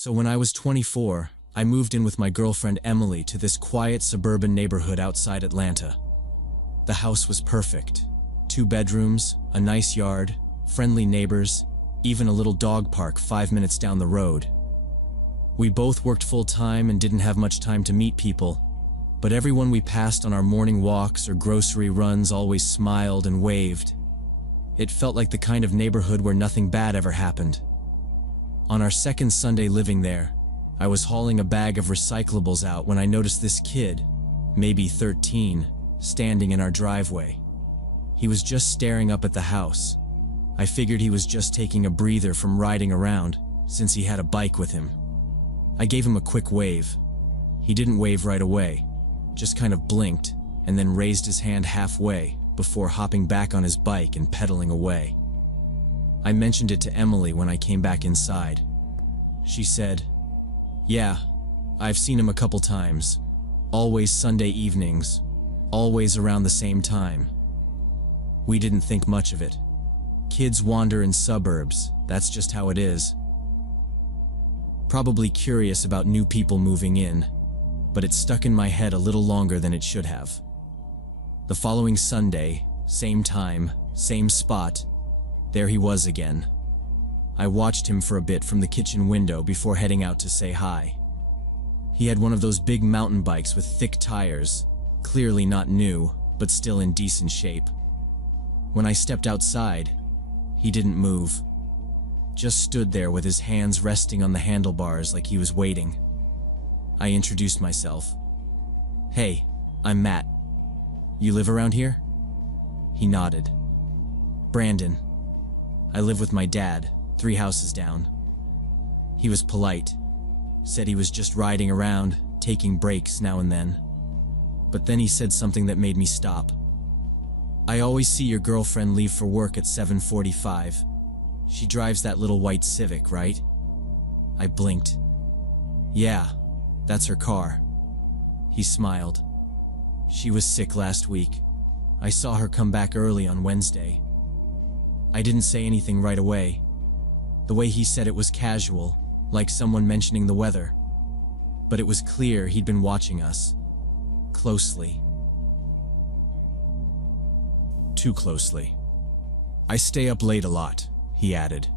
So when I was 24, I moved in with my girlfriend Emily to this quiet suburban neighborhood outside Atlanta. The house was perfect. 2 bedrooms, a nice yard, friendly neighbors, even a little dog park 5 minutes down the road. We both worked full-time and didn't have much time to meet people, but everyone we passed on our morning walks or grocery runs always smiled and waved. It felt like the kind of neighborhood where nothing bad ever happened. On our second Sunday living there, I was hauling a bag of recyclables out when I noticed this kid, maybe 13, standing in our driveway. He was just staring up at the house. I figured he was just taking a breather from riding around, since he had a bike with him. I gave him a quick wave. He didn't wave right away, just kind of blinked and then raised his hand halfway before hopping back on his bike and pedaling away. I mentioned it to Emily when I came back inside. She said, "Yeah, I've seen him a couple times. Always Sunday evenings, always around the same time." We didn't think much of it. Kids wander in suburbs, that's just how it is. Probably curious about new people moving in, but it stuck in my head a little longer than it should have. The following Sunday, same time, same spot, there he was again. I watched him for a bit from the kitchen window before heading out to say hi. He had one of those big mountain bikes with thick tires, clearly not new, but still in decent shape. When I stepped outside, he didn't move. Just stood there with his hands resting on the handlebars like he was waiting. I introduced myself. "Hey, I'm Matt. You live around here?" He nodded. "Brandon. I live with my dad, 3 houses down." He was polite. Said he was just riding around, taking breaks now and then. But then he said something that made me stop. "I always see your girlfriend leave for work at 7:45. She drives that little white Civic, right?" I blinked. "Yeah, that's her car." He smiled. "She was sick last week. I saw her come back early on Wednesday." I didn't say anything right away. The way he said it was casual, like someone mentioning the weather. But it was clear he'd been watching us. Closely. Too closely. "I stay up late a lot," he added.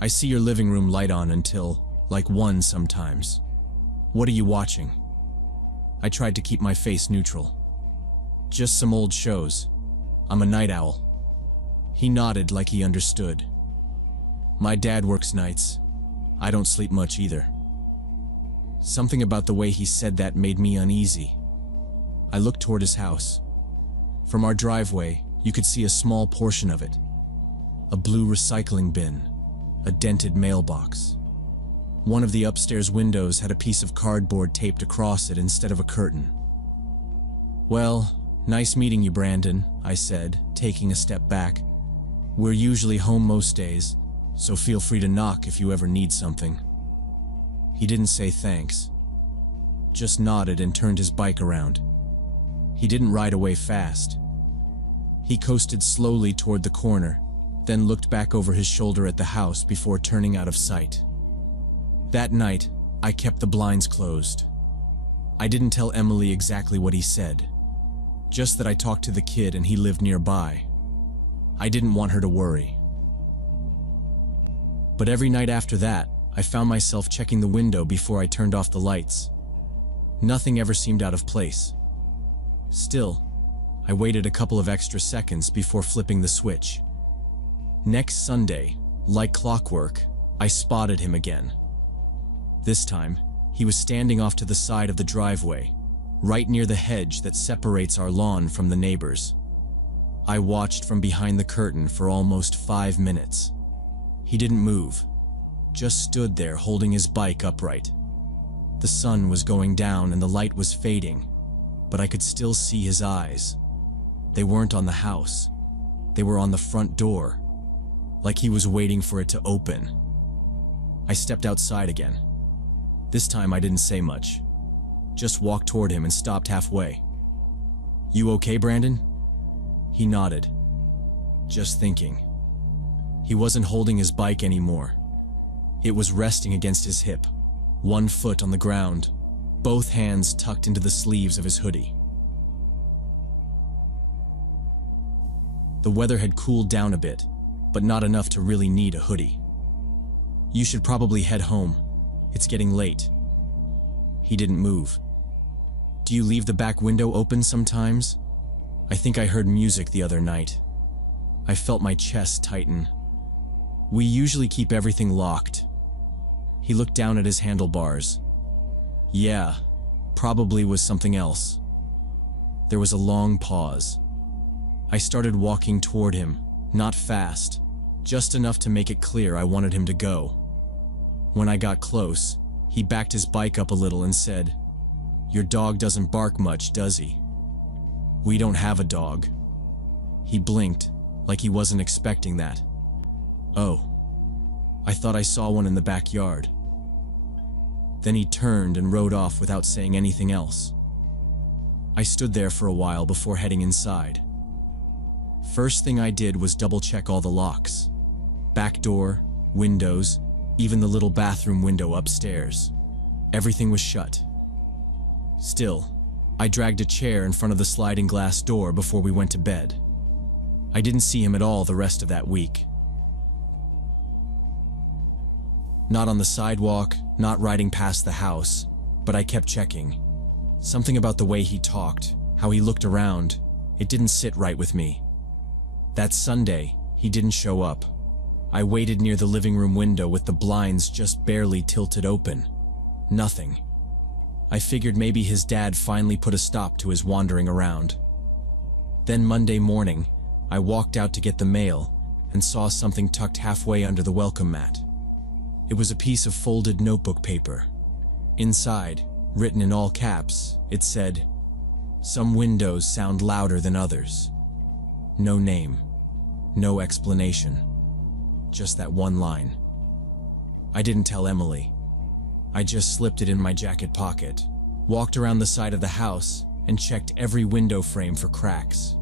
"I see your living room light on until, like 1 sometimes. What are you watching?" I tried to keep my face neutral. "Just some old shows. I'm a night owl." He nodded like he understood. "My dad works nights. I don't sleep much either." Something about the way he said that made me uneasy. I looked toward his house. From our driveway, you could see a small portion of it. A blue recycling bin, a dented mailbox. One of the upstairs windows had a piece of cardboard taped across it instead of a curtain. "Well, nice meeting you, Brandon," I said, taking a step back. "We're usually home most days, so feel free to knock if you ever need something." He didn't say thanks. Just nodded and turned his bike around. He didn't ride away fast. He coasted slowly toward the corner, then looked back over his shoulder at the house before turning out of sight. That night, I kept the blinds closed. I didn't tell Emily exactly what he said, just that I talked to the kid and he lived nearby. I didn't want her to worry. But every night after that, I found myself checking the window before I turned off the lights. Nothing ever seemed out of place. Still, I waited a couple of extra seconds before flipping the switch. Next Sunday, like clockwork, I spotted him again. This time, he was standing off to the side of the driveway, right near the hedge that separates our lawn from the neighbors. I watched from behind the curtain for almost 5 minutes. He didn't move, just stood there holding his bike upright. The sun was going down and the light was fading, but I could still see his eyes. They weren't on the house. They were on the front door, like he was waiting for it to open. I stepped outside again. This time I didn't say much, just walked toward him and stopped halfway. "You okay, Brandon?" He nodded. Just thinking. He wasn't holding his bike anymore. It was resting against his hip, one foot on the ground, both hands tucked into the sleeves of his hoodie. The weather had cooled down a bit, but not enough to really need a hoodie. "You should probably head home. It's getting late." He didn't move. "Do you leave the back window open sometimes? I think I heard music the other night." I felt my chest tighten. "We usually keep everything locked." He looked down at his handlebars. "Yeah, probably was something else." There was a long pause. I started walking toward him, not fast, just enough to make it clear I wanted him to go. When I got close, he backed his bike up a little and said, "Your dog doesn't bark much, does he?" "We don't have a dog." He blinked, like he wasn't expecting that. "Oh, I thought I saw one in the backyard." Then he turned and rode off without saying anything else. I stood there for a while before heading inside. First thing I did was double-check all the locks. Back door, windows, even the little bathroom window upstairs. Everything was shut. Still, I dragged a chair in front of the sliding glass door before we went to bed. I didn't see him at all the rest of that week. Not on the sidewalk, not riding past the house, but I kept checking. Something about the way he talked, how he looked around, it didn't sit right with me. That Sunday, he didn't show up. I waited near the living room window with the blinds just barely tilted open. Nothing. I figured maybe his dad finally put a stop to his wandering around. Then Monday morning, I walked out to get the mail and saw something tucked halfway under the welcome mat. It was a piece of folded notebook paper. Inside, written in all caps, it said, "Some windows sound louder than others." No name, no explanation, just that one line. I didn't tell Emily. I just slipped it in my jacket pocket, walked around the side of the house, and checked every window frame for cracks.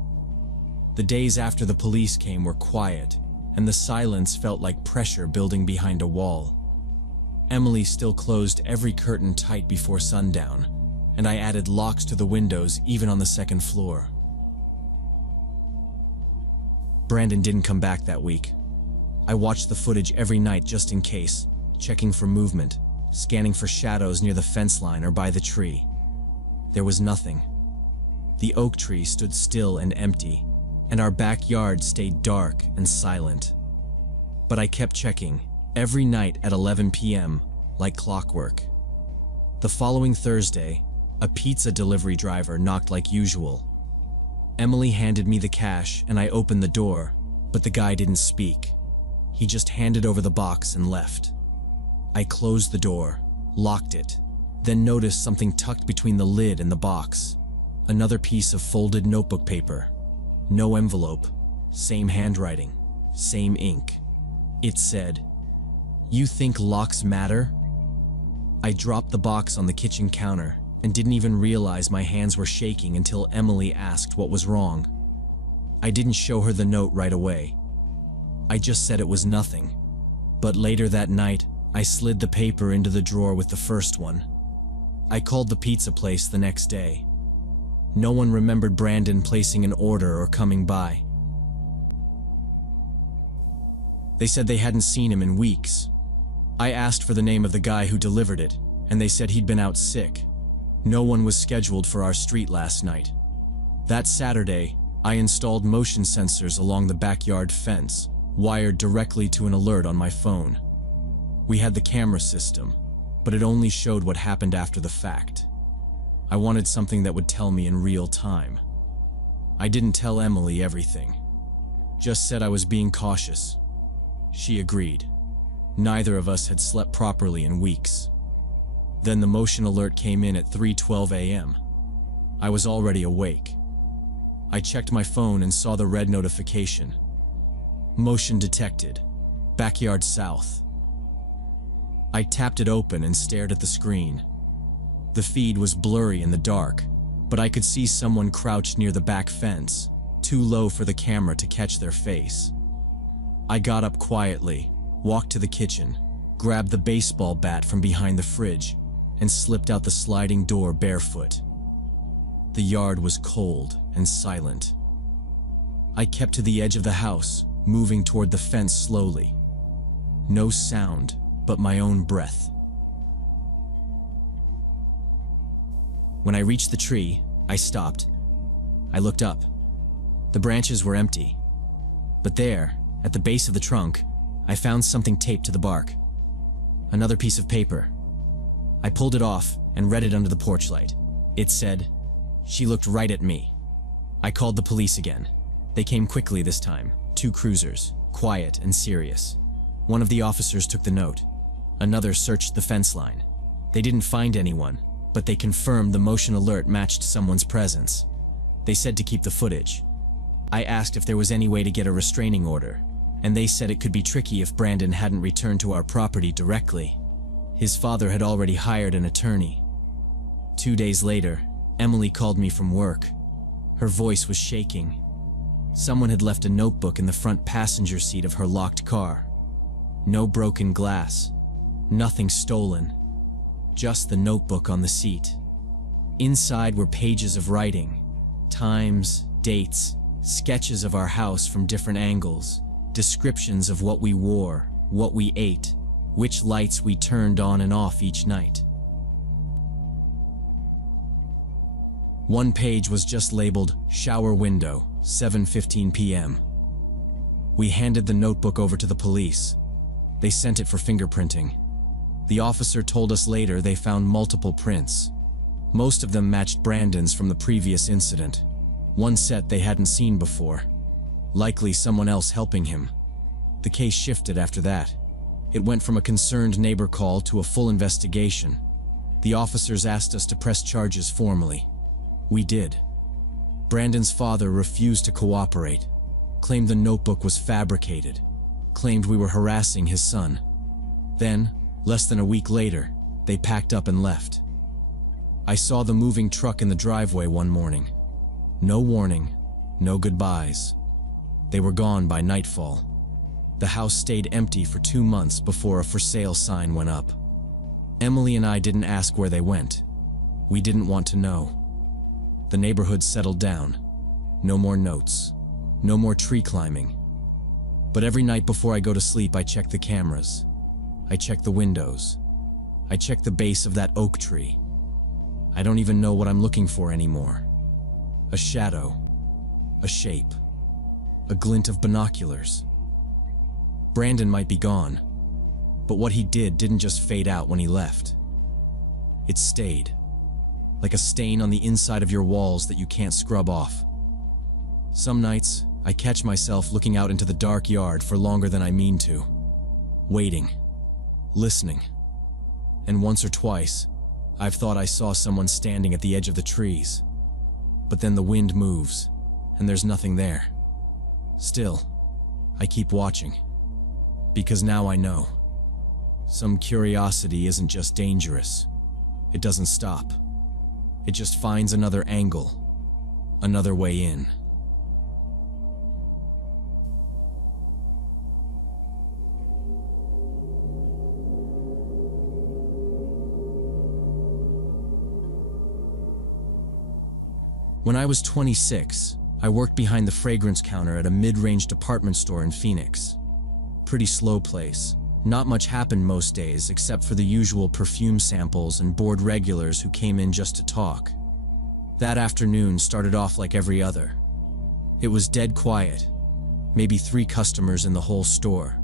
The days after the police came were quiet, and the silence felt like pressure building behind a wall. Emily still closed every curtain tight before sundown, and I added locks to the windows even on the second floor. Brandon didn't come back that week. I watched the footage every night just in case, checking for movement, scanning for shadows near the fence line or by the tree. There was nothing. The oak tree stood still and empty, and our backyard stayed dark and silent. But I kept checking, every night at 11 p.m., like clockwork. The following Thursday, a pizza delivery driver knocked like usual. Emily handed me the cash and I opened the door, but the guy didn't speak. He just handed over the box and left. I closed the door, locked it, then noticed something tucked between the lid and the box. Another piece of folded notebook paper. No envelope, same handwriting, same ink. It said, "You think locks matter?" I dropped the box on the kitchen counter and didn't even realize my hands were shaking until Emily asked what was wrong. I didn't show her the note right away. I just said it was nothing. But later that night, I slid the paper into the drawer with the first one. I called the pizza place the next day. No one remembered Brandon placing an order or coming by. They said they hadn't seen him in weeks. I asked for the name of the guy who delivered it, and they said he'd been out sick. No one was scheduled for our street last night. That Saturday, I installed motion sensors along the backyard fence, wired directly to an alert on my phone. We had the camera system, but it only showed what happened after the fact. I wanted something that would tell me in real time. I didn't tell Emily everything. Just said I was being cautious. She agreed. Neither of us had slept properly in weeks. Then the motion alert came in at 3:12 a.m. I was already awake. I checked my phone and saw the red notification. Motion detected. Backyard south. I tapped it open and stared at the screen. The feed was blurry in the dark, but I could see someone crouched near the back fence, too low for the camera to catch their face. I got up quietly, walked to the kitchen, grabbed the baseball bat from behind the fridge, and slipped out the sliding door barefoot. The yard was cold and silent. I kept to the edge of the house, moving toward the fence slowly. No sound but my own breath. When I reached the tree, I stopped. I looked up. The branches were empty. But there, at the base of the trunk, I found something taped to the bark. Another piece of paper. I pulled it off and read it under the porch light. It said, "She looked right at me." I called the police again. They came quickly this time, 2 cruisers, quiet and serious. One of the officers took the note. Another searched the fence line. They didn't find anyone, but they confirmed the motion alert matched someone's presence. They said to keep the footage. I asked if there was any way to get a restraining order, and they said it could be tricky if Brandon hadn't returned to our property directly. His father had already hired an attorney. 2 days later, Emily called me from work. Her voice was shaking. Someone had left a notebook in the front passenger seat of her locked car. No broken glass, nothing stolen, just the notebook on the seat. Inside were pages of writing, times, dates, sketches of our house from different angles, descriptions of what we wore, what we ate, which lights we turned on and off each night. One page was just labeled "Shower Window, 7:15 p.m. We handed the notebook over to the police. They sent it for fingerprinting. The officer told us later they found multiple prints. Most of them matched Brandon's from the previous incident. One set they hadn't seen before. Likely someone else helping him. The case shifted after that. It went from a concerned neighbor call to a full investigation. The officers asked us to press charges formally. We did. Brandon's father refused to cooperate, claimed the notebook was fabricated, claimed we were harassing his son. Then, less than a week later, they packed up and left. I saw the moving truck in the driveway one morning. No warning, no goodbyes. They were gone by nightfall. The house stayed empty for 2 months before a for sale sign went up. Emily and I didn't ask where they went. We didn't want to know. The neighborhood settled down. No more notes. No more tree climbing. But every night before I go to sleep, I check the cameras. I check the windows. I check the base of that oak tree. I don't even know what I'm looking for anymore. A shadow. A shape. A glint of binoculars. Brandon might be gone, but what he did didn't just fade out when he left. It stayed. Like a stain on the inside of your walls that you can't scrub off. Some nights, I catch myself looking out into the dark yard for longer than I mean to. Waiting. Listening. And once or twice, I've thought I saw someone standing at the edge of the trees. But then the wind moves, and there's nothing there. Still, I keep watching. Because now I know. Some curiosity isn't just dangerous. It doesn't stop. It just finds another angle, another way in. When I was 26, I worked behind the fragrance counter at a mid-range department store in Phoenix. Pretty slow place. Not much happened most days except for the usual perfume samples and bored regulars who came in just to talk. That afternoon started off like every other. It was dead quiet, maybe 3 customers in the whole store.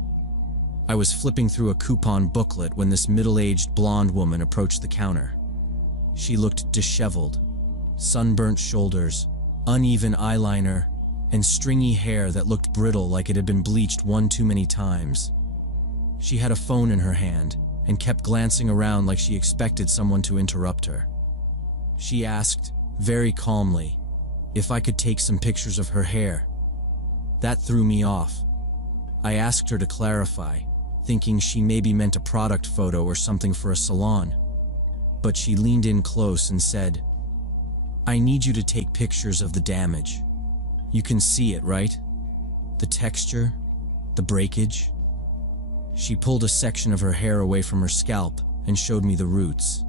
I was flipping through a coupon booklet when this middle-aged blonde woman approached the counter. She looked disheveled, sunburnt shoulders, uneven eyeliner, and stringy hair that looked brittle like it had been bleached one too many times. She had a phone in her hand and kept glancing around like she expected someone to interrupt her. She asked, very calmly, if I could take some pictures of her hair. That threw me off. I asked her to clarify, thinking she maybe meant a product photo or something for a salon. But she leaned in close and said, "I need you to take pictures of the damage. You can see it, right? The texture, the breakage." She pulled a section of her hair away from her scalp and showed me the roots.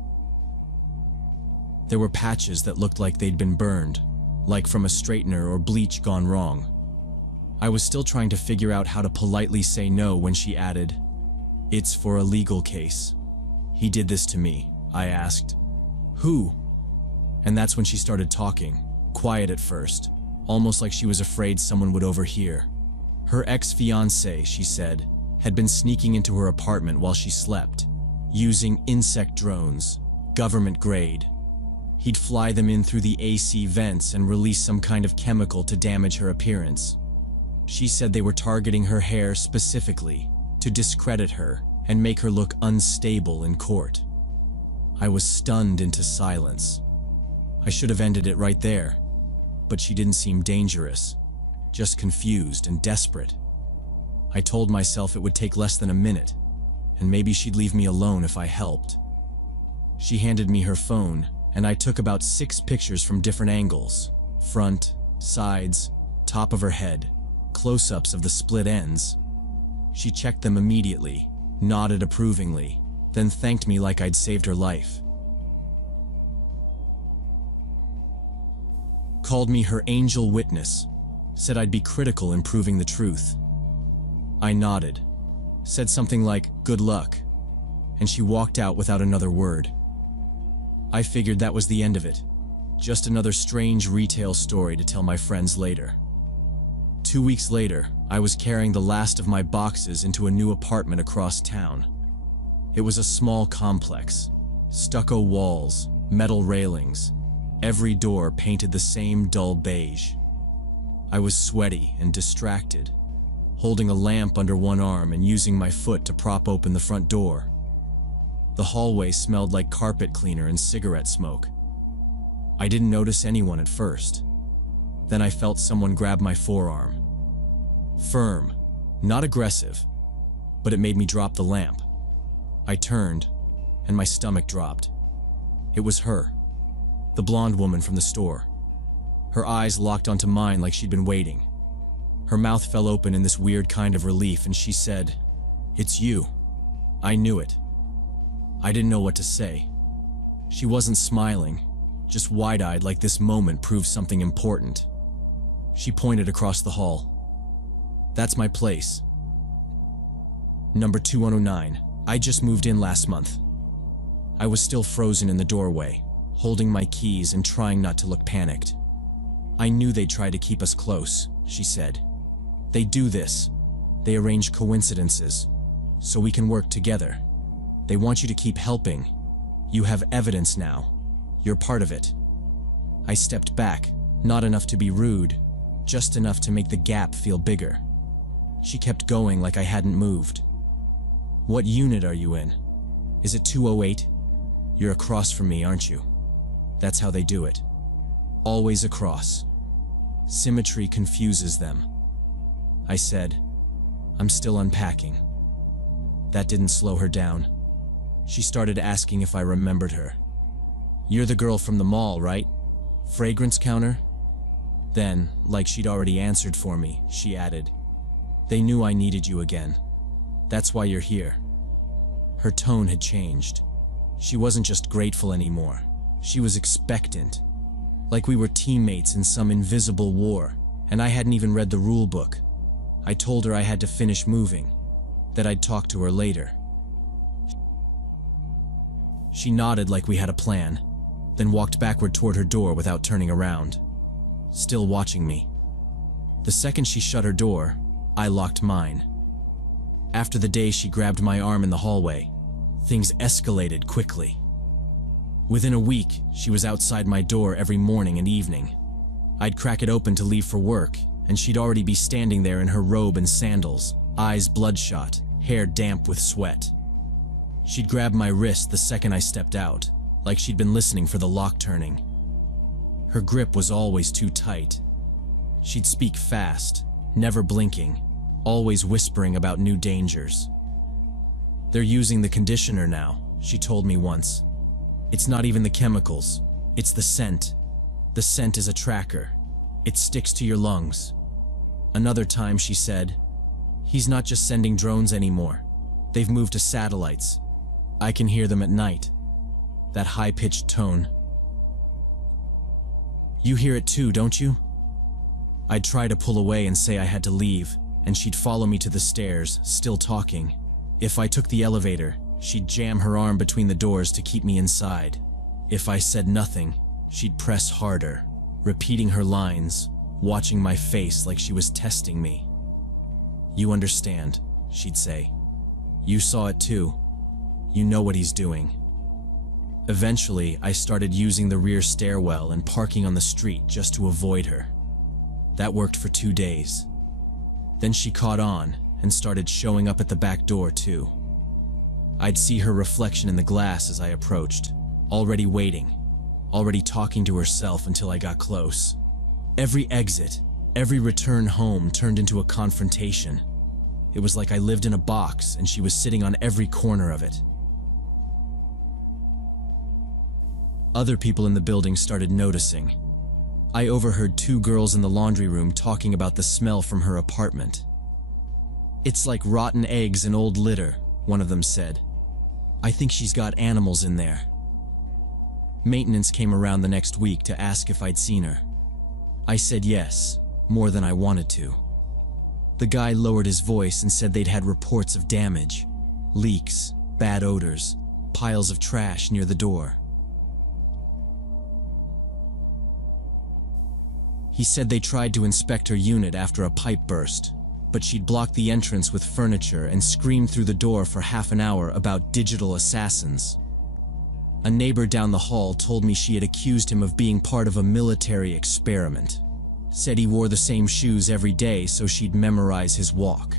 There were patches that looked like they'd been burned, like from a straightener or bleach gone wrong. I was still trying to figure out how to politely say no when she added, "It's for a legal case." "He did this to me," I asked. "Who?" And that's when she started talking, quiet at first, almost like she was afraid someone would overhear. Her ex-fiancé, she said, had been sneaking into her apartment while she slept, using insect drones, government grade. He'd fly them in through the AC vents and release some kind of chemical to damage her appearance. She said they were targeting her hair specifically to discredit her and make her look unstable in court. I was stunned into silence. I should have ended it right there, but she didn't seem dangerous, just confused and desperate. I told myself it would take less than a minute, and maybe she'd leave me alone if I helped. She handed me her phone, and I took about 6 pictures from different angles: front, sides, top of her head, close-ups of the split ends. She checked them immediately, nodded approvingly, then thanked me like I'd saved her life. Called me her angel witness, said I'd be critical in proving the truth. I nodded, said something like, "Good luck," and she walked out without another word. I figured that was the end of it, just another strange retail story to tell my friends later. 2 weeks later, I was carrying the last of my boxes into a new apartment across town. It was a small complex, stucco walls, metal railings, every door painted the same dull beige. I was sweaty and distracted, holding a lamp under one arm and using my foot to prop open the front door. The hallway smelled like carpet cleaner and cigarette smoke. I didn't notice anyone at first. Then I felt someone grab my forearm. Firm, not aggressive, but it made me drop the lamp. I turned, and my stomach dropped. It was her, the blonde woman from the store. Her eyes locked onto mine like she'd been waiting. Her mouth fell open in this weird kind of relief, and she said, "It's you." I knew it. I didn't know what to say. She wasn't smiling, just wide-eyed like this moment proved something important. She pointed across the hall. "That's my place. Number 2109. I just moved in last month." I was still frozen in the doorway, holding my keys and trying not to look panicked. "I knew they'd try to keep us close," she said. "They do this. They arrange coincidences, so we can work together. They want you to keep helping. You have evidence now. You're part of it." I stepped back, not enough to be rude, just enough to make the gap feel bigger. She kept going like I hadn't moved. "What unit are you in? Is it 208? You're across from me, aren't you? That's how they do it. Always across. Symmetry confuses them." I said, "I'm still unpacking." That didn't slow her down. She started asking if I remembered her. "You're the girl from the mall, right? Fragrance counter?" Then, like she'd already answered for me, she added, "They knew I needed you again. That's why you're here." Her tone had changed. She wasn't just grateful anymore. She was expectant. Like we were teammates in some invisible war, and I hadn't even read the rule book. I told her I had to finish moving, that I'd talk to her later. She nodded like we had a plan, then walked backward toward her door without turning around, still watching me. The second she shut her door, I locked mine. After the day she grabbed my arm in the hallway, things escalated quickly. Within a week, she was outside my door every morning and evening. I'd crack it open to leave for work, and she'd already be standing there in her robe and sandals, eyes bloodshot, hair damp with sweat. She'd grab my wrist the second I stepped out, like she'd been listening for the lock turning. Her grip was always too tight. She'd speak fast, never blinking, always whispering about new dangers. "They're using the conditioner now," she told me once. "It's not even the chemicals, it's the scent. The scent is a tracker. It sticks to your lungs." Another time she said, "He's not just sending drones anymore. They've moved to satellites. I can hear them at night. That high-pitched tone. You hear it too, don't you? I'd try to pull away and say I had to leave, and she'd follow me to the stairs, still talking. If I took the elevator, she'd jam her arm between the doors to keep me inside. If I said nothing, she'd press harder, repeating her lines, watching my face like she was testing me. You understand, she'd say. You saw it too. You know what he's doing. Eventually, I started using the rear stairwell and parking on the street just to avoid her. That worked for 2 days. Then she caught on and started showing up at the back door too. I'd see her reflection in the glass as I approached, already waiting, already talking to herself until I got close. Every exit, every return home turned into a confrontation. It was like I lived in a box and she was sitting on every corner of it. Other people in the building started noticing. I overheard 2 girls in the laundry room talking about the smell from her apartment. It's like rotten eggs and old litter, one of them said. I think she's got animals in there. Maintenance came around the next week to ask if I'd seen her. I said yes, more than I wanted to. The guy lowered his voice and said they'd had reports of damage, leaks, bad odors, piles of trash near the door. He said they tried to inspect her unit after a pipe burst, but she'd blocked the entrance with furniture and screamed through the door for half an hour about digital assassins. A neighbor down the hall told me she had accused him of being part of a military experiment. Said he wore the same shoes every day so she'd memorize his walk.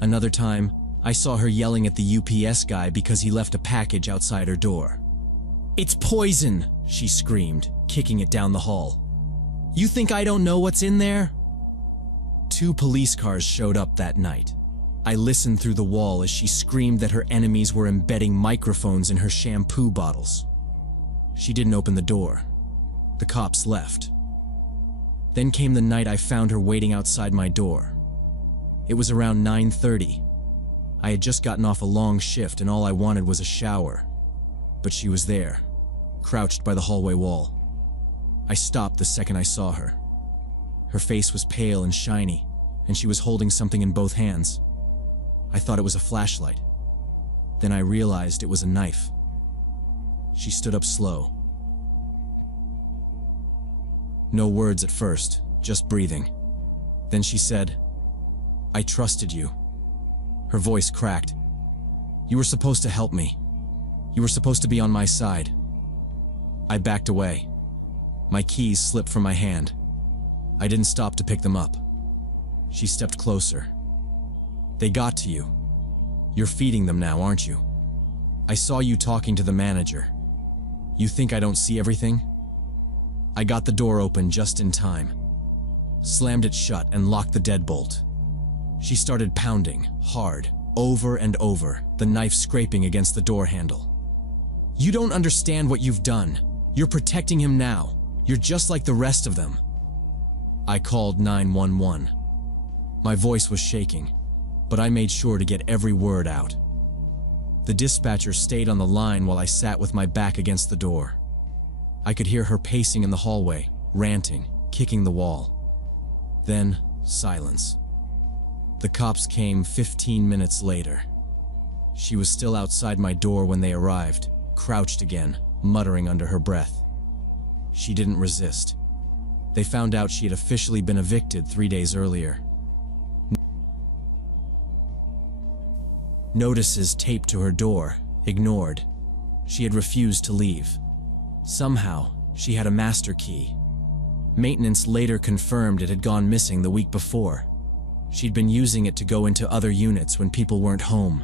Another time, I saw her yelling at the UPS guy because he left a package outside her door. "It's poison!" she screamed, kicking it down the hall. "You think I don't know what's in there?" 2 police cars showed up that night. I listened through the wall as she screamed that her enemies were embedding microphones in her shampoo bottles. She didn't open the door. The cops left. Then came the night I found her waiting outside my door. It was around 9:30. I had just gotten off a long shift and all I wanted was a shower. But she was there, crouched by the hallway wall. I stopped the second I saw her. Her face was pale and shiny, and she was holding something in both hands. I thought it was a flashlight. Then I realized it was a knife. She stood up slow. No words at first, just breathing. Then she said, "I trusted you." Her voice cracked. "You were supposed to help me. You were supposed to be on my side." I backed away. My keys slipped from my hand. I didn't stop to pick them up. She stepped closer. "They got to you. You're feeding them now, aren't you? I saw you talking to the manager. You think I don't see everything?" I got the door open just in time, slammed it shut and locked the deadbolt. She started pounding, hard, over and over, the knife scraping against the door handle. "You don't understand what you've done. You're protecting him now. You're just like the rest of them." I called 911. My voice was shaking, but I made sure to get every word out. The dispatcher stayed on the line while I sat with my back against the door. I could hear her pacing in the hallway, ranting, kicking the wall. Then, silence. The cops came 15 minutes later. She was still outside my door when they arrived, crouched again, muttering under her breath. She didn't resist. They found out she had officially been evicted 3 days earlier. Notices taped to her door, ignored. She had refused to leave. Somehow, she had a master key. Maintenance later confirmed it had gone missing the week before. She'd been using it to go into other units when people weren't home.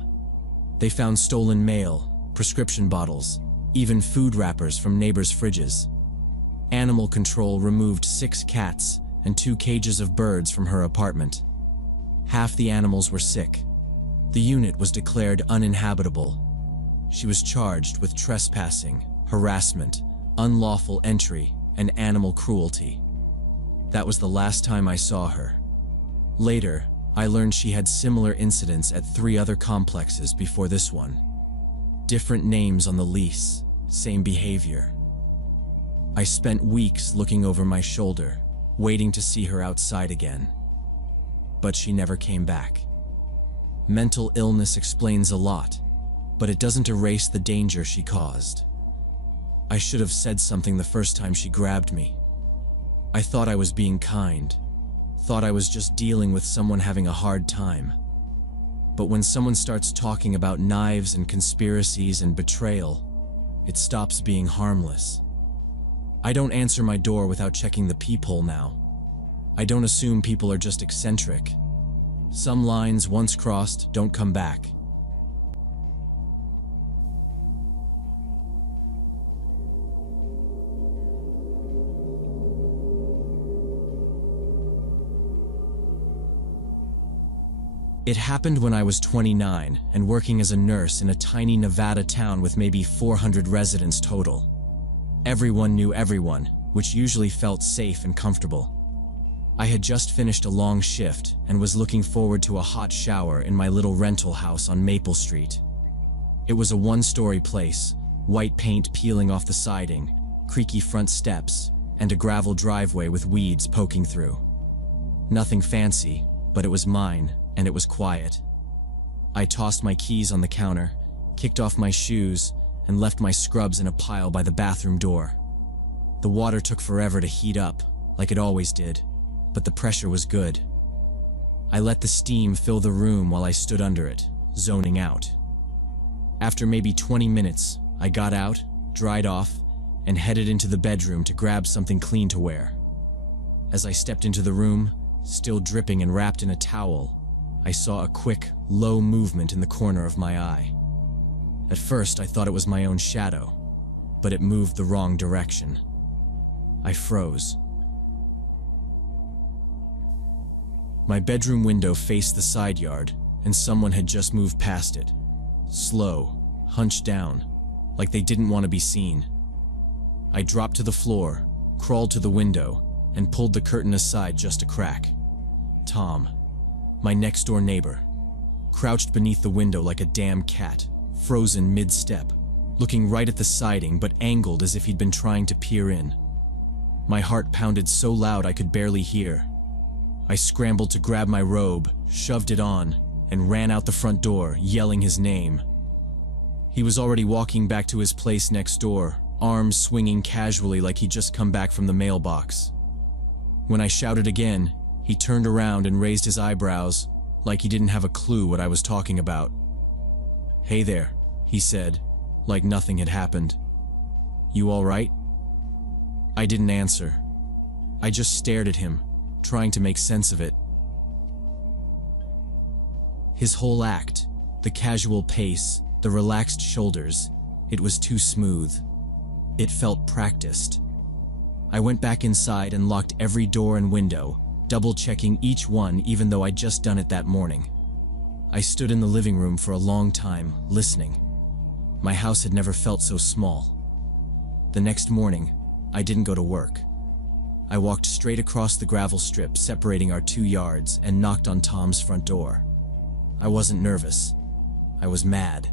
They found stolen mail, prescription bottles, even food wrappers from neighbors' fridges. Animal control removed 6 cats and 2 cages of birds from her apartment. Half the animals were sick. The unit was declared uninhabitable. She was charged with trespassing, harassment, unlawful entry, and animal cruelty. That was the last time I saw her. Later, I learned she had similar incidents at 3 other complexes before this one. Different names on the lease, same behavior. I spent weeks looking over my shoulder, waiting to see her outside again. But she never came back. Mental illness explains a lot, but it doesn't erase the danger she caused. I should have said something the first time she grabbed me. I thought I was being kind, thought I was just dealing with someone having a hard time. But when someone starts talking about knives and conspiracies and betrayal, it stops being harmless. I don't answer my door without checking the peephole now. I don't assume people are just eccentric. Some lines, once crossed, don't come back. It happened when I was 29 and working as a nurse in a tiny Nevada town with maybe 400 residents total. Everyone knew everyone, which usually felt safe and comfortable. I had just finished a long shift and was looking forward to a hot shower in my little rental house on Maple Street. It was a 1-story place, white paint peeling off the siding, creaky front steps, and a gravel driveway with weeds poking through. Nothing fancy, but it was mine, and it was quiet. I tossed my keys on the counter, kicked off my shoes, and left my scrubs in a pile by the bathroom door. The water took forever to heat up, like it always did, but the pressure was good. I let the steam fill the room while I stood under it, zoning out. After maybe 20 minutes, I got out, dried off, and headed into the bedroom to grab something clean to wear. As I stepped into the room, still dripping and wrapped in a towel, I saw a quick, low movement in the corner of my eye. At first, I thought it was my own shadow, but it moved the wrong direction. I froze. My bedroom window faced the side yard, and someone had just moved past it. Slow, hunched down, like they didn't want to be seen. I dropped to the floor, crawled to the window, and pulled the curtain aside just a crack. Tom, my next-door neighbor, crouched beneath the window like a damn cat, frozen mid-step, looking right at the siding but angled as if he'd been trying to peer in. My heart pounded so loud I could barely hear. I scrambled to grab my robe, shoved it on, and ran out the front door, yelling his name. He was already walking back to his place next door, arms swinging casually like he'd just come back from the mailbox. When I shouted again, he turned around and raised his eyebrows, like he didn't have a clue what I was talking about. "Hey there," he said, like nothing had happened. "You all right?" I didn't answer. I just stared at him, trying to make sense of it. His whole act, the casual pace, the relaxed shoulders, it was too smooth. It felt practiced. I went back inside and locked every door and window, double-checking each one even though I'd just done it that morning. I stood in the living room for a long time, listening. My house had never felt so small. The next morning, I didn't go to work. I walked straight across the gravel strip separating our 2 yards and knocked on Tom's front door. I wasn't nervous. I was mad.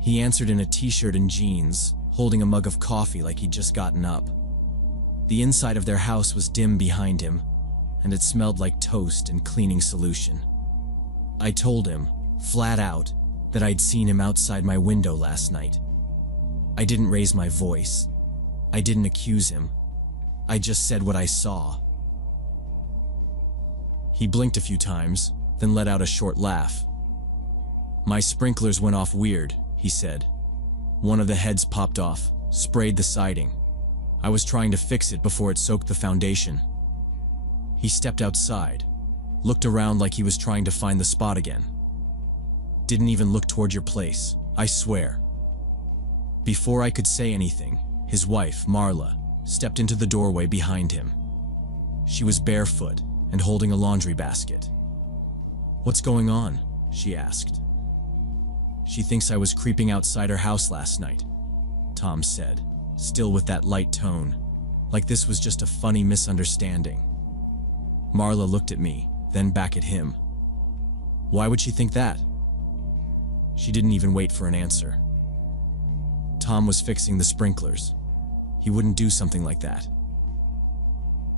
He answered in a t-shirt and jeans, holding a mug of coffee like he'd just gotten up. The inside of their house was dim behind him, and it smelled like toast and cleaning solution. I told him, flat out, that I'd seen him outside my window last night. I didn't raise my voice. I didn't accuse him. I just said what I saw. He blinked a few times, then let out a short laugh. "My sprinklers went off weird," he said. "One of the heads popped off, sprayed the siding. I was trying to fix it before it soaked the foundation." He stepped outside, looked around like he was trying to find the spot again. "Didn't even look toward your place, I swear." Before I could say anything, his wife, Marla, stepped into the doorway behind him. She was barefoot and holding a laundry basket. "What's going on?" she asked. "She thinks I was creeping outside her house last night," Tom said, still with that light tone, like this was just a funny misunderstanding. Marla looked at me, then back at him, Why would she think that? She didn't even wait for an answer. Tom was fixing the sprinklers. He wouldn't do something like that.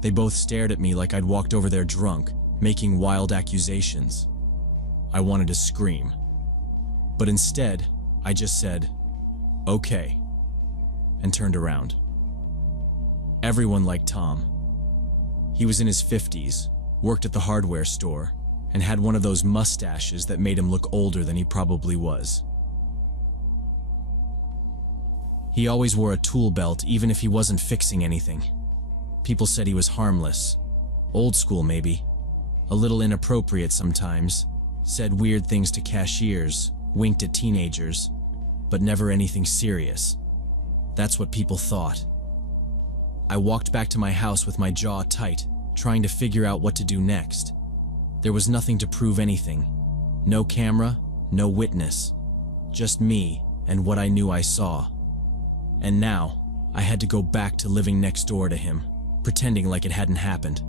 They both stared at me like I'd walked over there drunk, making wild accusations. I wanted to scream. But instead, I just said, "Okay," and turned around. Everyone liked Tom. He was in his 50s, worked at the hardware store, and had one of those mustaches that made him look older than he probably was. He always wore a tool belt even if he wasn't fixing anything. People said he was harmless. Old school maybe. A little inappropriate sometimes. Said weird things to cashiers, winked at teenagers, but never anything serious. That's what people thought. I walked back to my house with my jaw tight, trying to figure out what to do next. There was nothing to prove anything. No camera, no witness. Just me and what I knew I saw. And now, I had to go back to living next door to him, pretending like it hadn't happened.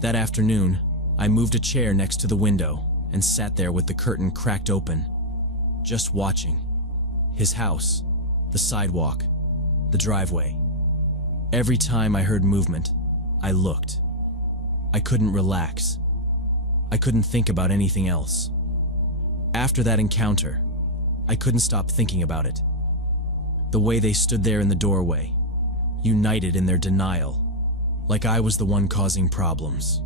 That afternoon, I moved a chair next to the window and sat there with the curtain cracked open, just watching. His house, the sidewalk, the driveway. Every time I heard movement, I looked. I couldn't relax. I couldn't think about anything else. After that encounter, I couldn't stop thinking about it. The way they stood there in the doorway, united in their denial, like I was the one causing problems.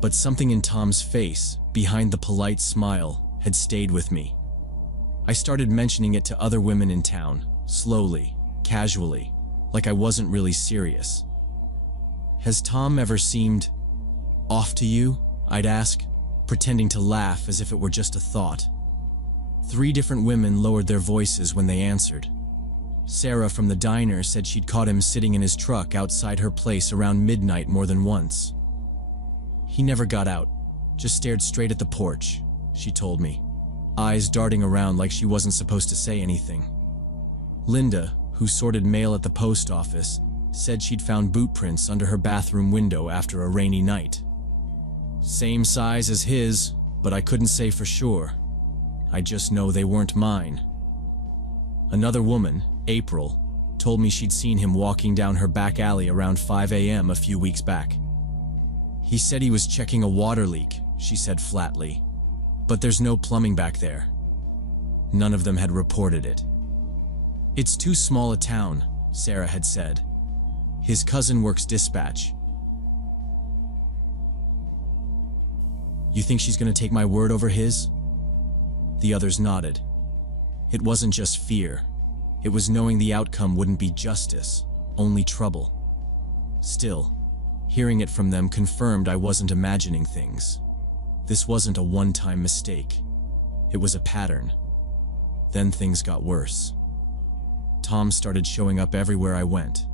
But something in Tom's face, behind the polite smile, had stayed with me. I started mentioning it to other women in town, slowly, casually, like I wasn't really serious. "Has Tom ever seemed off to you?" I'd ask, pretending to laugh as if it were just a thought. 3 different women lowered their voices when they answered. Sarah from the diner said she'd caught him sitting in his truck outside her place around midnight more than once. "He never got out, just stared straight at the porch," she told me, eyes darting around like she wasn't supposed to say anything. Linda, who sorted mail at the post office, said she'd found boot prints under her bathroom window after a rainy night. Same size as his, but I couldn't say for sure. I just know they weren't mine. Another woman, April, told me she'd seen him walking down her back alley around 5 a.m. a few weeks back. "He said he was checking a water leak," she said flatly, "but there's no plumbing back there." None of them had reported it. "It's too small a town," Sarah had said. "His cousin works dispatch." "You think she's gonna take my word over his?" The others nodded. It wasn't just fear. It was knowing the outcome wouldn't be justice, only trouble. Still, hearing it from them confirmed I wasn't imagining things. This wasn't a one-time mistake. It was a pattern. Then things got worse. Tom started showing up everywhere I went.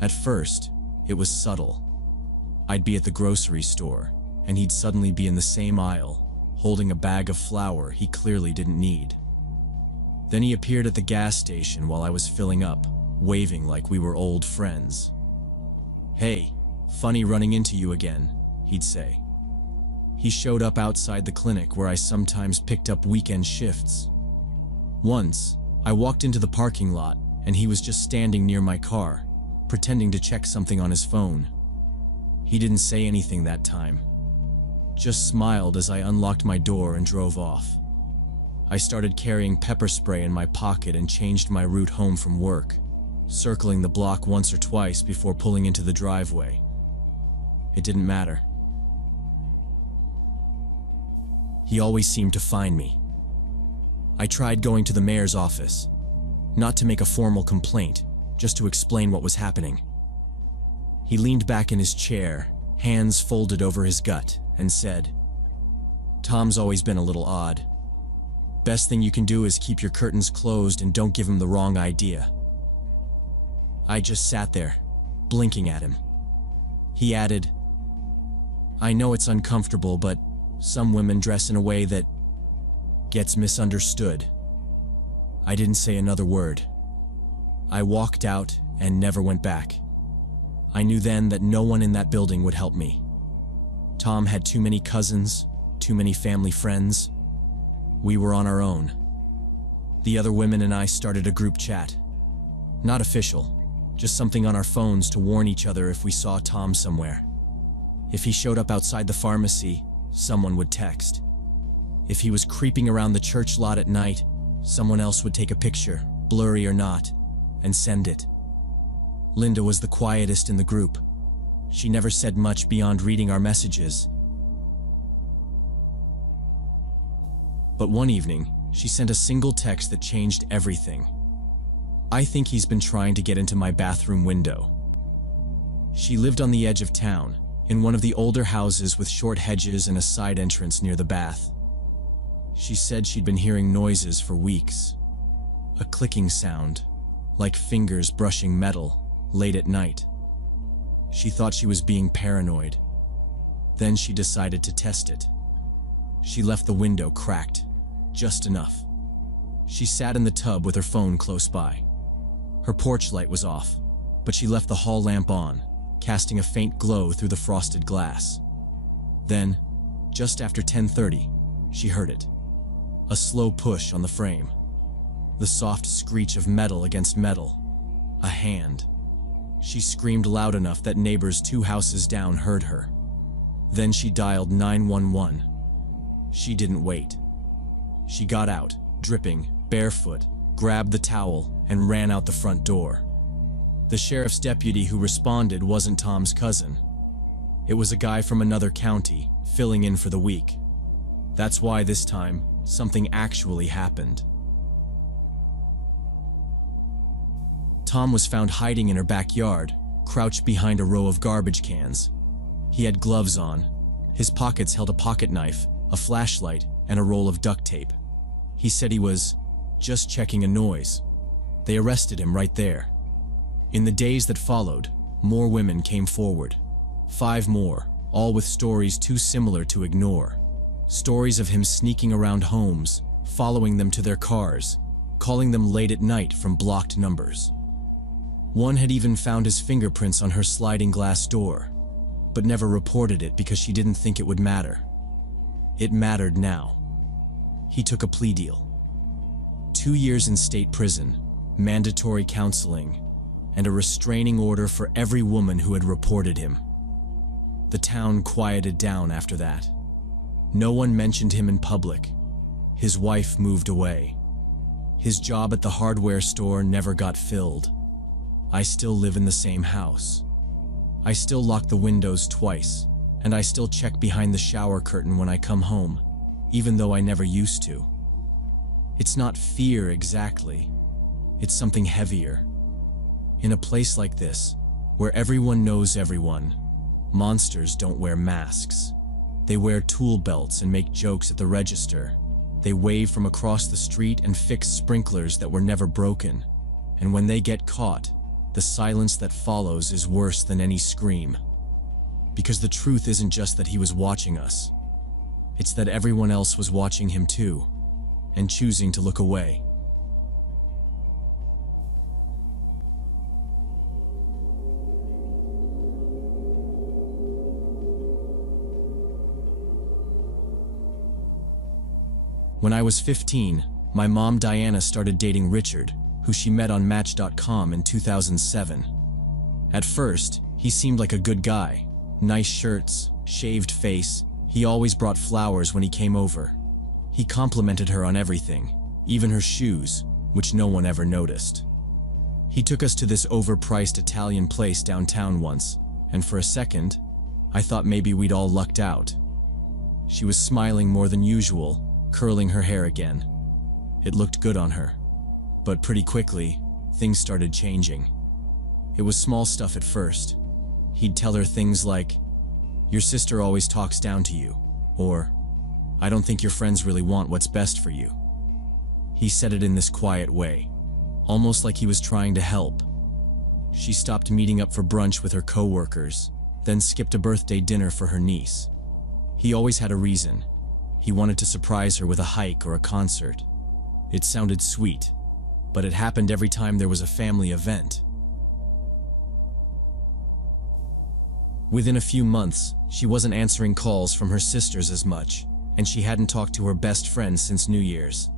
At first, it was subtle. I'd be at the grocery store, and he'd suddenly be in the same aisle, holding a bag of flour he clearly didn't need. Then he appeared at the gas station while I was filling up, waving like we were old friends. "Hey, funny running into you again," he'd say. He showed up outside the clinic where I sometimes picked up weekend shifts. Once, I walked into the parking lot and he was just standing near my car, pretending to check something on his phone. He didn't say anything that time. Just smiled as I unlocked my door and drove off. I started carrying pepper spray in my pocket and changed my route home from work, circling the block once or twice before pulling into the driveway. It didn't matter. He always seemed to find me. I tried going to the mayor's office, not to make a formal complaint, just to explain what was happening. He leaned back in his chair, hands folded over his gut, and said, "Tom's always been a little odd. Best thing you can do is keep your curtains closed and don't give him the wrong idea." I just sat there, blinking at him. He added, "I know it's uncomfortable, but some women dress in a way that gets misunderstood." I didn't say another word. I walked out and never went back. I knew then that no one in that building would help me. Tom had too many cousins, too many family friends. We were on our own. The other women and I started a group chat. Not official, just something on our phones to warn each other if we saw Tom somewhere. If he showed up outside the pharmacy, someone would text. If he was creeping around the church lot at night, someone else would take a picture, blurry or not, and send it. Linda was the quietest in the group. She never said much beyond reading our messages. But one evening, she sent a single text that changed everything. "I think he's been trying to get into my bathroom window." She lived on the edge of town, in one of the older houses with short hedges and a side entrance near the bath. She said she'd been hearing noises for weeks. A clicking sound, like fingers brushing metal, late at night. She thought she was being paranoid. Then she decided to test it. She left the window cracked, just enough. She sat in the tub with her phone close by. Her porch light was off, but she left the hall lamp on, casting a faint glow through the frosted glass. Then, just after 10:30, she heard it. A slow push on the frame. The soft screech of metal against metal. A hand. She screamed loud enough that neighbors 2 houses down heard her. Then she dialed 911. She didn't wait. She got out, dripping, barefoot, grabbed the towel, and ran out the front door. The sheriff's deputy who responded wasn't Tom's cousin. It was a guy from another county, filling in for the week. That's why this time, something actually happened. Tom was found hiding in her backyard, crouched behind a row of garbage cans. He had gloves on. His pockets held a pocket knife, a flashlight, and a roll of duct tape. He said he was just checking a noise. They arrested him right there. In the days that followed, more women came forward. 5 more, all with stories too similar to ignore. Stories of him sneaking around homes, following them to their cars, calling them late at night from blocked numbers. One had even found his fingerprints on her sliding glass door, but never reported it because she didn't think it would matter. It mattered now. He took a plea deal. 2 years in state prison, mandatory counseling, and a restraining order for every woman who had reported him. The town quieted down after that. No one mentioned him in public. His wife moved away. His job at the hardware store never got filled. I still live in the same house. I still lock the windows twice, and I still check behind the shower curtain when I come home, even though I never used to. It's not fear exactly. It's something heavier. In a place like this, where everyone knows everyone, monsters don't wear masks. They wear tool belts and make jokes at the register. They wave from across the street and fix sprinklers that were never broken. And when they get caught, the silence that follows is worse than any scream. Because the truth isn't just that he was watching us. It's that everyone else was watching him too, and choosing to look away. When I was 15, my mom Diana started dating Richard, who she met on Match.com in 2007. At first, he seemed like a good guy. Nice shirts, shaved face. He always brought flowers when he came over. He complimented her on everything, even her shoes, which no one ever noticed. He took us to this overpriced Italian place downtown once, and for a second, I thought maybe we'd all lucked out. She was smiling more than usual, curling her hair again. It looked good on her. But pretty quickly, things started changing. It was small stuff at first. He'd tell her things like, "Your sister always talks down to you," or, "I don't think your friends really want what's best for you." He said it in this quiet way, almost like he was trying to help. She stopped meeting up for brunch with her coworkers, then skipped a birthday dinner for her niece. He always had a reason. He wanted to surprise her with a hike or a concert. It sounded sweet, but it happened every time there was a family event. Within a few months, she wasn't answering calls from her sisters as much, and she hadn't talked to her best friend since New Year's.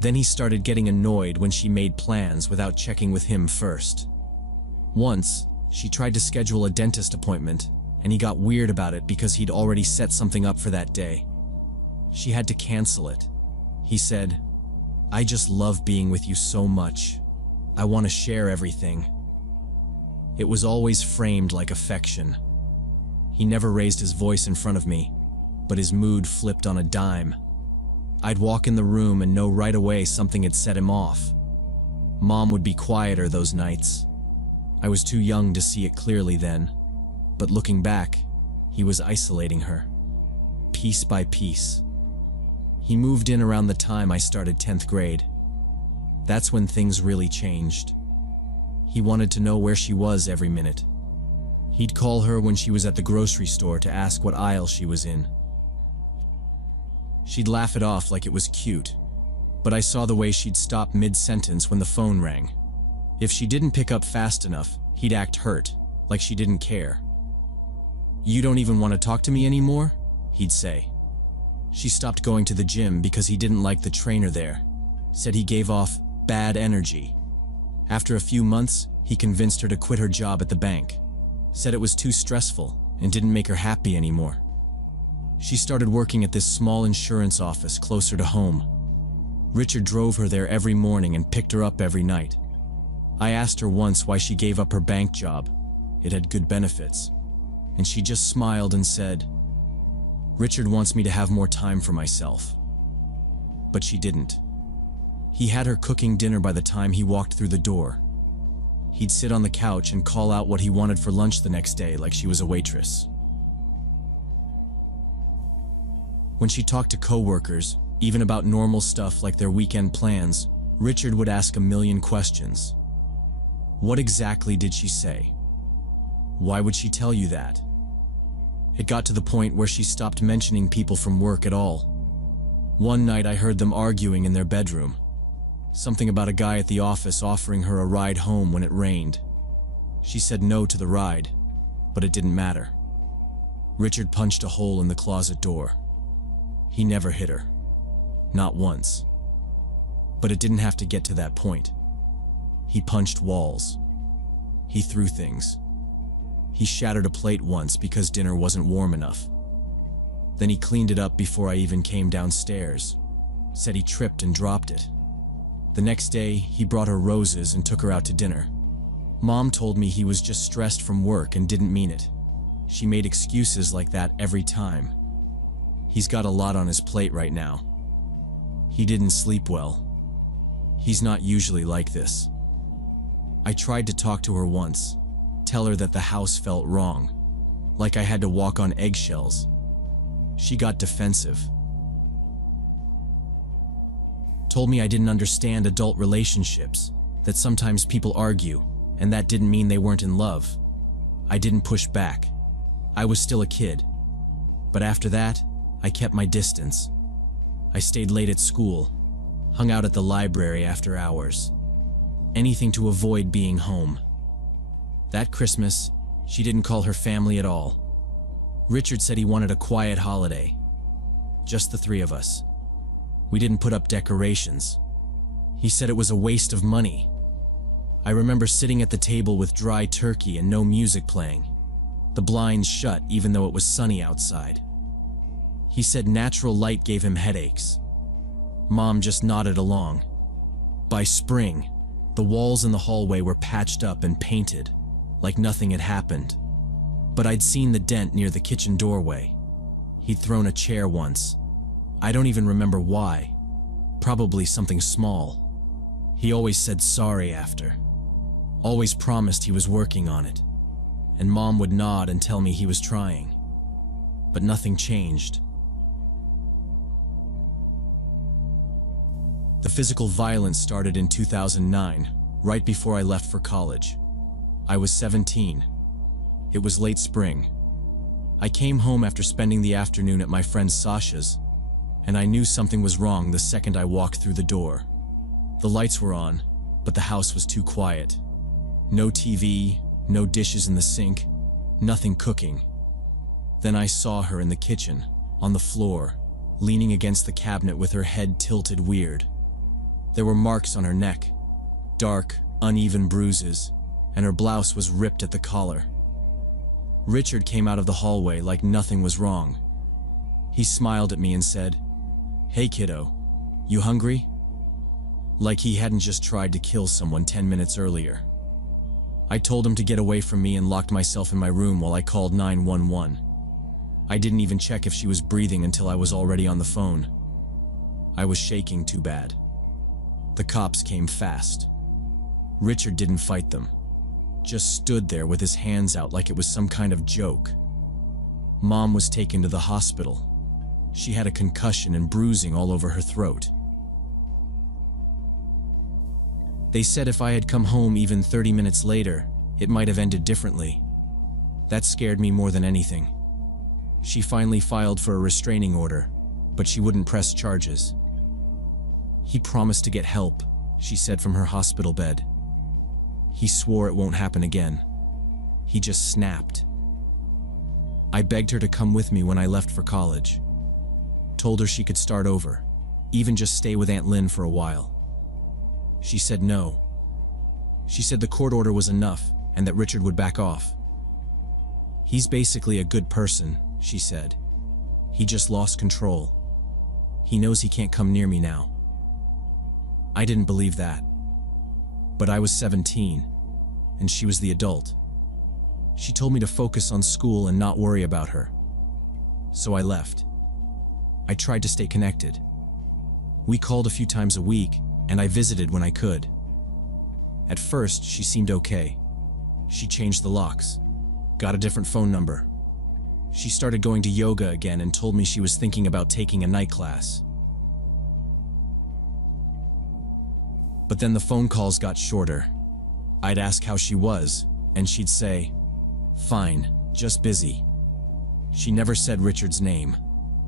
Then he started getting annoyed when she made plans without checking with him first. Once, she tried to schedule a dentist appointment, and he got weird about it because he'd already set something up for that day. She had to cancel it. He said, "I just love being with you so much. I want to share everything." It was always framed like affection. He never raised his voice in front of me, but his mood flipped on a dime. I'd walk in the room and know right away something had set him off. Mom would be quieter those nights. I was too young to see it clearly then, but looking back, he was isolating her, piece by piece. He moved in around the time I started 10th grade. That's when things really changed. He wanted to know where she was every minute. He'd call her when she was at the grocery store to ask what aisle she was in. She'd laugh it off like it was cute, but I saw the way she'd stop mid-sentence when the phone rang. If she didn't pick up fast enough, he'd act hurt, like she didn't care. "You don't even want to talk to me anymore?" he'd say. She stopped going to the gym because he didn't like the trainer there, said he gave off bad energy. After a few months, he convinced her to quit her job at the bank, said it was too stressful and didn't make her happy anymore. She started working at this small insurance office closer to home. Richard drove her there every morning and picked her up every night. I asked her once why she gave up her bank job. It had good benefits. And she just smiled and said, "Richard wants me to have more time for myself." But she didn't. He had her cooking dinner by the time he walked through the door. He'd sit on the couch and call out what he wanted for lunch the next day like she was a waitress. When she talked to coworkers, even about normal stuff like their weekend plans, Richard would ask a million questions. What exactly did she say? Why would she tell you that? It got to the point where she stopped mentioning people from work at all. One night I heard them arguing in their bedroom. Something about a guy at the office offering her a ride home when it rained. She said no to the ride, but it didn't matter. Richard punched a hole in the closet door. He never hit her. Not once. But it didn't have to get to that point. He punched walls. He threw things. He shattered a plate once because dinner wasn't warm enough. Then he cleaned it up before I even came downstairs. Said he tripped and dropped it. The next day, he brought her roses and took her out to dinner. Mom told me he was just stressed from work and didn't mean it. She made excuses like that every time. He's got a lot on his plate right now. He didn't sleep well. He's not usually like this. I tried to talk to her once, tell her that the house felt wrong, like I had to walk on eggshells. She got defensive. Told me I didn't understand adult relationships, that sometimes people argue, and that didn't mean they weren't in love. I didn't push back. I was still a kid. But after that, I kept my distance. I stayed late at school, hung out at the library after hours. Anything to avoid being home. That Christmas, she didn't call her family at all. Richard said he wanted a quiet holiday. Just the three of us. We didn't put up decorations. He said it was a waste of money. I remember sitting at the table with dry turkey and no music playing. The blinds shut even though it was sunny outside. He said natural light gave him headaches. Mom just nodded along. By spring, the walls in the hallway were patched up and painted, like nothing had happened. But I'd seen the dent near the kitchen doorway. He'd thrown a chair once. I don't even remember why. Probably something small. He always said sorry after. Always promised he was working on it. And Mom would nod and tell me he was trying. But nothing changed. The physical violence started in 2009, right before I left for college. I was 17. It was late spring. I came home after spending the afternoon at my friend Sasha's, and I knew something was wrong the second I walked through the door. The lights were on, but the house was too quiet. No TV, no dishes in the sink, nothing cooking. Then I saw her in the kitchen, on the floor, leaning against the cabinet with her head tilted weird. There were marks on her neck, dark, uneven bruises, and her blouse was ripped at the collar. Richard came out of the hallway like nothing was wrong. He smiled at me and said, "Hey kiddo, you hungry?" Like he hadn't just tried to kill someone 10 minutes earlier. I told him to get away from me and locked myself in my room while I called 911. I didn't even check if she was breathing until I was already on the phone. I was shaking too bad. The cops came fast. Richard didn't fight them, just stood there with his hands out like it was some kind of joke. Mom was taken to the hospital. She had a concussion and bruising all over her throat. They said if I had come home even 30 minutes later, it might have ended differently. That scared me more than anything. She finally filed for a restraining order, but she wouldn't press charges. "He promised to get help," she said from her hospital bed. "He swore it won't happen again. He just snapped." I begged her to come with me when I left for college. Told her she could start over, even just stay with Aunt Lynn for a while. She said no. She said the court order was enough and that Richard would back off. "He's basically a good person," she said. "He just lost control. He knows he can't come near me now." I didn't believe that. But I was 17, and she was the adult. She told me to focus on school and not worry about her. So I left. I tried to stay connected. We called a few times a week, and I visited when I could. At first, she seemed okay. She changed the locks, got a different phone number. She started going to yoga again and told me she was thinking about taking a night class. But then the phone calls got shorter. I'd ask how she was, and she'd say, "Fine, just busy." She never said Richard's name,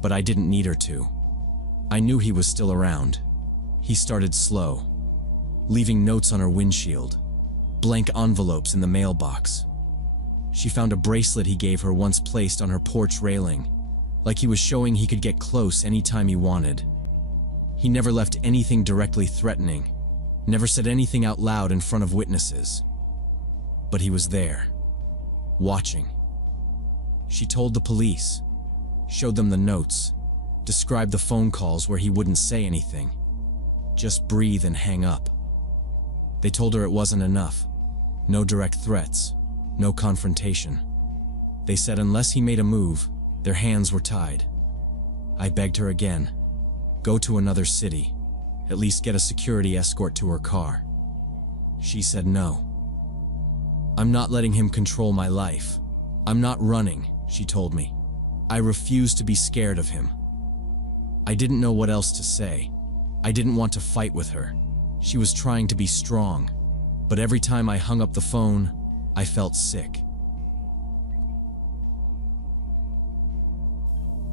but I didn't need her to. I knew he was still around. He started slow, leaving notes on her windshield, blank envelopes in the mailbox. She found a bracelet he gave her once placed on her porch railing, like he was showing he could get close anytime he wanted. He never left anything directly threatening, never said anything out loud in front of witnesses. But he was there, watching. She told the police, showed them the notes, described the phone calls where he wouldn't say anything, just breathe and hang up. They told her it wasn't enough. No direct threats, no confrontation. They said unless he made a move, their hands were tied. I begged her again, go to another city, at least get a security escort to her car. She said no. "I'm not letting him control my life. I'm not running," she told me. I refuse to be scared of him. I didn't know what else to say. I didn't want to fight with her. She was trying to be strong, but every time I hung up the phone, I felt sick.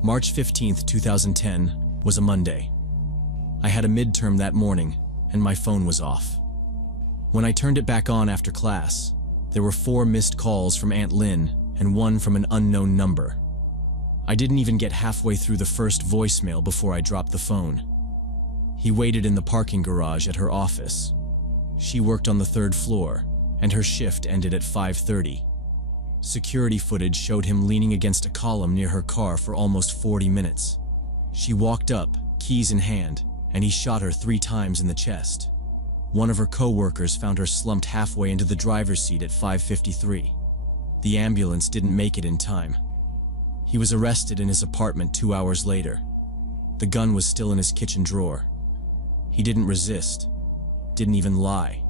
March 15th, 2010 was a Monday. I had a midterm that morning, and my phone was off. When I turned it back on after class, there were 4 missed calls from Aunt Lynn and 1 from an unknown number. I didn't even get halfway through the first voicemail before I dropped the phone. He waited in the parking garage at her office. She worked on the 3rd floor, and her shift ended at 5:30. Security footage showed him leaning against a column near her car for almost 40 minutes. She walked up, keys in hand, and he shot her 3 times in the chest. One of her co-workers found her slumped halfway into the driver's seat at 5:53. The ambulance didn't make it in time. He was arrested in his apartment 2 hours later. The gun was still in his kitchen drawer. He didn't resist, didn't even lie.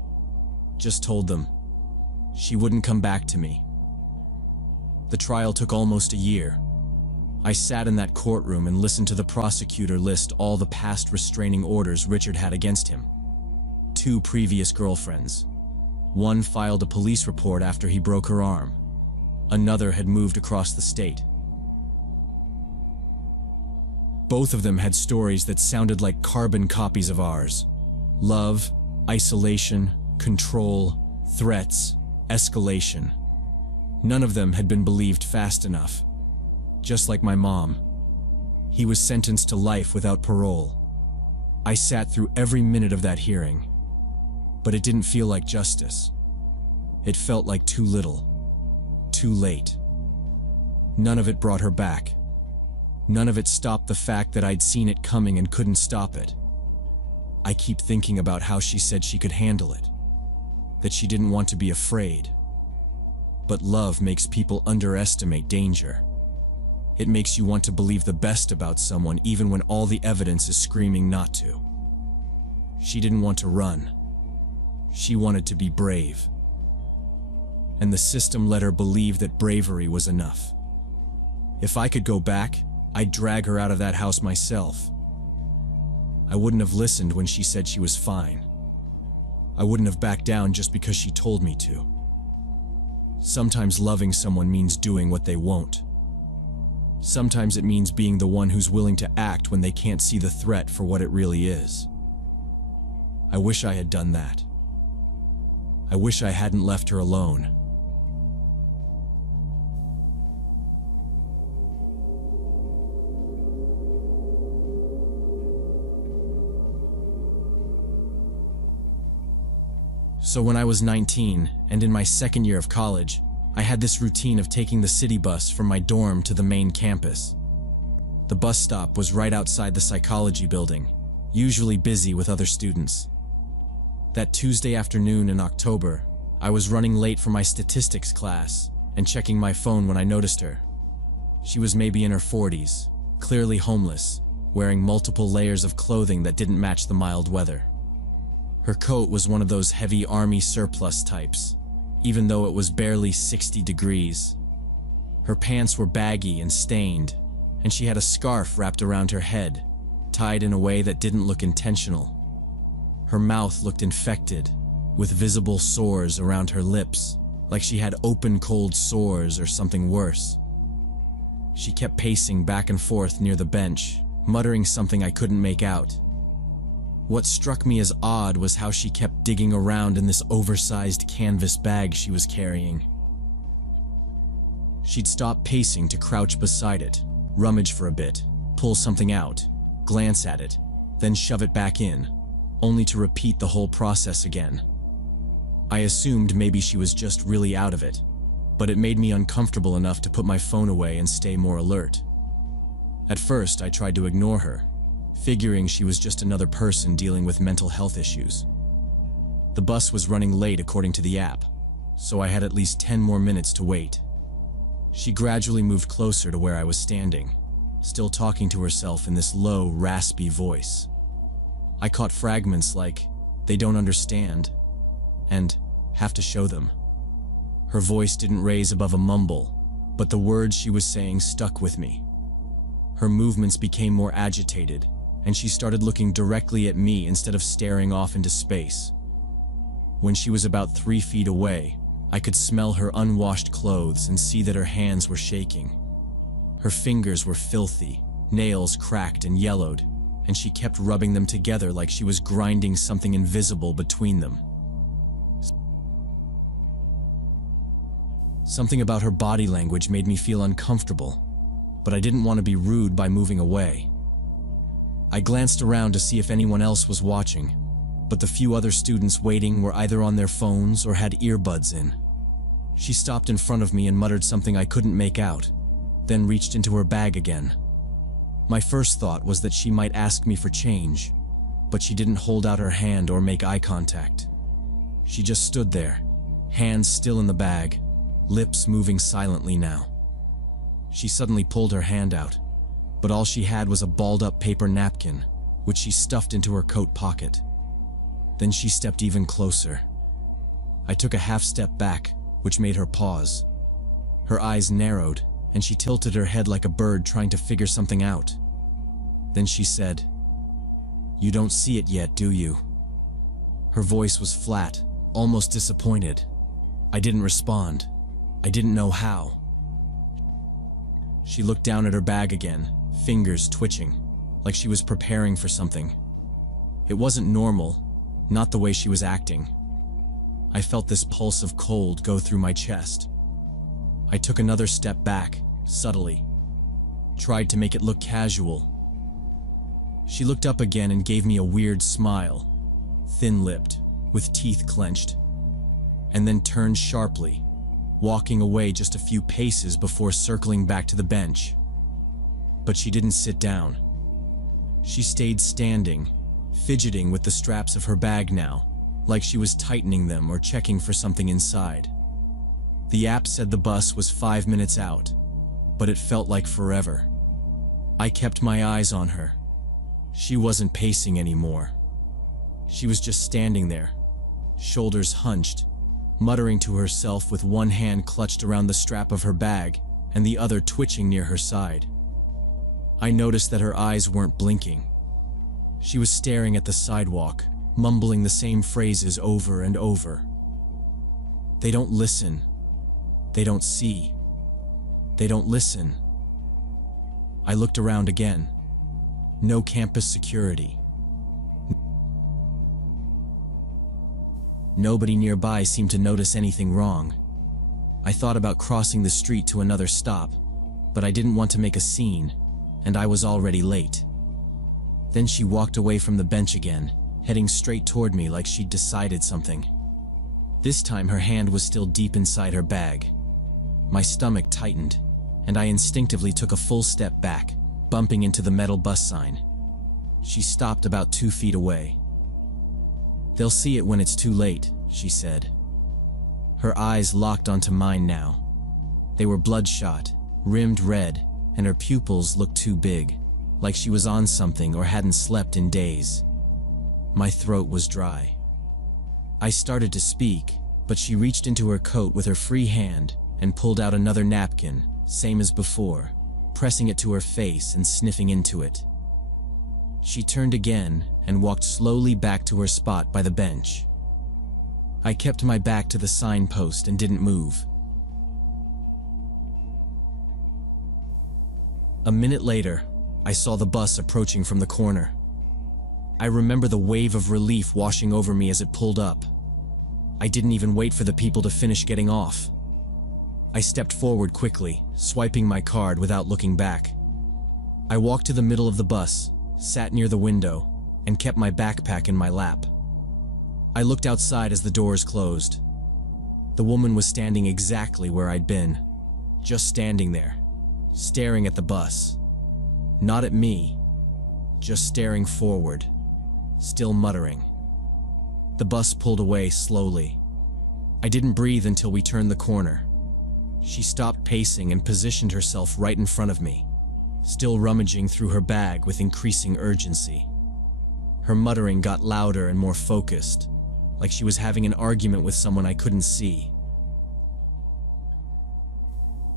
Just told them, she wouldn't come back to me. The trial took almost a year. I sat in that courtroom and listened to the prosecutor list all the past restraining orders Richard had against him. 2 previous girlfriends. One filed a police report after he broke her arm. Another had moved across the state. Both of them had stories that sounded like carbon copies of ours. Love, isolation, control, threats, escalation. None of them had been believed fast enough. just like my mom. He was sentenced to life without parole. I sat through every minute of that hearing, but it didn't feel like justice. It felt like too little, too late. None of it brought her back. None of it stopped the fact that I'd seen it coming and couldn't stop it. I keep thinking about how she said she could handle it, that she didn't want to be afraid. But love makes people underestimate danger. It makes you want to believe the best about someone even when all the evidence is screaming not to. She didn't want to run. She wanted to be brave. And the system let her believe that bravery was enough. If I could go back, I'd drag her out of that house myself. I wouldn't have listened when she said she was fine. I wouldn't have backed down just because she told me to. Sometimes loving someone means doing what they won't. Sometimes it means being the one who's willing to act when they can't see the threat for what it really is. I wish I had done that. I wish I hadn't left her alone. So when I was 19 and in my second year of college, I had this routine of taking the city bus from my dorm to the main campus. The bus stop was right outside the psychology building, usually busy with other students. That Tuesday afternoon in October, I was running late for my statistics class and checking my phone when I noticed her. She was maybe in her 40s, clearly homeless, wearing multiple layers of clothing that didn't match the mild weather. Her coat was one of those heavy army surplus types, even though it was barely 60 degrees. Her pants were baggy and stained, and she had a scarf wrapped around her head, tied in a way that didn't look intentional. Her mouth looked infected, with visible sores around her lips, like she had open cold sores or something worse. She kept pacing back and forth near the bench, muttering something I couldn't make out. What struck me as odd was how she kept digging around in this oversized canvas bag she was carrying. She'd stop pacing to crouch beside it, rummage for a bit, pull something out, glance at it, then shove it back in, only to repeat the whole process again. I assumed maybe she was just really out of it, but it made me uncomfortable enough to put my phone away and stay more alert. At first, I tried to ignore her, figuring she was just another person dealing with mental health issues. The bus was running late according to the app, so I had at least 10 more minutes to wait. She gradually moved closer to where I was standing, still talking to herself in this low, raspy voice. I caught fragments like, "They don't understand," and "have to show them." Her voice didn't raise above a mumble, but the words she was saying stuck with me. Her movements became more agitated, and she started looking directly at me instead of staring off into space. When she was about 3 feet away, I could smell her unwashed clothes and see that her hands were shaking. Her fingers were filthy, nails cracked and yellowed, and she kept rubbing them together like she was grinding something invisible between them. Something about her body language made me feel uncomfortable, but I didn't want to be rude by moving away. I glanced around to see if anyone else was watching, but the few other students waiting were either on their phones or had earbuds in. She stopped in front of me and muttered something I couldn't make out, then reached into her bag again. My first thought was that she might ask me for change, but she didn't hold out her hand or make eye contact. She just stood there, hands still in the bag, lips moving silently now. She suddenly pulled her hand out, but all she had was a balled-up paper napkin, which she stuffed into her coat pocket. Then she stepped even closer. I took a half step back, which made her pause. Her eyes narrowed, and she tilted her head like a bird trying to figure something out. Then she said, "You don't see it yet, do you?" Her voice was flat, almost disappointed. I didn't respond. I didn't know how. She looked down at her bag again, fingers twitching, like she was preparing for something. It wasn't normal, not the way she was acting. I felt this pulse of cold go through my chest. I took another step back, subtly, tried to make it look casual. She looked up again and gave me a weird smile, thin-lipped, with teeth clenched, and then turned sharply, walking away just a few paces before circling back to the bench. But she didn't sit down. She stayed standing, fidgeting with the straps of her bag now, like she was tightening them or checking for something inside. The app said the bus was 5 minutes out, but it felt like forever. I kept my eyes on her. She wasn't pacing anymore. She was just standing there, shoulders hunched, muttering to herself with one hand clutched around the strap of her bag and the other twitching near her side. I noticed that her eyes weren't blinking. She was staring at the sidewalk, mumbling the same phrases over and over. They don't listen. They don't see. They don't listen. I looked around again. No campus security. Nobody nearby seemed to notice anything wrong. I thought about crossing the street to another stop, but I didn't want to make a scene, and I was already late. Then she walked away from the bench again, heading straight toward me like she'd decided something. This time her hand was still deep inside her bag. My stomach tightened, and I instinctively took a full step back, bumping into the metal bus sign. She stopped about 2 feet away. "They'll see it when it's too late," she said. Her eyes locked onto mine now. They were bloodshot, rimmed red, and her pupils looked too big, like she was on something or hadn't slept in days. My throat was dry. I started to speak, but she reached into her coat with her free hand and pulled out another napkin, same as before, pressing it to her face and sniffing into it. She turned again and walked slowly back to her spot by the bench. I kept my back to the signpost and didn't move. A minute later, I saw the bus approaching from the corner. I remember the wave of relief washing over me as it pulled up. I didn't even wait for the people to finish getting off. I stepped forward quickly, swiping my card without looking back. I walked to the middle of the bus, sat near the window, and kept my backpack in my lap. I looked outside as the doors closed. The woman was standing exactly where I'd been, just standing there, staring at the bus. Not at me, just staring forward, still muttering. The bus pulled away slowly. I didn't breathe until we turned the corner. She stopped pacing and positioned herself right in front of me, still rummaging through her bag with increasing urgency. Her muttering got louder and more focused, like she was having an argument with someone I couldn't see.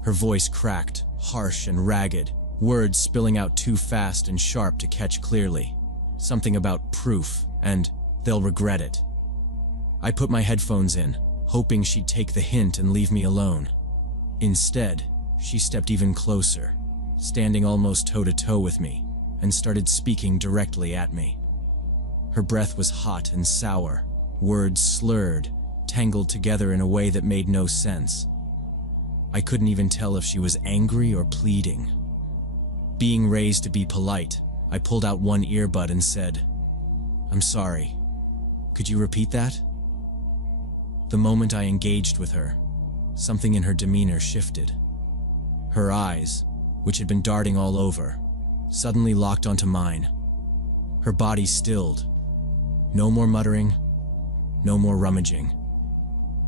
Her voice cracked, harsh and ragged, words spilling out too fast and sharp to catch clearly. Something about proof and they'll regret it. I put my headphones in, hoping she'd take the hint and leave me alone. Instead, she stepped even closer, standing almost toe-to-toe with me, and started speaking directly at me. Her breath was hot and sour, words slurred, tangled together in a way that made no sense. I couldn't even tell if she was angry or pleading. Being raised to be polite, I pulled out one earbud and said, "I'm sorry. Could you repeat that?" The moment I engaged with her, something in her demeanor shifted. Her eyes, which had been darting all over, suddenly locked onto mine. Her body stilled. No more muttering, no more rummaging.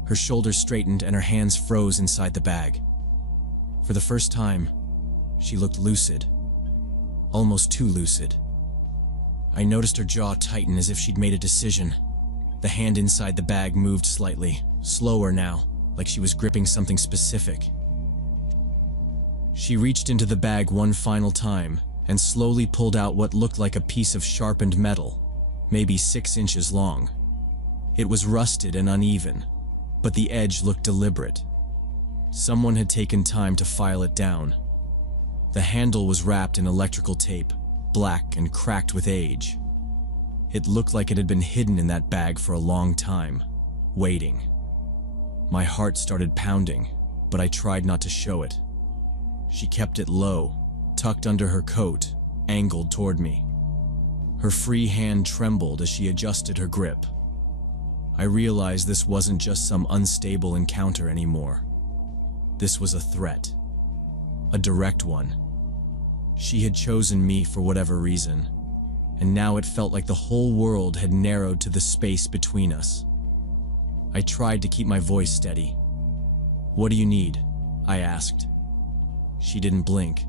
Her shoulders straightened and her hands froze inside the bag. For the first time, she looked lucid, almost too lucid. I noticed her jaw tighten as if she'd made a decision. The hand inside the bag moved slightly, slower now, like she was gripping something specific. She reached into the bag one final time and slowly pulled out what looked like a piece of sharpened metal, maybe 6 inches long. It was rusted and uneven, but the edge looked deliberate. Someone had taken time to file it down. The handle was wrapped in electrical tape, black and cracked with age. It looked like it had been hidden in that bag for a long time, waiting. My heart started pounding, but I tried not to show it. She kept it low, tucked under her coat, angled toward me. Her free hand trembled as she adjusted her grip. I realized this wasn't just some unstable encounter anymore. This was a threat. A direct one. She had chosen me for whatever reason, and now it felt like the whole world had narrowed to the space between us. I tried to keep my voice steady. "What do you need?" I asked. She didn't blink.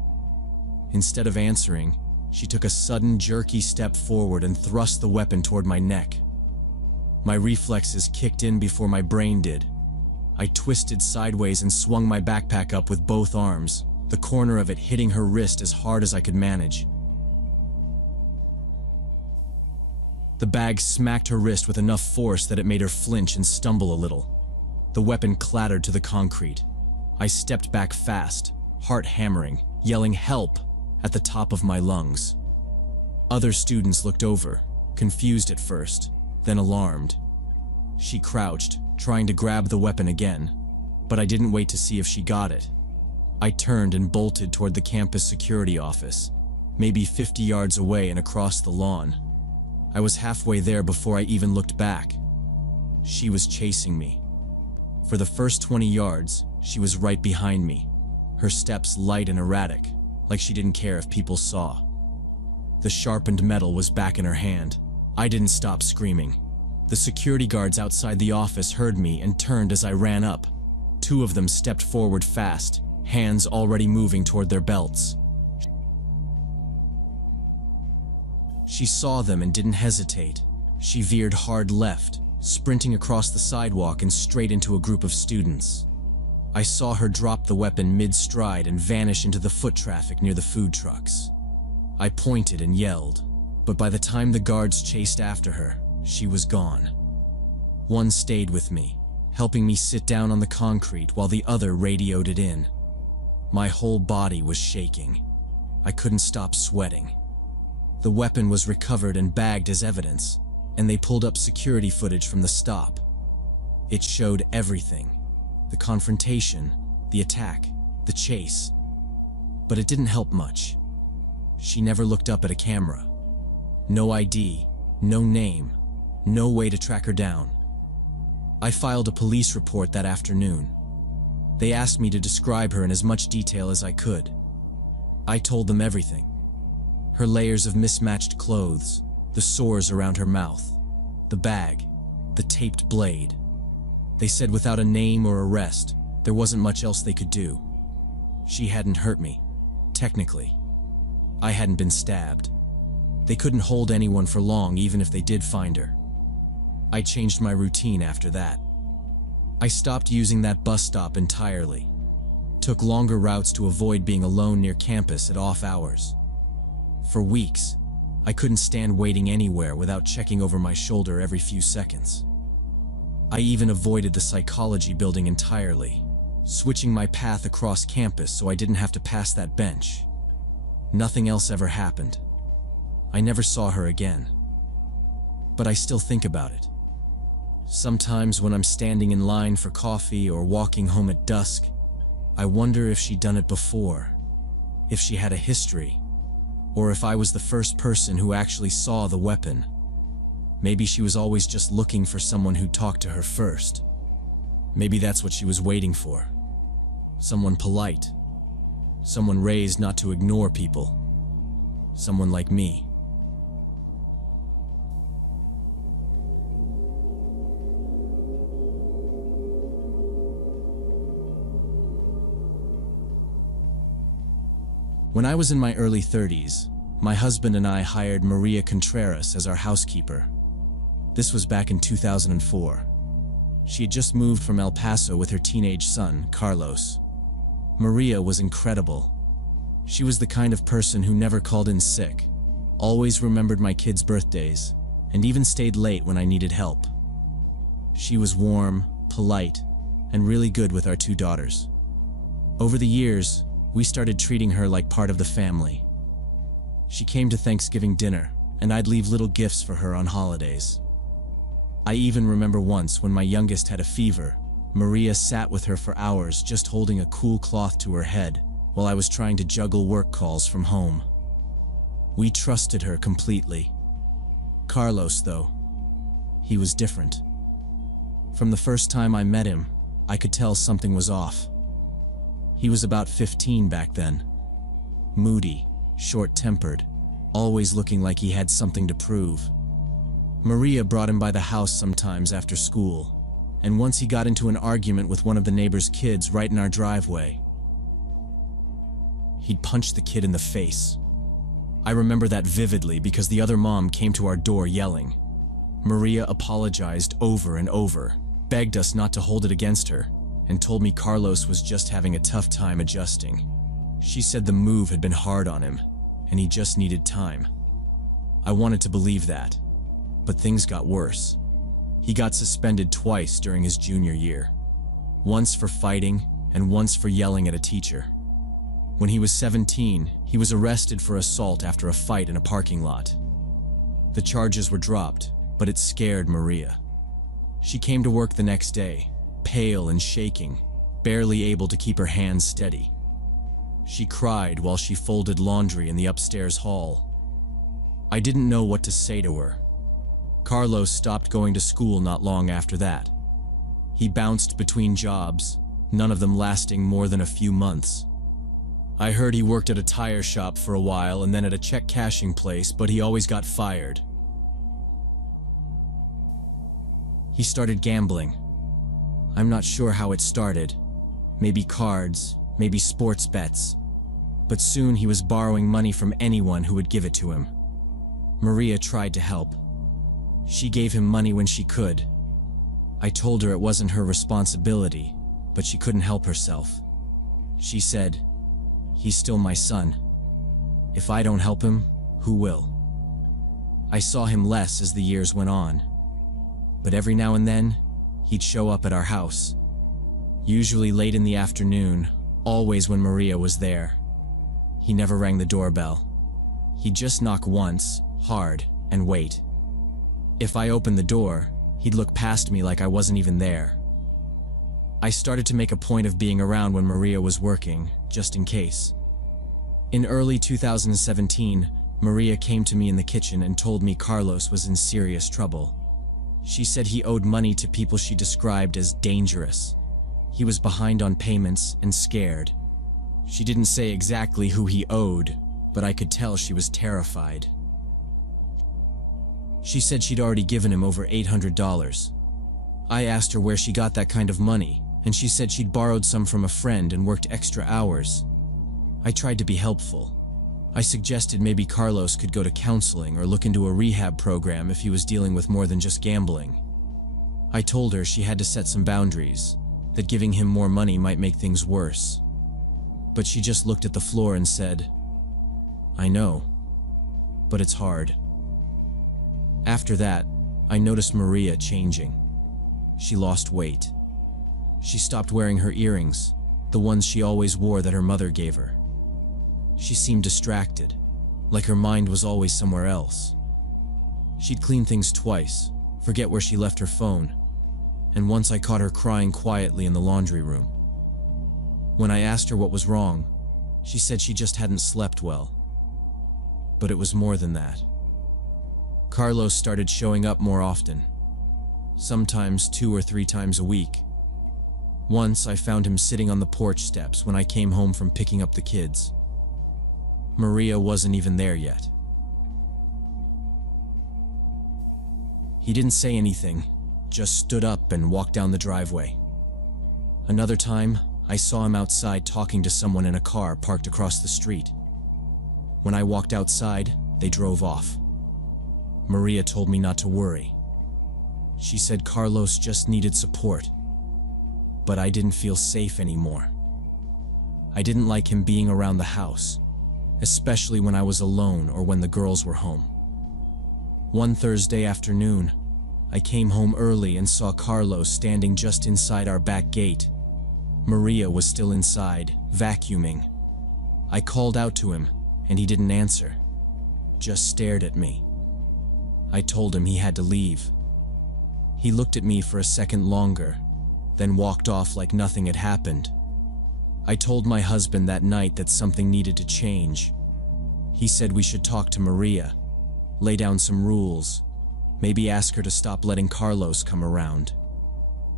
Instead of answering, she took a sudden, jerky step forward and thrust the weapon toward my neck. My reflexes kicked in before my brain did. I twisted sideways and swung my backpack up with both arms, the corner of it hitting her wrist as hard as I could manage. The bag smacked her wrist with enough force that it made her flinch and stumble a little. The weapon clattered to the concrete. I stepped back fast, heart hammering, yelling "help" at the top of my lungs. Other students looked over, confused at first, then alarmed. She crouched, trying to grab the weapon again, but I didn't wait to see if she got it. I turned and bolted toward the campus security office, maybe 50 yards away and across the lawn. I was halfway there before I even looked back. She was chasing me. For the first 20 yards, she was right behind me, her steps light and erratic, like she didn't care if people saw. The sharpened metal was back in her hand. I didn't stop screaming. The security guards outside the office heard me and turned as I ran up. 2 of them stepped forward fast, hands already moving toward their belts. She saw them and didn't hesitate. She veered hard left, sprinting across the sidewalk and straight into a group of students. I saw her drop the weapon mid-stride and vanish into the foot traffic near the food trucks. I pointed and yelled, but by the time the guards chased after her, she was gone. One stayed with me, helping me sit down on the concrete while the other radioed it in. My whole body was shaking. I couldn't stop sweating. The weapon was recovered and bagged as evidence, and they pulled up security footage from the stop. It showed everything. The confrontation, the attack, the chase. But it didn't help much. She never looked up at a camera. No ID, no name, no way to track her down. I filed a police report that afternoon. They asked me to describe her in as much detail as I could. I told them everything. Her layers of mismatched clothes, the sores around her mouth, the bag, the taped blade. They said without a name or arrest, there wasn't much else they could do. She hadn't hurt me, technically. I hadn't been stabbed. They couldn't hold anyone for long even if they did find her. I changed my routine after that. I stopped using that bus stop entirely. Took longer routes to avoid being alone near campus at off hours. For weeks, I couldn't stand waiting anywhere without checking over my shoulder every few seconds. I even avoided the psychology building entirely, switching my path across campus so I didn't have to pass that bench. Nothing else ever happened. I never saw her again. But I still think about it. Sometimes when I'm standing in line for coffee or walking home at dusk, I wonder if she'd done it before, if she had a history, or if I was the first person who actually saw the weapon. Maybe she was always just looking for someone who'd talk to her first. Maybe that's what she was waiting for. Someone polite. Someone raised not to ignore people. Someone like me. When I was in my early 30s, my husband and I hired Maria Contreras as our housekeeper. This was back in 2004. She had just moved from El Paso with her teenage son, Carlos. Maria was incredible. She was the kind of person who never called in sick, always remembered my kids' birthdays, and even stayed late when I needed help. She was warm, polite, and really good with our 2 daughters. Over the years, we started treating her like part of the family. She came to Thanksgiving dinner, and I'd leave little gifts for her on holidays. I even remember once when my youngest had a fever, Maria sat with her for hours just holding a cool cloth to her head while I was trying to juggle work calls from home. We trusted her completely. Carlos, though, he was different. From the first time I met him, I could tell something was off. He was about 15 back then. Moody, short-tempered, always looking like he had something to prove. Maria brought him by the house sometimes after school, and once he got into an argument with one of the neighbor's kids right in our driveway. He'd punched the kid in the face. I remember that vividly because the other mom came to our door yelling. Maria apologized over and over, begged us not to hold it against her, and told me Carlos was just having a tough time adjusting. She said the move had been hard on him, and he just needed time. I wanted to believe that, but things got worse. He got suspended twice during his junior year, once for fighting and once for yelling at a teacher. When he was 17, he was arrested for assault after a fight in a parking lot. The charges were dropped, but it scared Maria. She came to work the next day, pale and shaking, barely able to keep her hands steady. She cried while she folded laundry in the upstairs hall. I didn't know what to say to her. Carlos stopped going to school not long after that. He bounced between jobs, none of them lasting more than a few months. I heard he worked at a tire shop for a while and then at a check cashing place, but he always got fired. He started gambling. I'm not sure how it started. Maybe cards, maybe sports bets. But soon he was borrowing money from anyone who would give it to him. Maria tried to help. She gave him money when she could. I told her it wasn't her responsibility, but she couldn't help herself. She said, "He's still my son. If I don't help him, who will?" I saw him less as the years went on, but every now and then, he'd show up at our house. Usually late in the afternoon, always when Maria was there. He never rang the doorbell. He'd just knock once, hard, and wait. If I opened the door, he'd look past me like I wasn't even there. I started to make a point of being around when Maria was working, just in case. In early 2017, Maria came to me in the kitchen and told me Carlos was in serious trouble. She said he owed money to people she described as dangerous. He was behind on payments and scared. She didn't say exactly who he owed, but I could tell she was terrified. She said she'd already given him over $800. I asked her where she got that kind of money, and she said she'd borrowed some from a friend and worked extra hours. I tried to be helpful. I suggested maybe Carlos could go to counseling or look into a rehab program if he was dealing with more than just gambling. I told her she had to set some boundaries, that giving him more money might make things worse. But she just looked at the floor and said, "I know, but it's hard." After that, I noticed Maria changing. She lost weight. She stopped wearing her earrings, the ones she always wore that her mother gave her. She seemed distracted, like her mind was always somewhere else. She'd clean things twice, forget where she left her phone, and once I caught her crying quietly in the laundry room. When I asked her what was wrong, she said she just hadn't slept well. But it was more than that. Carlos started showing up more often, sometimes 2 or 3 times a week. Once I found him sitting on the porch steps when I came home from picking up the kids. Maria wasn't even there yet. He didn't say anything, just stood up and walked down the driveway. Another time, I saw him outside talking to someone in a car parked across the street. When I walked outside, they drove off. Maria told me not to worry. She said Carlos just needed support. But I didn't feel safe anymore. I didn't like him being around the house, especially when I was alone or when the girls were home. One Thursday afternoon, I came home early and saw Carlos standing just inside our back gate. Maria was still inside, vacuuming. I called out to him, and he didn't answer, just stared at me. I told him he had to leave. He looked at me for a second longer, then walked off like nothing had happened. I told my husband that night that something needed to change. He said we should talk to Maria, lay down some rules, maybe ask her to stop letting Carlos come around.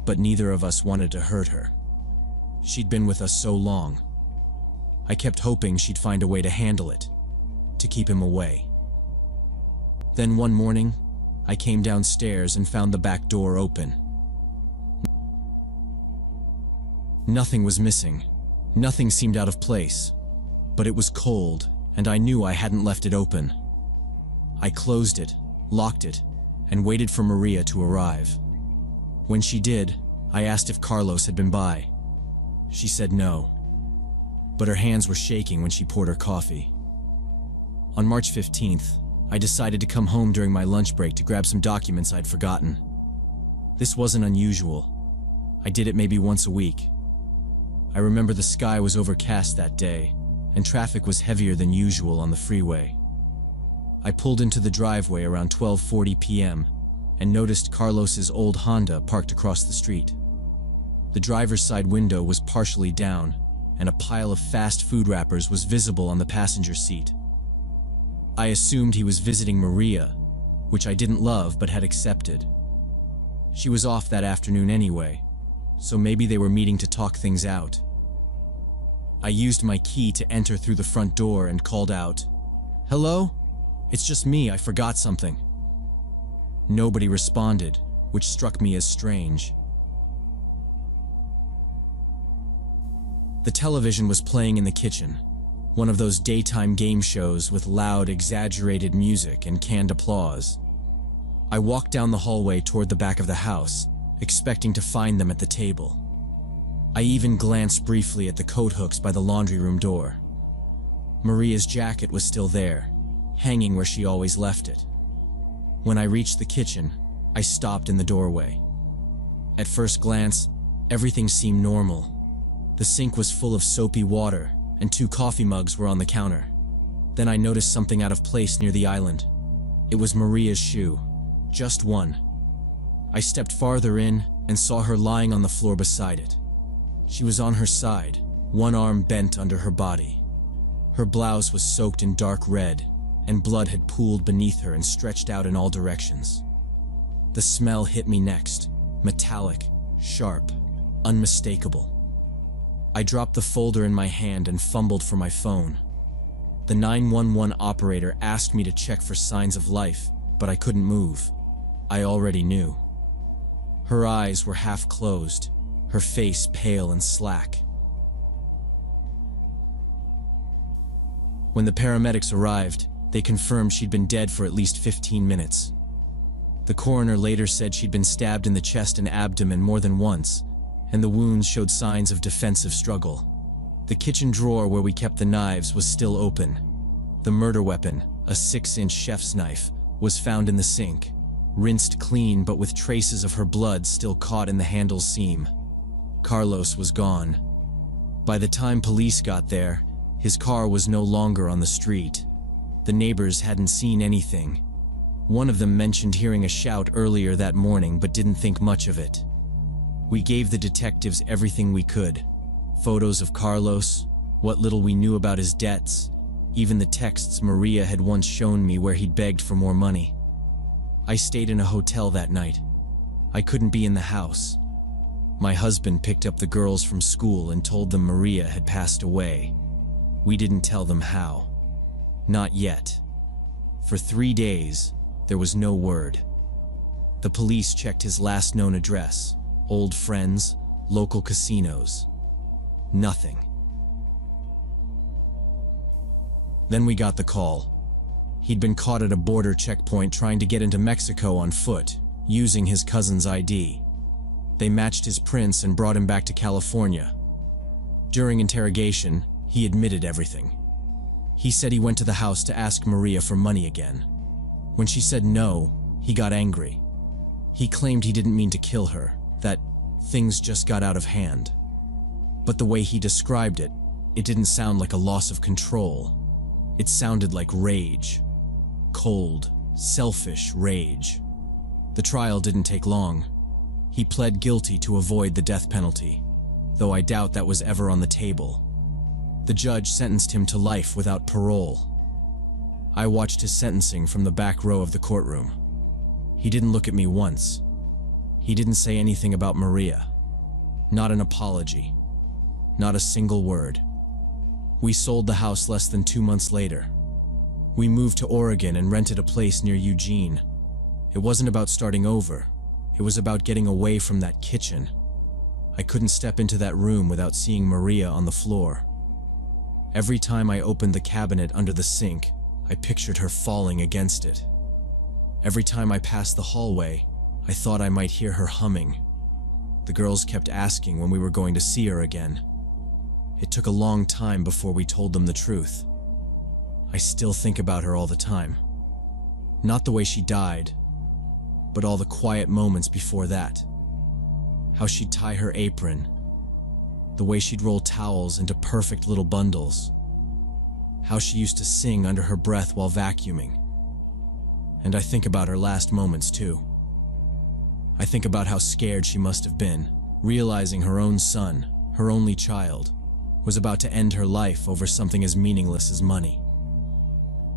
But neither of us wanted to hurt her. She'd been with us so long. I kept hoping she'd find a way to handle it, to keep him away. Then one morning, I came downstairs and found the back door open. Nothing was missing. Nothing seemed out of place. But it was cold, and I knew I hadn't left it open. I closed it, locked it, and waited for Maria to arrive. When she did, I asked if Carlos had been by. She said no, but her hands were shaking when she poured her coffee. On March 15th, I decided to come home during my lunch break to grab some documents I'd forgotten. This wasn't unusual. I did it maybe once a week. I remember the sky was overcast that day, and traffic was heavier than usual on the freeway. I pulled into the driveway around 12:40 p.m. and noticed Carlos's old Honda parked across the street. The driver's side window was partially down, and a pile of fast food wrappers was visible on the passenger seat. I assumed he was visiting Maria, which I didn't love but had accepted. She was off that afternoon anyway, so maybe they were meeting to talk things out. I used my key to enter through the front door and called out, "Hello? It's just me, I forgot something." Nobody responded, which struck me as strange. The television was playing in the kitchen, one of those daytime game shows with loud, exaggerated music and canned applause. I walked down the hallway toward the back of the house, expecting to find them at the table. I even glanced briefly at the coat hooks by the laundry room door. Maria's jacket was still there, hanging where she always left it. When I reached the kitchen, I stopped in the doorway. At first glance, everything seemed normal. The sink was full of soapy water, and 2 coffee mugs were on the counter. Then I noticed something out of place near the island. It was Maria's shoe, just one. I stepped farther in and saw her lying on the floor beside it. She was on her side, one arm bent under her body. Her blouse was soaked in dark red, and blood had pooled beneath her and stretched out in all directions. The smell hit me next, metallic, sharp, unmistakable. I dropped the folder in my hand and fumbled for my phone. The 911 operator asked me to check for signs of life, but I couldn't move. I already knew. Her eyes were half closed, her face pale and slack. When the paramedics arrived, they confirmed she'd been dead for at least 15 minutes. The coroner later said she'd been stabbed in the chest and abdomen more than once, and the wounds showed signs of defensive struggle. The kitchen drawer where we kept the knives was still open. The murder weapon, a 6-inch chef's knife, was found in the sink, rinsed clean but with traces of her blood still caught in the handle's seam. Carlos was gone. By the time police got there, his car was no longer on the street. The neighbors hadn't seen anything. One of them mentioned hearing a shout earlier that morning but didn't think much of it. We gave the detectives everything we could. Photos of Carlos, what little we knew about his debts, even the texts Maria had once shown me where he'd begged for more money. I stayed in a hotel that night. I couldn't be in the house. My husband picked up the girls from school and told them Maria had passed away. We didn't tell them how. Not yet. For 3 days, there was no word. The police checked his last known address, old friends, local casinos. Nothing. Then we got the call. He'd been caught at a border checkpoint trying to get into Mexico on foot, using his cousin's ID. They matched his prints and brought him back to California. During interrogation, he admitted everything. He said he went to the house to ask Maria for money again. When she said no, he got angry. He claimed he didn't mean to kill her, that things just got out of hand. But the way he described it, it didn't sound like a loss of control. It sounded like rage. Cold, selfish rage. The trial didn't take long. He pled guilty to avoid the death penalty. though I doubt that was ever on the table. The judge sentenced him to life without parole. I watched his sentencing from the back row of the courtroom. He didn't look at me once. He didn't say anything about Maria. Not an apology. Not a single word. We sold the house less than 2 months later. We moved to Oregon and rented a place near Eugene. It wasn't about starting over. It was about getting away from that kitchen. I couldn't step into that room without seeing Maria on the floor. Every time I opened the cabinet under the sink, I pictured her falling against it. Every time I passed the hallway, I thought I might hear her humming. The girls kept asking when we were going to see her again. It took a long time before we told them the truth. I still think about her all the time. Not the way she died, but all the quiet moments before that. How she'd tie her apron, the way she'd roll towels into perfect little bundles, how she used to sing under her breath while vacuuming. And I think about her last moments too. I think about how scared she must have been, realizing her own son, her only child, was about to end her life over something as meaningless as money.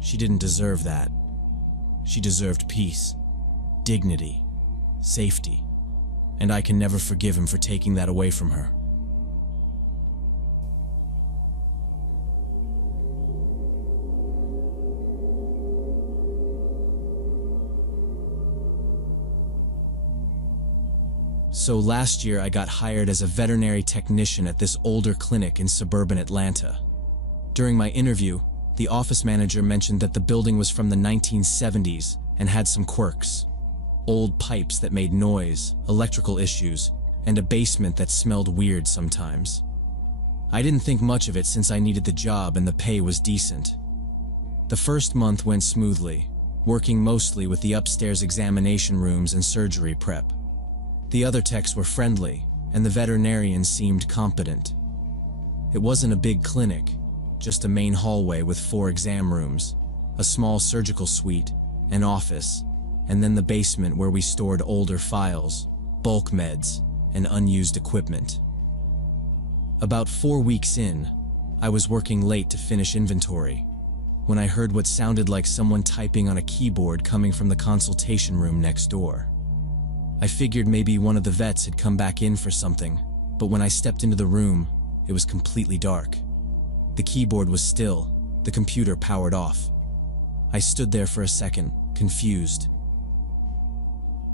She didn't deserve that. She deserved peace, dignity, safety, and I can never forgive him for taking that away from her. So last year I got hired as a veterinary technician at this older clinic in suburban Atlanta. During my interview, the office manager mentioned that the building was from the 1970s and had some quirks. Old pipes that made noise, electrical issues, and a basement that smelled weird sometimes. I didn't think much of it since I needed the job and the pay was decent. The first month went smoothly, working mostly with the upstairs examination rooms and surgery prep. The other techs were friendly, and the veterinarian seemed competent. It wasn't a big clinic, just a main hallway with 4 exam rooms, a small surgical suite, an office, and then the basement where we stored older files, bulk meds, and unused equipment. About 4 weeks in, I was working late to finish inventory, when I heard what sounded like someone typing on a keyboard coming from the consultation room next door. I figured maybe one of the vets had come back in for something, but when I stepped into the room, it was completely dark. The keyboard was still, the computer powered off. I stood there for a second, confused.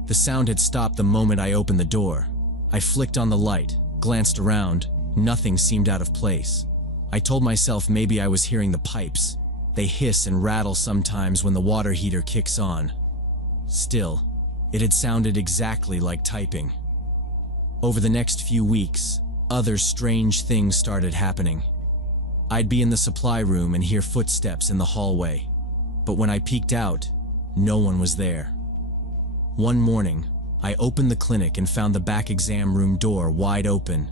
The sound had stopped the moment I opened the door. I flicked on the light, glanced around, nothing seemed out of place. I told myself maybe I was hearing the pipes. They hiss and rattle sometimes when the water heater kicks on. Still, it had sounded exactly like typing. Over the next few weeks, other strange things started happening. I'd be in the supply room and hear footsteps in the hallway, but when I peeked out, no one was there. One morning, I opened the clinic and found the back exam room door wide open,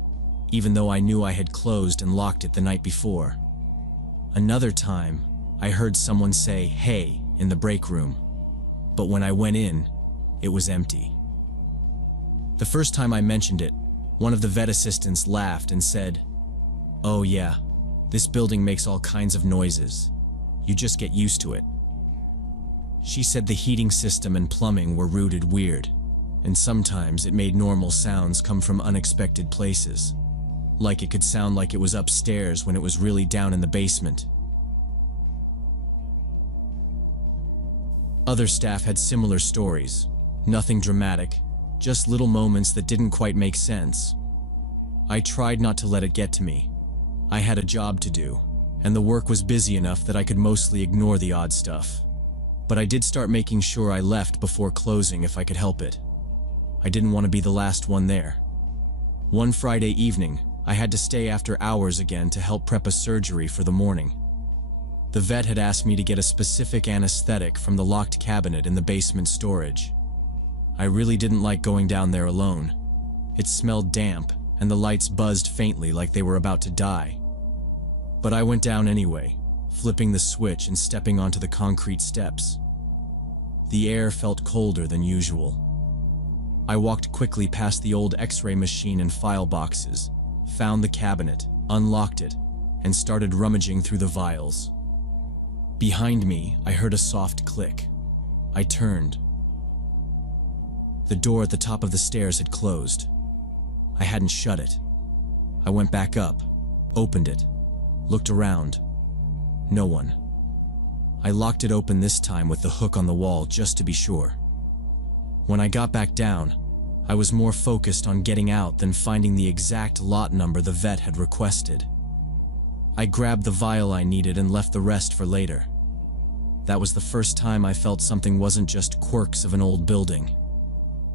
even though I knew I had closed and locked it the night before. Another time, I heard someone say, "Hey," in the break room, but when I went in, it was empty. The first time I mentioned it, one of the vet assistants laughed and said, "Oh yeah, this building makes all kinds of noises. You just get used to it." She said the heating system and plumbing were rooted weird, and sometimes it made normal sounds come from unexpected places. Like it could sound like it was upstairs when it was really down in the basement. Other staff had similar stories. Nothing dramatic, just little moments that didn't quite make sense. I tried not to let it get to me. I had a job to do, and the work was busy enough that I could mostly ignore the odd stuff. But I did start making sure I left before closing if I could help it. I didn't want to be the last one there. One Friday evening, I had to stay after hours again to help prep a surgery for the morning. The vet had asked me to get a specific anesthetic from the locked cabinet in the basement storage. I really didn't like going down there alone. It smelled damp, and the lights buzzed faintly like they were about to die. But I went down anyway, flipping the switch and stepping onto the concrete steps. The air felt colder than usual. I walked quickly past the old X-ray machine and file boxes, found the cabinet, unlocked it, and started rummaging through the vials. Behind me, I heard a soft click. I turned. The door at the top of the stairs had closed. I hadn't shut it. I went back up, opened it, looked around. No one. I locked it open this time with the hook on the wall just to be sure. When I got back down, I was more focused on getting out than finding the exact lot number the vet had requested. I grabbed the vial I needed and left the rest for later. That was the first time I felt something wasn't just quirks of an old building.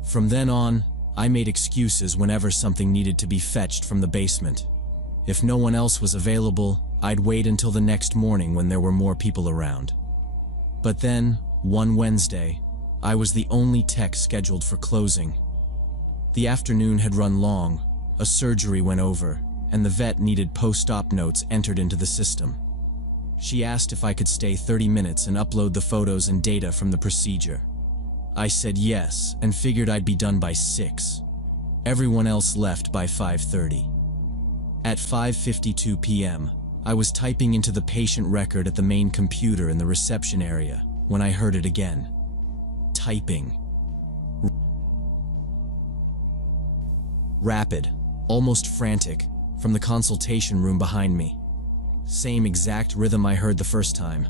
From then on, I made excuses whenever something needed to be fetched from the basement. If no one else was available, I'd wait until the next morning when there were more people around. But then, one Wednesday, I was the only tech scheduled for closing. The afternoon had run long, a surgery went over, and the vet needed post-op notes entered into the system. She asked if I could stay 30 minutes and upload the photos and data from the procedure. I said yes, and figured I'd be done by 6. Everyone else left by 5:30. At 5:52 p.m., I was typing into the patient record at the main computer in the reception area when I heard it again. Typing. Rapid, almost frantic, from the consultation room behind me. Same exact rhythm I heard the first time.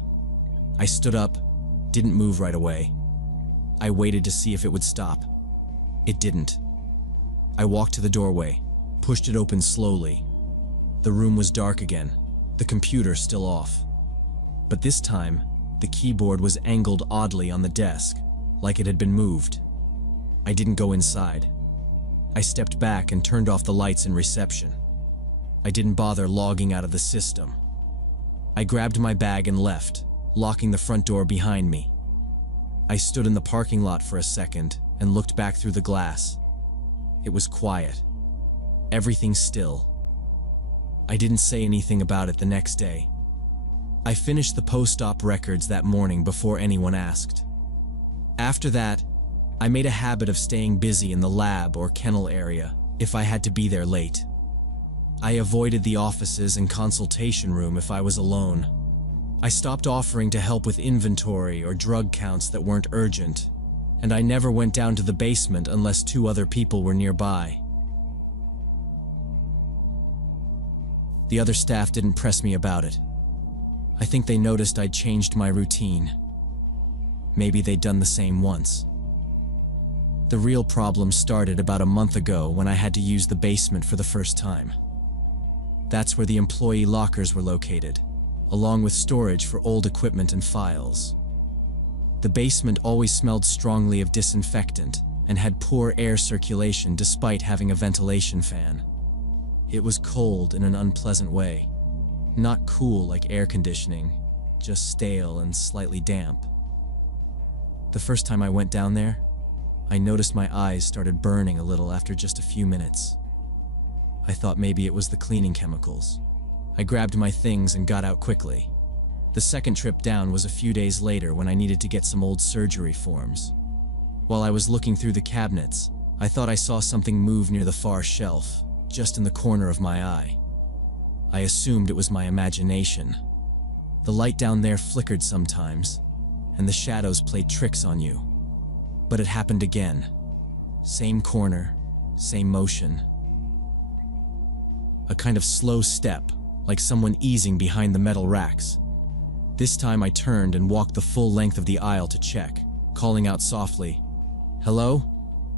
I stood up, didn't move right away. I waited to see if it would stop. It didn't. I walked to the doorway, pushed it open slowly. The room was dark again, the computer still off. But this time, the keyboard was angled oddly on the desk, like it had been moved. I didn't go inside. I stepped back and turned off the lights in reception. I didn't bother logging out of the system. I grabbed my bag and left, locking the front door behind me. I stood in the parking lot for a second and looked back through the glass. It was quiet. Everything still. I didn't say anything about it the next day. I finished the post-op records that morning before anyone asked. After that, I made a habit of staying busy in the lab or kennel area if I had to be there late. I avoided the offices and consultation room if I was alone. I stopped offering to help with inventory or drug counts that weren't urgent, and I never went down to the basement unless 2 other people were nearby. The other staff didn't press me about it. I think they noticed I'd changed my routine. Maybe they'd done the same once. The real problem started about a month ago when I had to use the basement for the first time. That's where the employee lockers were located, along with storage for old equipment and files. The basement always smelled strongly of disinfectant and had poor air circulation despite having a ventilation fan. It was cold in an unpleasant way. Not cool like air conditioning, just stale and slightly damp. The first time I went down there, I noticed my eyes started burning a little after just a few minutes. I thought maybe it was the cleaning chemicals. I grabbed my things and got out quickly. The second trip down was a few days later when I needed to get some old surgery forms. While I was looking through the cabinets, I thought I saw something move near the far shelf, just in the corner of my eye. I assumed it was my imagination. The light down there flickered sometimes, and the shadows played tricks on you. But it happened again. Same corner, same motion. A kind of slow step, like someone easing behind the metal racks. This time I turned and walked the full length of the aisle to check, calling out softly, "Hello?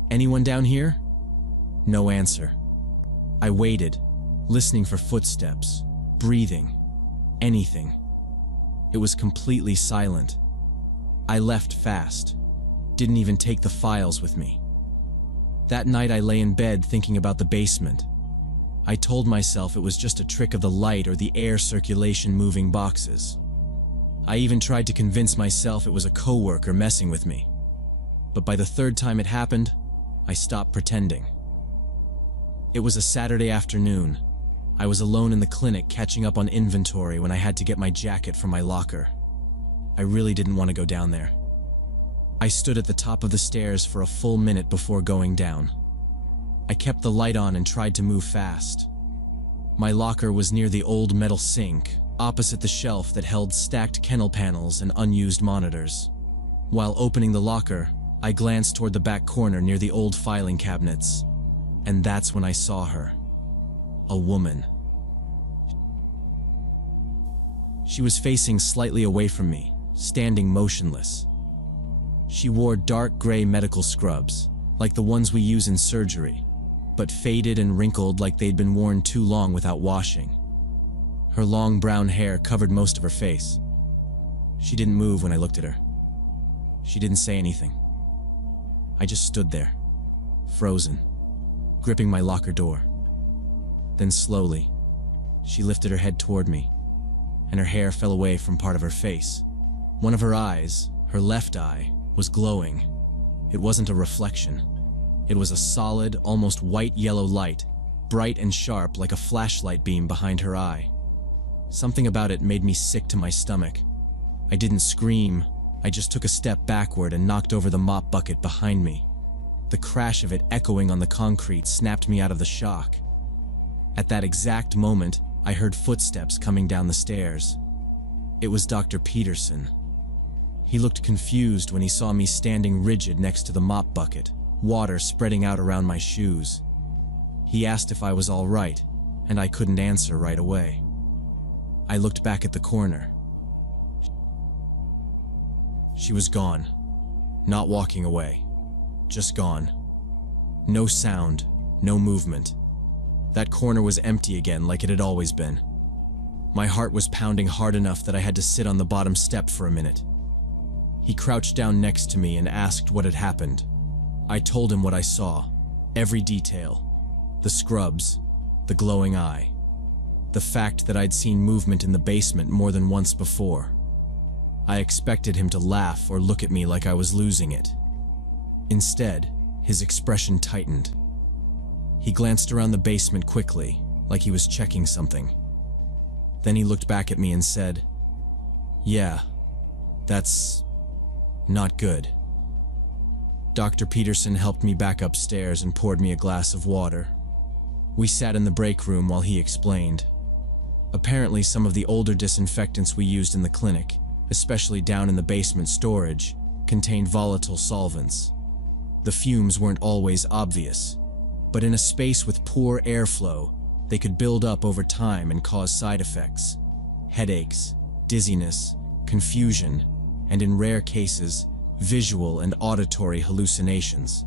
Anyone down here?" No answer. I waited, listening for footsteps, breathing, anything. It was completely silent. I left fast, didn't even take the files with me. That night I lay in bed thinking about the basement. I told myself it was just a trick of the light or the air circulation moving boxes. I even tried to convince myself it was a coworker messing with me. But by the 3rd time it happened, I stopped pretending. It was a Saturday afternoon. I was alone in the clinic catching up on inventory when I had to get my jacket from my locker. I really didn't want to go down there. I stood at the top of the stairs for a full minute before going down. I kept the light on and tried to move fast. My locker was near the old metal sink, opposite the shelf that held stacked kennel panels and unused monitors. While opening the locker, I glanced toward the back corner near the old filing cabinets, and that's when I saw her. A woman. She was facing slightly away from me, standing motionless. She wore dark gray medical scrubs, like the ones we use in surgery, but faded and wrinkled like they'd been worn too long without washing. Her long brown hair covered most of her face. She didn't move when I looked at her. She didn't say anything. I just stood there, frozen, gripping my locker door. Then slowly, she lifted her head toward me, and her hair fell away from part of her face. One of her eyes, her left eye, was glowing. It wasn't a reflection. It was a solid, almost white-yellow light, bright and sharp like a flashlight beam behind her eye. Something about it made me sick to my stomach. I didn't scream. I just took a step backward and knocked over the mop bucket behind me. The crash of it echoing on the concrete snapped me out of the shock. At that exact moment, I heard footsteps coming down the stairs. It was Dr. Peterson. He looked confused when he saw me standing rigid next to the mop bucket, water spreading out around my shoes. He asked if I was all right, and I couldn't answer right away. I looked back at the corner. She was gone. Not walking away. Just gone. No sound, no movement. That corner was empty again like it had always been. My heart was pounding hard enough that I had to sit on the bottom step for a minute. He crouched down next to me and asked what had happened. I told him what I saw, every detail. The scrubs, the glowing eye, the fact that I'd seen movement in the basement more than once before. I expected him to laugh or look at me like I was losing it. Instead, his expression tightened. He glanced around the basement quickly, like he was checking something. Then he looked back at me and said, "Yeah, that's not good." Dr. Peterson helped me back upstairs and poured me a glass of water. We sat in the break room while he explained. Apparently, some of the older disinfectants we used in the clinic, especially down in the basement storage, contained volatile solvents. The fumes weren't always obvious, but in a space with poor airflow, they could build up over time and cause side effects: headaches, dizziness, confusion, and in rare cases, visual and auditory hallucinations.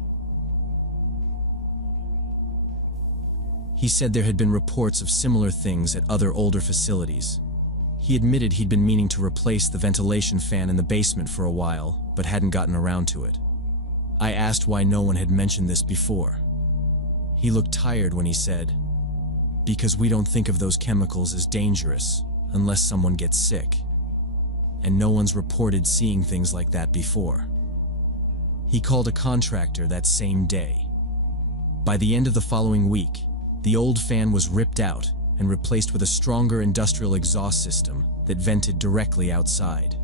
He said there had been reports of similar things at other older facilities. He admitted he'd been meaning to replace the ventilation fan in the basement for a while, but hadn't gotten around to it. I asked why no one had mentioned this before. He looked tired when he said, "Because we don't think of those chemicals as dangerous unless someone gets sick. And no one's reported seeing things like that before." He called a contractor that same day. By the end of the following week, the old fan was ripped out and replaced with a stronger industrial exhaust system that vented directly outside.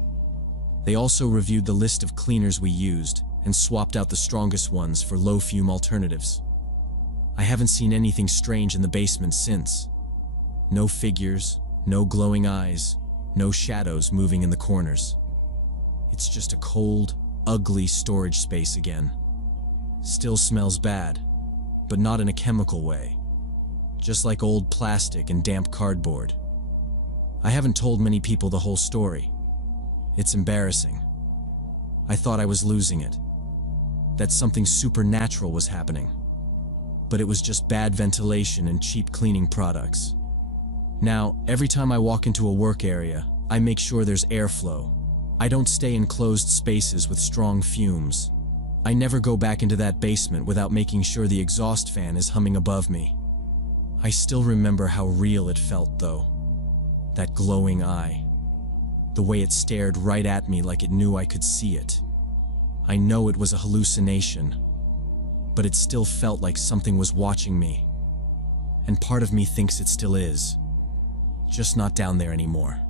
They also reviewed the list of cleaners we used and swapped out the strongest ones for low-fume alternatives. I haven't seen anything strange in the basement since. No figures, no glowing eyes, no shadows moving in the corners. It's just a cold, ugly storage space again. Still smells bad, but not in a chemical way. Just like old plastic and damp cardboard. I haven't told many people the whole story. It's embarrassing. I thought I was losing it. That something supernatural was happening. But it was just bad ventilation and cheap cleaning products. Now, every time I walk into a work area, I make sure there's airflow. I don't stay in closed spaces with strong fumes. I never go back into that basement without making sure the exhaust fan is humming above me. I still remember how real it felt, though. That glowing eye. The way it stared right at me like it knew I could see it. I know it was a hallucination, but it still felt like something was watching me. And part of me thinks it still is. Just not down there anymore.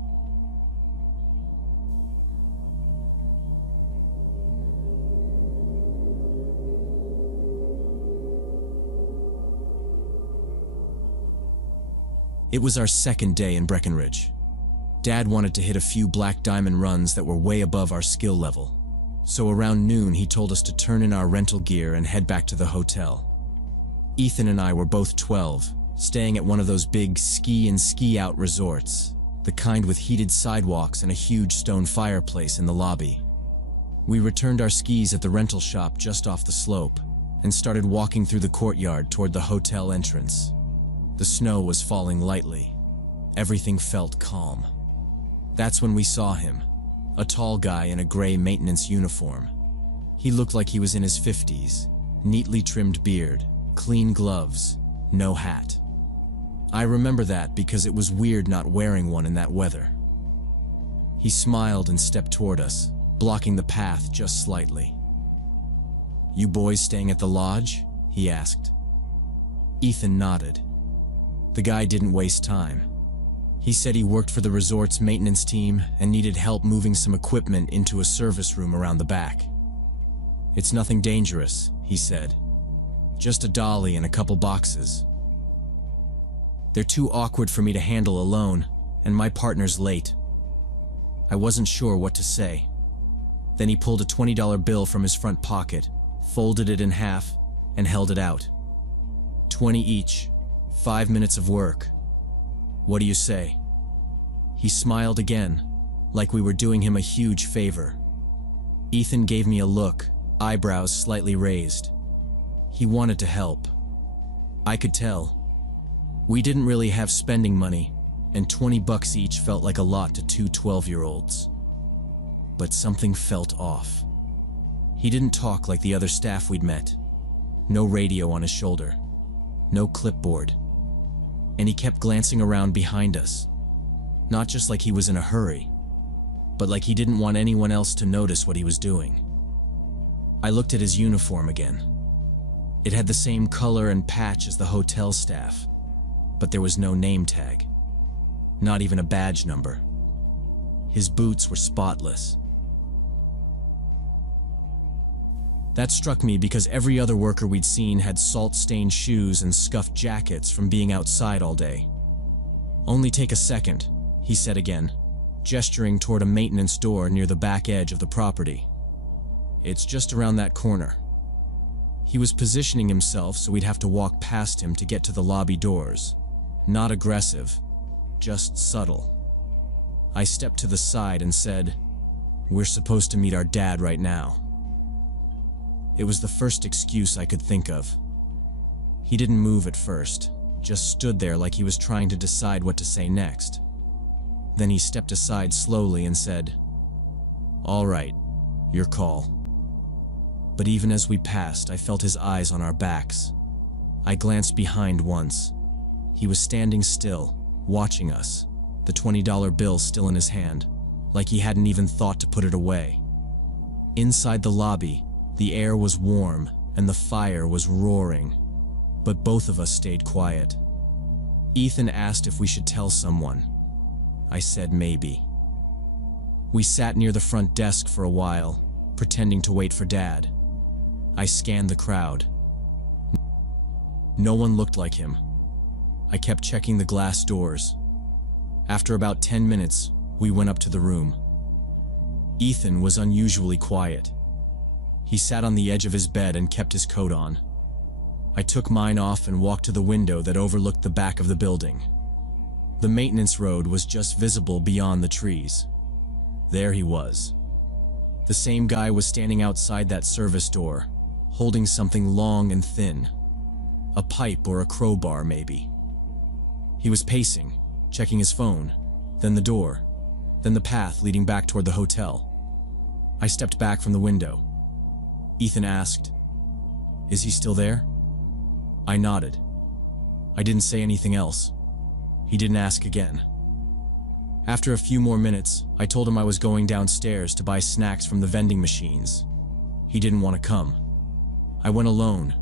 It was our second day in Breckenridge. Dad wanted to hit a few black diamond runs that were way above our skill level. So around noon, he told us to turn in our rental gear and head back to the hotel. Ethan and I were both 12, staying at one of those big ski and ski out resorts, the kind with heated sidewalks and a huge stone fireplace in the lobby. We returned our skis at the rental shop just off the slope and started walking through the courtyard toward the hotel entrance. The snow was falling lightly. Everything felt calm. That's when we saw him, a tall guy in a gray maintenance uniform. He looked like he was in his 50s, neatly trimmed beard, clean gloves, no hat. I remember that because it was weird not wearing one in that weather. He smiled and stepped toward us, blocking the path just slightly. "You boys staying at the lodge?" he asked. Ethan nodded. The guy didn't waste time. He said he worked for the resort's maintenance team and needed help moving some equipment into a service room around the back. "It's nothing dangerous," he said. "Just a dolly and a couple boxes. They're too awkward for me to handle alone, and my partner's late." I wasn't sure what to say. Then he pulled a $20 bill from his front pocket, folded it in half, and held it out. "20 each, 5 minutes of work. What do you say?" He smiled again, like we were doing him a huge favor. Ethan gave me a look, eyebrows slightly raised. He wanted to help. I could tell. We didn't really have spending money, and $20 each felt like a lot to two 12-year-olds. But something felt off. He didn't talk like the other staff we'd met. No radio on his shoulder. No clipboard. And he kept glancing around behind us. Not just like he was in a hurry, but like he didn't want anyone else to notice what he was doing. I looked at his uniform again. It had the same color and patch as the hotel staff, but there was no name tag. Not even a badge number. His boots were spotless. That struck me because every other worker we'd seen had salt-stained shoes and scuffed jackets from being outside all day. "Only take a second," he said again, gesturing toward a maintenance door near the back edge of the property. "It's just around that corner." He was positioning himself so we'd have to walk past him to get to the lobby doors. Not aggressive, just subtle. I stepped to the side and said, "We're supposed to meet our dad right now." It was the first excuse I could think of. He didn't move at first, just stood there like he was trying to decide what to say next. Then he stepped aside slowly and said, "All right, your call." But even as we passed, I felt his eyes on our backs. I glanced behind once. He was standing still, watching us, the $20 bill still in his hand, like he hadn't even thought to put it away. Inside the lobby, the air was warm and the fire was roaring, but both of us stayed quiet. Ethan asked if we should tell someone. I said maybe. We sat near the front desk for a while, pretending to wait for Dad. I scanned the crowd. No one looked like him. I kept checking the glass doors. After about 10 minutes, we went up to the room. Ethan was unusually quiet. He sat on the edge of his bed and kept his coat on. I took mine off and walked to the window that overlooked the back of the building. The maintenance road was just visible beyond the trees. There he was. The same guy was standing outside that service door, holding something long and thin. A pipe or a crowbar, maybe. He was pacing, checking his phone, then the door, then the path leading back toward the hotel. I stepped back from the window. Ethan asked, "Is he still there?" I nodded. I didn't say anything else. He didn't ask again. After a few more minutes, I told him I was going downstairs to buy snacks from the vending machines. He didn't want to come. I went alone,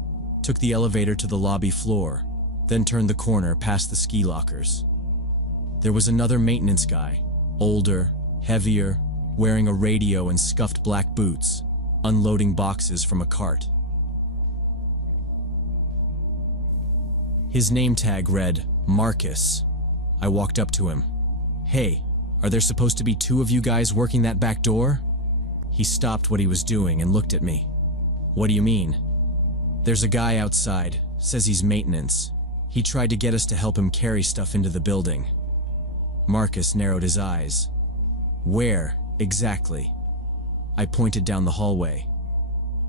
took the elevator to the lobby floor, then turned the corner past the ski lockers. There was another maintenance guy, older, heavier, wearing a radio and scuffed black boots, unloading boxes from a cart. His name tag read Marcus, I walked up to him. "Hey, are there supposed to be two of you guys working that back door?" He stopped what he was doing and looked at me. "What do you mean?" "There's a guy outside, says he's maintenance. He tried to get us to help him carry stuff into the building." Marcus narrowed his eyes. "Where, exactly?" I pointed down the hallway.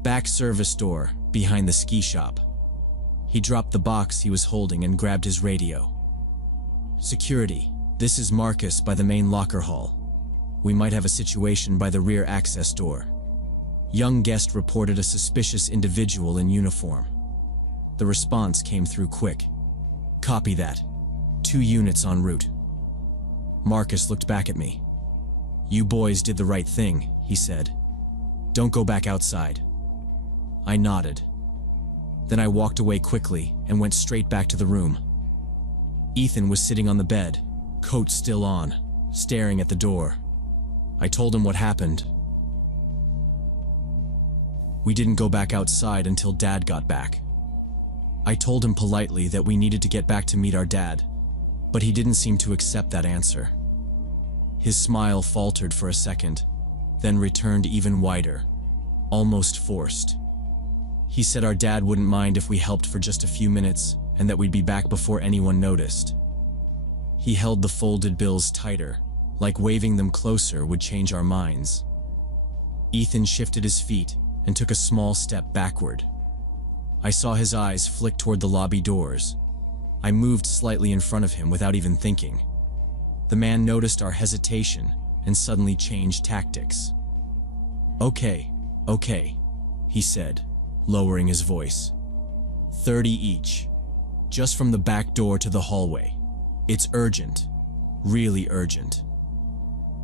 "Back service door, behind the ski shop." He dropped the box he was holding and grabbed his radio. "Security, this is Marcus by the main locker hall. We might have a situation by the rear access door. Young guest reported a suspicious individual in uniform." The response came through quick. "Copy that. 2 units en route." Marcus looked back at me. "You boys did the right thing," he said. "Don't go back outside." I nodded. Then I walked away quickly and went straight back to the room. Ethan was sitting on the bed, coat still on, staring at the door. I told him what happened. We didn't go back outside until Dad got back. I told him politely that we needed to get back to meet our dad, but he didn't seem to accept that answer. His smile faltered for a second, then returned even wider, almost forced. He said our dad wouldn't mind if we helped for just a few minutes and that we'd be back before anyone noticed. He held the folded bills tighter, like waving them closer would change our minds. Ethan shifted his feet and took a small step backward. I saw his eyes flick toward the lobby doors. I moved slightly in front of him without even thinking. The man noticed our hesitation and suddenly changed tactics. Okay, he said, lowering his voice. 30 each. Just from the back door to the hallway. It's urgent. Really urgent."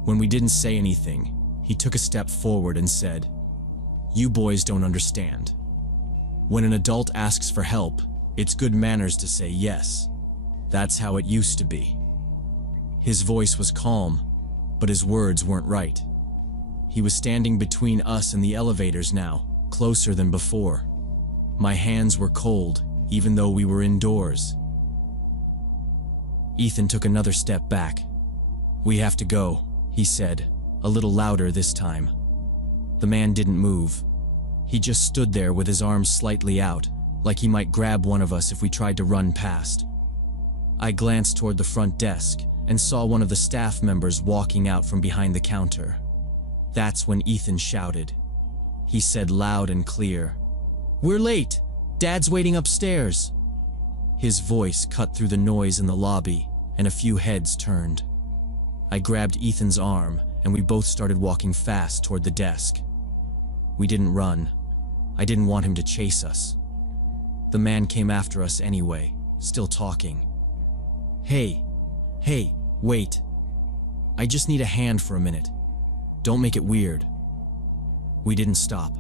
When we didn't say anything, he took a step forward and said, "You boys don't understand. When an adult asks for help, it's good manners to say yes. That's how it used to be." His voice was calm, but his words weren't right. He was standing between us and the elevators now, closer than before. My hands were cold, even though we were indoors. Ethan took another step back. "We have to go," he said, a little louder this time. The man didn't move. He just stood there with his arms slightly out, like he might grab one of us if we tried to run past. I glanced toward the front desk and saw one of the staff members walking out from behind the counter. That's when Ethan shouted. He said loud and clear, "We're late! Dad's waiting upstairs!" His voice cut through the noise in the lobby, and a few heads turned. I grabbed Ethan's arm, and we both started walking fast toward the desk. We didn't run. I didn't want him to chase us. The man came after us anyway, still talking. Hey, wait. I just need a hand for a minute. Don't make it weird." We didn't stop.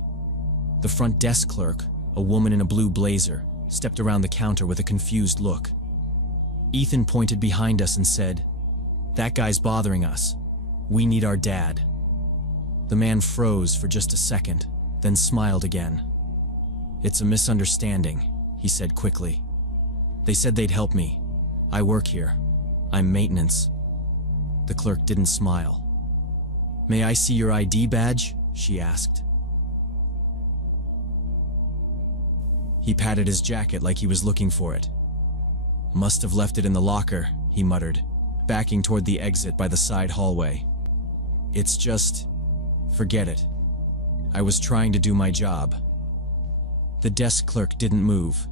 The front desk clerk, a woman in a blue blazer, stepped around the counter with a confused look. Ethan pointed behind us and said, "That guy's bothering us. We need our dad." The man froze for just a second, then smiled again. "It's a misunderstanding," he said quickly. "They said they'd help me. I work here. I'm maintenance." The clerk didn't smile. "May I see your ID badge?" she asked. He patted his jacket like he was looking for it. "Must have left it in the locker," he muttered, backing toward the exit by the side hallway. "It's just... forget it. I was trying to do my job." The desk clerk didn't move.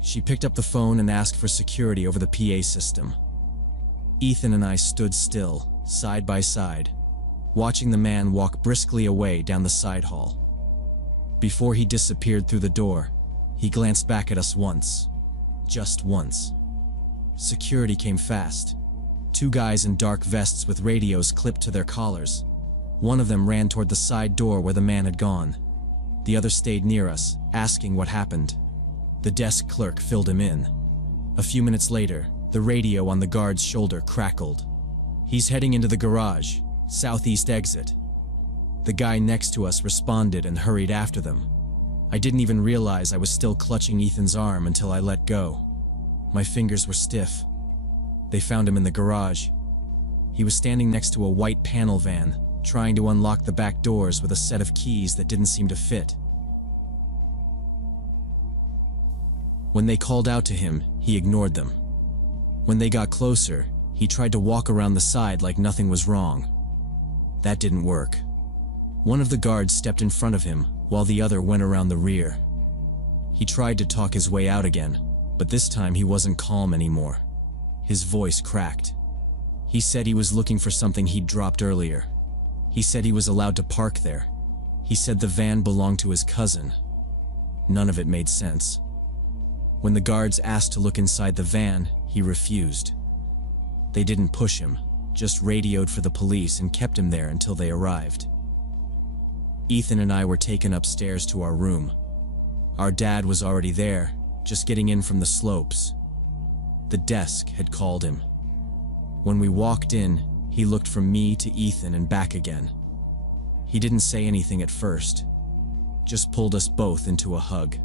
She picked up the phone and asked for security over the PA system. Ethan and I stood still, side by side, watching the man walk briskly away down the side hall. Before he disappeared through the door, he glanced back at us once. Just once. Security came fast. 2 guys in dark vests with radios clipped to their collars. One of them ran toward the side door where the man had gone. The other stayed near us, asking what happened. The desk clerk filled him in. A few minutes later, the radio on the guard's shoulder crackled. "He's heading into the garage, southeast exit." The guy next to us responded and hurried after them. I didn't even realize I was still clutching Ethan's arm until I let go. My fingers were stiff. They found him in the garage. He was standing next to a white panel van, trying to unlock the back doors with a set of keys that didn't seem to fit. When they called out to him, he ignored them. When they got closer, he tried to walk around the side like nothing was wrong. That didn't work. One of the guards stepped in front of him, while the other went around the rear. He tried to talk his way out again, but this time he wasn't calm anymore. His voice cracked. He said he was looking for something he'd dropped earlier. He said he was allowed to park there. He said the van belonged to his cousin. None of it made sense. When the guards asked to look inside the van, he refused. They didn't push him, just radioed for the police and kept him there until they arrived. Ethan and I were taken upstairs to our room. Our dad was already there, just getting in from the slopes. The desk had called him. When we walked in, he looked from me to Ethan and back again. He didn't say anything at first, just pulled us both into a hug.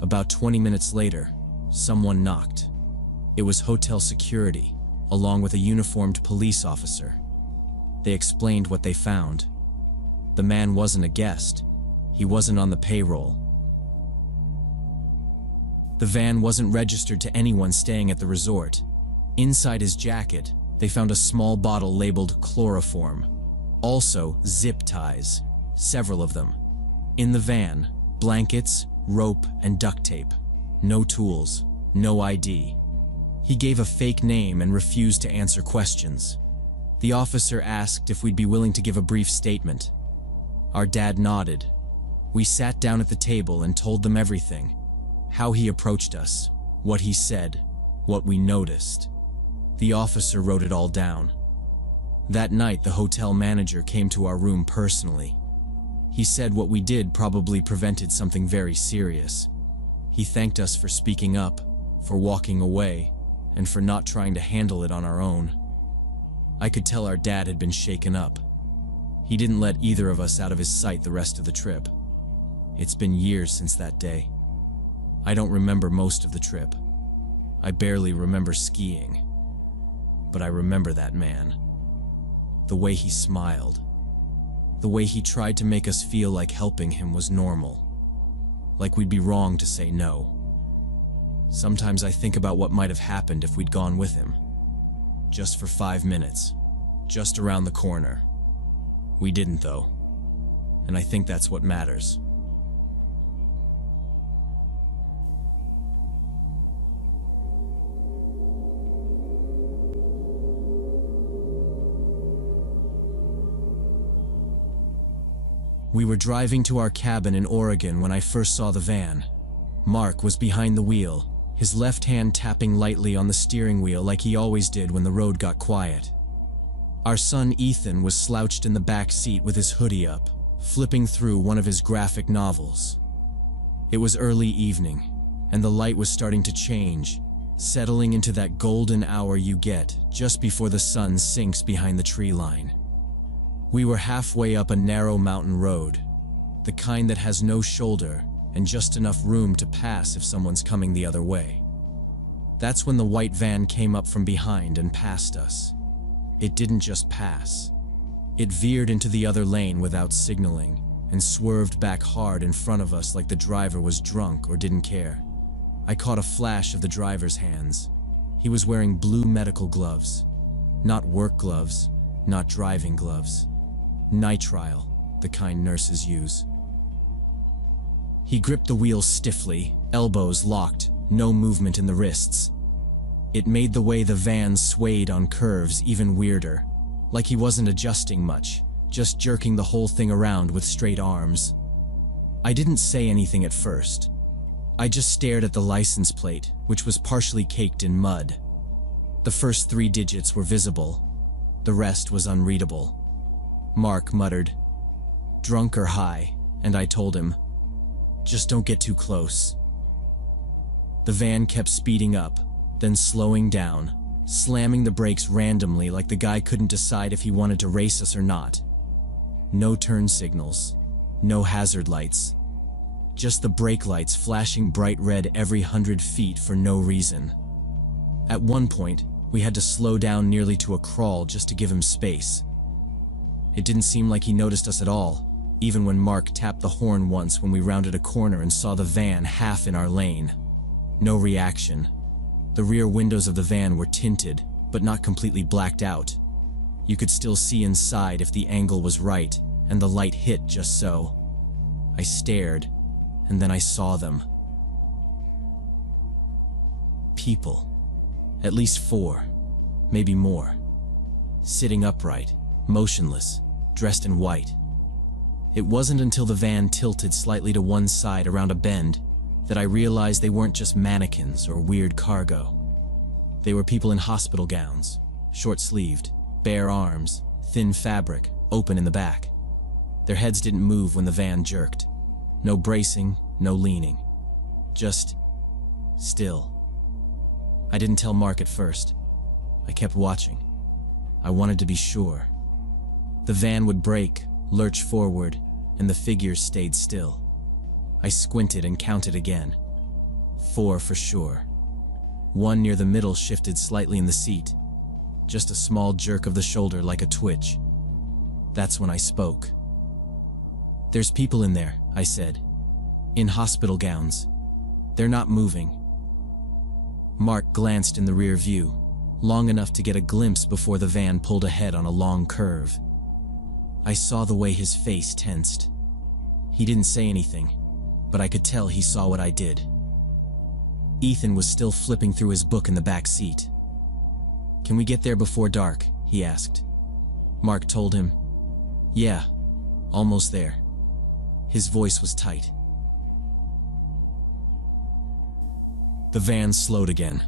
About 20 minutes later, someone knocked. It was hotel security, along with a uniformed police officer. They explained what they found. The man wasn't a guest. He wasn't on the payroll. The van wasn't registered to anyone staying at the resort. Inside his jacket, they found a small bottle labeled chloroform. Also, zip ties, several of them. In the van, blankets, rope, and duct tape. No tools, no ID. He gave a fake name and refused to answer questions. The officer asked if we'd be willing to give a brief statement. Our dad nodded. We sat down at the table and told them everything. How he approached us, what he said, what we noticed. The officer wrote it all down. That night, the hotel manager came to our room personally. He said what we did probably prevented something very serious. He thanked us for speaking up, for walking away, and for not trying to handle it on our own. I could tell our dad had been shaken up. He didn't let either of us out of his sight the rest of the trip. It's been years since that day. I don't remember most of the trip. I barely remember skiing. But I remember that man. The way he smiled. The way he tried to make us feel like helping him was normal. Like we'd be wrong to say no. Sometimes I think about what might have happened if we'd gone with him. Just for 5 minutes. Just around the corner. We didn't though. And I think that's what matters. We were driving to our cabin in Oregon when I first saw the van. Mark was behind the wheel, his left hand tapping lightly on the steering wheel like he always did when the road got quiet. Our son Ethan was slouched in the back seat with his hoodie up, flipping through one of his graphic novels. It was early evening, and the light was starting to change, settling into that golden hour you get just before the sun sinks behind the tree line. We were halfway up a narrow mountain road, the kind that has no shoulder and just enough room to pass if someone's coming the other way. That's when the white van came up from behind and passed us. It didn't just pass. It veered into the other lane without signaling and swerved back hard in front of us like the driver was drunk or didn't care. I caught a flash of the driver's hands. He was wearing blue medical gloves. Not work gloves, not driving gloves. Nitrile, the kind nurses use. He gripped the wheel stiffly, elbows locked, no movement in the wrists. It made the way the van swayed on curves even weirder, like he wasn't adjusting much, just jerking the whole thing around with straight arms. I didn't say anything at first. I just stared at the license plate, which was partially caked in mud. The first 3 digits were visible. The rest was unreadable. Mark muttered, "Drunk or high," and I told him, "Just don't get too close." The van kept speeding up, then slowing down, slamming the brakes randomly like the guy couldn't decide if he wanted to race us or not. No turn signals, no hazard lights, just the brake lights flashing bright red every 100 feet for no reason. At one point, We had to slow down nearly to a crawl just to give him space. It didn't seem like he noticed us at all, even when Mark tapped the horn once when we rounded a corner and saw the van half in our lane. No reaction. The rear windows of the van were tinted, but not completely blacked out. You could still see inside if the angle was right, and the light hit just so. I stared, and then I saw them. People. At least 4, maybe more. Sitting upright, motionless, dressed in white. It wasn't until the van tilted slightly to one side around a bend that I realized they weren't just mannequins or weird cargo. They were people in hospital gowns, short-sleeved, bare arms, thin fabric, open in the back. Their heads didn't move when the van jerked. No bracing, no leaning. Just still. I didn't tell Mark at first. I kept watching. I wanted to be sure. The van would brake, lurch forward, and the figures stayed still. I squinted and counted again. 4 for sure. One near the middle shifted slightly in the seat. Just a small jerk of the shoulder like a twitch. That's when I spoke. "There's people in there," I said. "In hospital gowns. They're not moving." Mark glanced in the rear view, long enough to get a glimpse before the van pulled ahead on a long curve. I saw the way his face tensed. He didn't say anything, but I could tell he saw what I did. Ethan was still flipping through his book in the back seat. "Can we get there before dark?" he asked. Mark told him, "Yeah, almost there." His voice was tight. The van slowed again.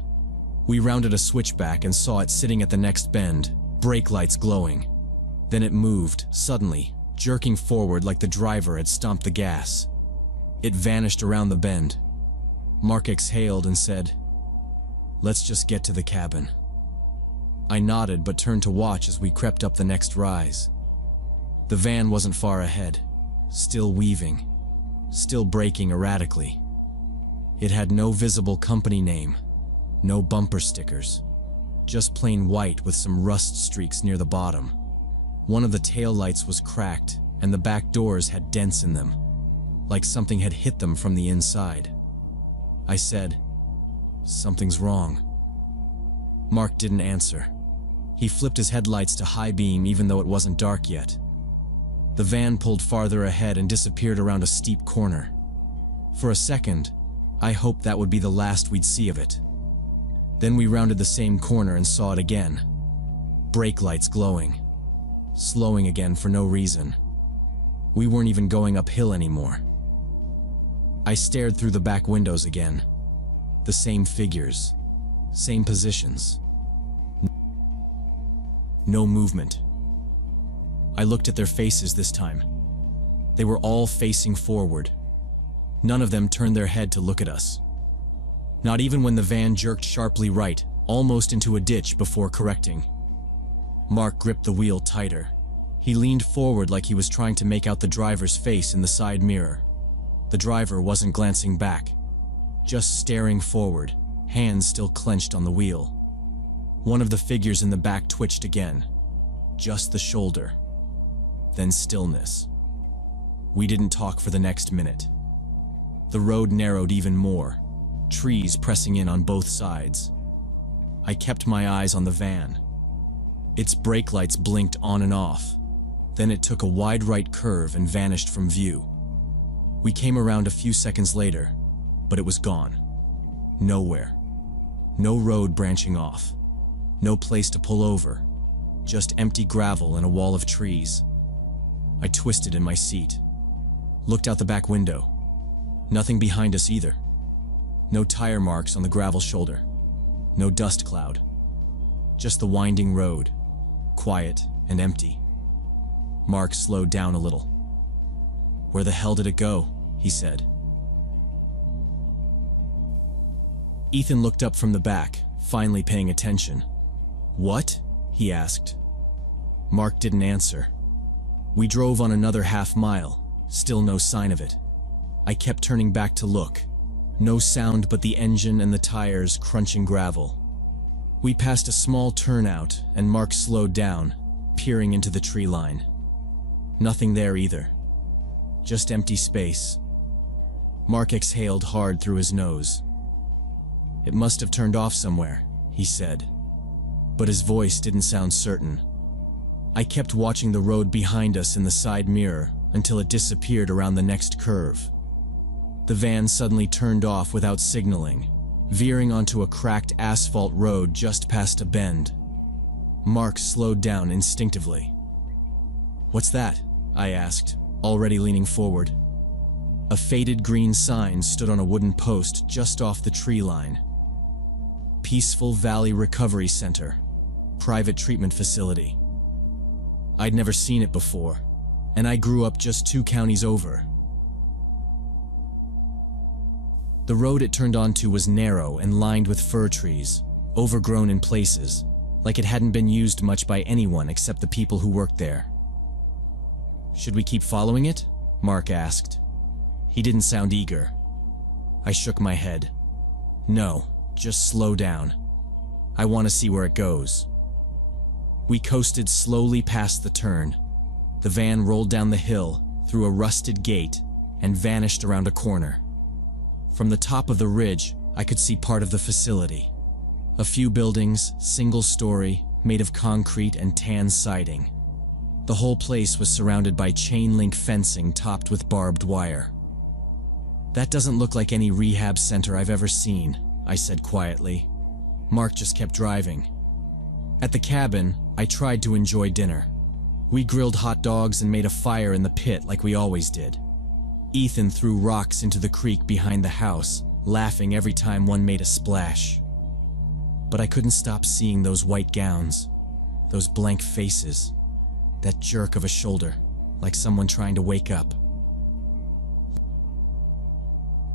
We rounded a switchback and saw it sitting at the next bend, brake lights glowing. Then it moved, suddenly, jerking forward like the driver had stomped the gas. It vanished around the bend. Mark exhaled and said, "Let's just get to the cabin." I nodded but turned to watch as we crept up the next rise. The van wasn't far ahead, still weaving, still braking erratically. It had no visible company name, no bumper stickers, just plain white with some rust streaks near the bottom. One of the taillights was cracked and the back doors had dents in them, like something had hit them from the inside. I said, "Something's wrong." Mark didn't answer. He flipped his headlights to high beam even though it wasn't dark yet. The van pulled farther ahead and disappeared around a steep corner. For a second, I hoped that would be the last we'd see of it. Then we rounded the same corner and saw it again. Brake lights glowing. Slowing again for no reason. We weren't even going uphill anymore. I stared through the back windows again. The same figures. Same positions. No movement. I looked at their faces this time. They were all facing forward. None of them turned their head to look at us. Not even when the van jerked sharply right, almost into a ditch before correcting. Mark gripped the wheel tighter. He leaned forward like he was trying to make out the driver's face in the side mirror. The driver wasn't glancing back, just staring forward, hands still clenched on the wheel. One of the figures in the back twitched again, just the shoulder. Then stillness. We didn't talk for the next minute. The road narrowed even more, trees pressing in on both sides. I kept my eyes on the van. Its brake lights blinked on and off. Then it took a wide right curve and vanished from view. We came around a few seconds later, but it was gone. Nowhere. No road branching off. No place to pull over. Just empty gravel and a wall of trees. I twisted in my seat. Looked out the back window. Nothing behind us either. No tire marks on the gravel shoulder. No dust cloud. Just the winding road, quiet and empty. Mark slowed down a little. "Where the hell did it go?" he said. Ethan looked up from the back, finally paying attention. "What?" he asked. Mark didn't answer. We drove on another half-mile, still no sign of it. I kept turning back to look. No sound but the engine and the tires crunching gravel. We passed a small turnout, and Mark slowed down, peering into the tree line. Nothing there either. Just empty space. Mark exhaled hard through his nose. "It must have turned off somewhere," he said. But his voice didn't sound certain. I kept watching the road behind us in the side mirror until it disappeared around the next curve. The van suddenly turned off without signaling, veering onto a cracked asphalt road just past a bend. Mark slowed down instinctively. "What's that?" I asked, already leaning forward. A faded green sign stood on a wooden post just off the tree line. Peaceful Valley Recovery Center, private treatment facility. I'd never seen it before, and I grew up just 2 counties over. The road it turned onto was narrow and lined with fir trees, overgrown in places, like it hadn't been used much by anyone except the people who worked there. "Should we keep following it?" Mark asked. He didn't sound eager. I shook my head. "No, just slow down. I want to see where it goes." We coasted slowly past the turn. The van rolled down the hill, through a rusted gate, and vanished around a corner. From the top of the ridge, I could see part of the facility. A few buildings, single-story, made of concrete and tan siding. The whole place was surrounded by chain-link fencing topped with barbed wire. "That doesn't look like any rehab center I've ever seen," I said quietly. Mark just kept driving. At the cabin, I tried to enjoy dinner. We grilled hot dogs and made a fire in the pit like we always did. Ethan threw rocks into the creek behind the house, laughing every time one made a splash. But I couldn't stop seeing those white gowns, those blank faces, that jerk of a shoulder, like someone trying to wake up.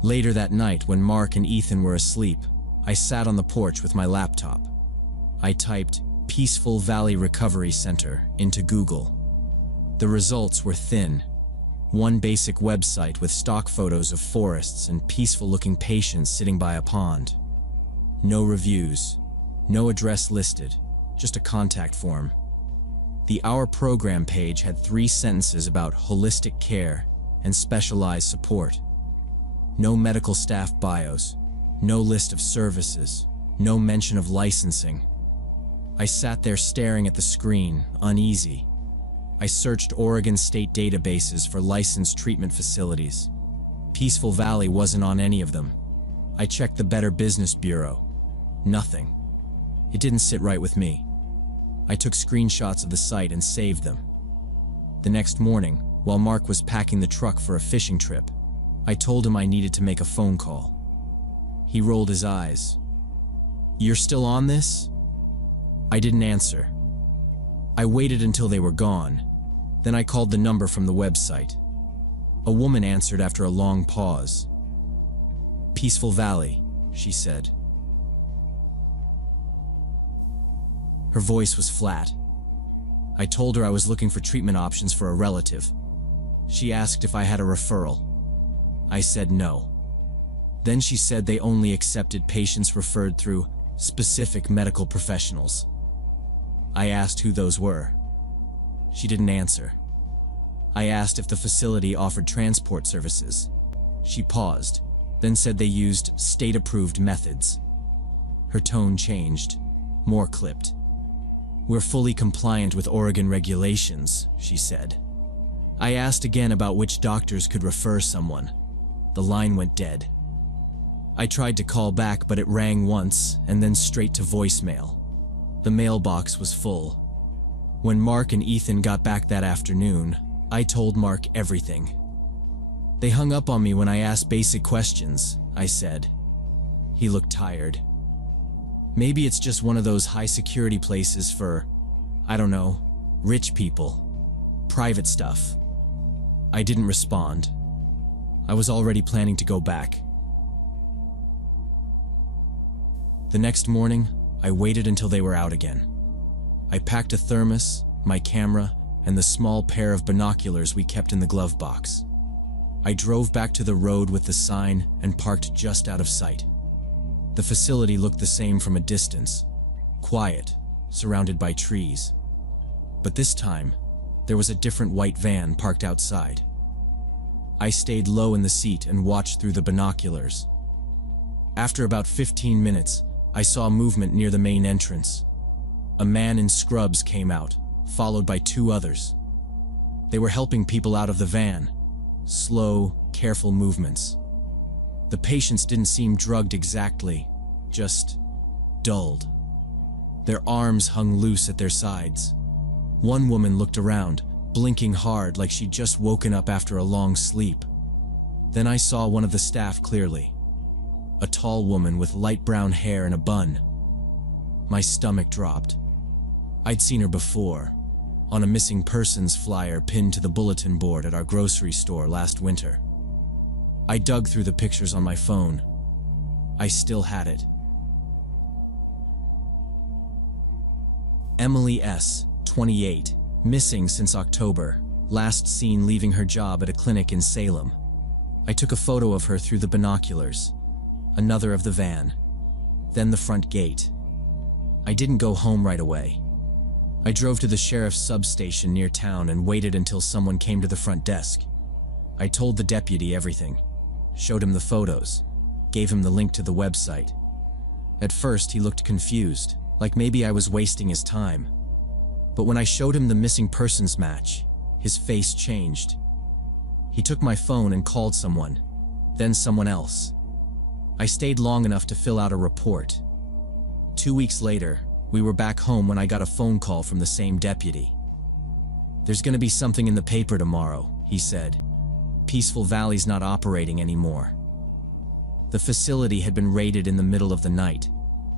Later that night, when Mark and Ethan were asleep, I sat on the porch with my laptop. I typed Peaceful Valley Recovery Center into Google. The results were thin. One basic website with stock photos of forests and peaceful-looking patients sitting by a pond. No reviews, no address listed, just a contact form. The Our Program page had 3 sentences about holistic care and specialized support. No medical staff bios, no list of services, no mention of licensing. I sat there staring at the screen, uneasy. I searched Oregon state databases for licensed treatment facilities. Peaceful Valley wasn't on any of them. I checked the Better Business Bureau. Nothing. It didn't sit right with me. I took screenshots of the site and saved them. The next morning, while Mark was packing the truck for a fishing trip, I told him I needed to make a phone call. He rolled his eyes. "You're still on this?" I didn't answer. I waited until they were gone. Then I called the number from the website. A woman answered after a long pause. "Peaceful Valley," she said. Her voice was flat. I told her I was looking for treatment options for a relative. She asked if I had a referral. I said no. Then she said they only accepted patients referred through specific medical professionals. I asked who those were. She didn't answer. I asked if the facility offered transport services. She paused, then said they used state-approved methods. Her tone changed, more clipped. "We're fully compliant with Oregon regulations," she said. I asked again about which doctors could refer someone. The line went dead. I tried to call back, but it rang once and then straight to voicemail. The mailbox was full. When Mark and Ethan got back that afternoon, I told Mark everything. "They hung up on me when I asked basic questions," I said. He looked tired. "Maybe it's just one of those high-security places for, I don't know, rich people. Private stuff." I didn't respond. I was already planning to go back. The next morning, I waited until they were out again. I packed a thermos, my camera, and the small pair of binoculars we kept in the glove box. I drove back to the road with the sign and parked just out of sight. The facility looked the same from a distance. quiet, surrounded by trees. But this time, there was a different white van parked outside. I stayed low in the seat and watched through the binoculars. After about 15 minutes, I saw movement near the main entrance. A man in scrubs came out, followed by two others. They were helping people out of the van. Slow, careful movements. The patients didn't seem drugged exactly, just dulled. Their arms hung loose at their sides. One woman looked around, blinking hard like she'd just woken up after a long sleep. Then I saw one of the staff clearly. A tall woman with light brown hair and a bun. My stomach dropped. I'd seen her before, on a missing persons flyer pinned to the bulletin board at our grocery store last winter. I dug through the pictures on my phone. I still had it. Emily S., 28, missing since October, last seen leaving her job at a clinic in Salem. I took a photo of her through the binoculars, another of the van, then the front gate. I didn't go home right away. I drove to the sheriff's substation near town and waited until someone came to the front desk. I told the deputy everything, showed him the photos, gave him the link to the website. At first, he looked confused, like maybe I was wasting his time. But when I showed him the missing persons match, his face changed. He took my phone and called someone, then someone else. I stayed long enough to fill out a report. 2 weeks later, we were back home when I got a phone call from the same deputy. "There's gonna be something in the paper tomorrow," he said. "Peaceful Valley's not operating anymore." The facility had been raided in the middle of the night.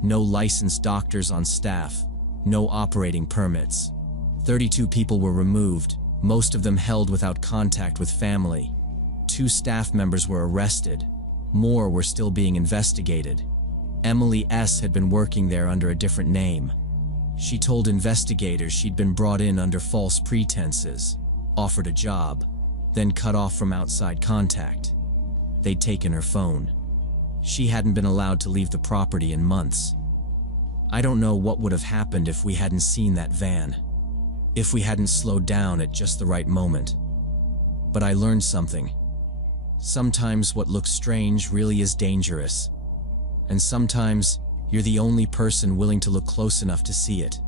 No licensed doctors on staff, no operating permits. 32 people were removed, most of them held without contact with family. 2 staff members were arrested. More were still being investigated. Emily S. had been working there under a different name. She told investigators she'd been brought in under false pretenses, offered a job, then cut off from outside contact. They'd taken her phone. She hadn't been allowed to leave the property in months. I don't know what would have happened if we hadn't seen that van, if we hadn't slowed down at just the right moment. But I learned something. Sometimes what looks strange really is dangerous. And sometimes you're the only person willing to look close enough to see it.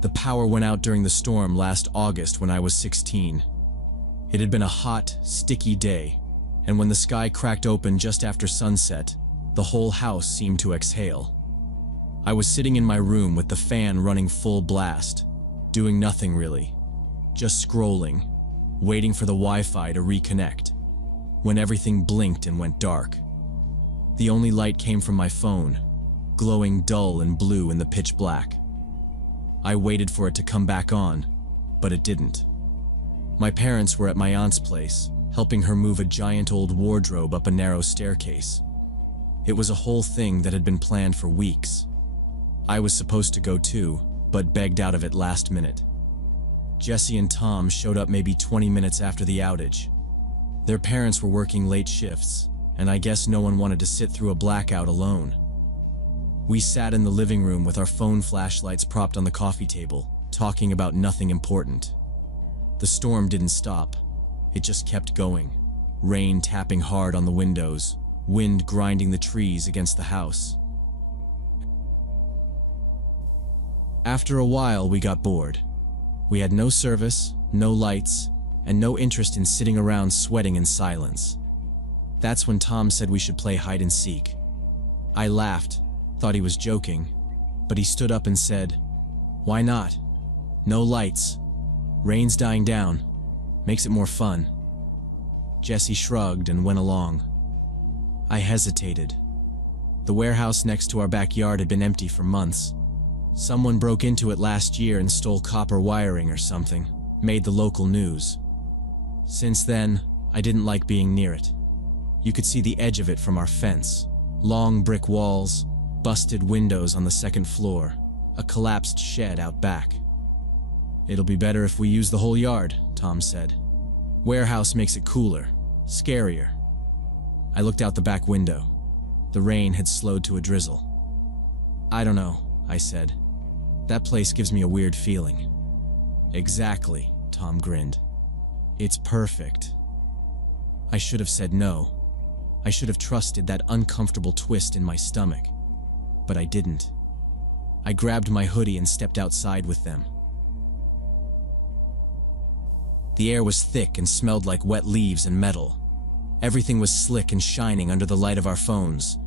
The power went out during the storm last August when I was 16. It had been a hot, sticky day, and when the sky cracked open just after sunset, the whole house seemed to exhale. I was sitting in my room with the fan running full blast, doing nothing really, just scrolling, waiting for the Wi-Fi to reconnect, when everything blinked and went dark. The only light came from my phone, glowing dull and blue in the pitch black. I waited for it to come back on, but it didn't. My parents were at my aunt's place, helping her move a giant old wardrobe up a narrow staircase. It was a whole thing that had been planned for weeks. I was supposed to go too, but begged out of it last minute. Jesse and Tom showed up maybe 20 minutes after the outage. Their parents were working late shifts, and I guess no one wanted to sit through a blackout alone. We sat in the living room with our phone flashlights propped on the coffee table, talking about nothing important. The storm didn't stop. It just kept going. Rain tapping hard on the windows, wind grinding the trees against the house. After a while, we got bored. We had no service, no lights, and no interest in sitting around sweating in silence. That's when Tom said we should play hide and seek. I laughed, thought he was joking, but he stood up and said, "Why not? No lights. Rain's dying down. Makes it more fun." Jesse shrugged and went along. I hesitated. The warehouse next to our backyard had been empty for months. Someone broke into it last year and stole copper wiring or something, made the local news. Since then, I didn't like being near it. You could see the edge of it from our fence. Long brick walls, busted windows on the second floor, a collapsed shed out back. It'll be better if we use the whole yard, Tom said. Warehouse makes it cooler, scarier. I looked out the back window. The rain had slowed to a drizzle. I don't know, I said. That place gives me a weird feeling. Exactly, Tom grinned. It's perfect. I should have said no. I should have trusted that uncomfortable twist in my stomach. But I didn't. I grabbed my hoodie and stepped outside with them. The air was thick and smelled like wet leaves and metal. Everything was slick and shining under the light of our phones.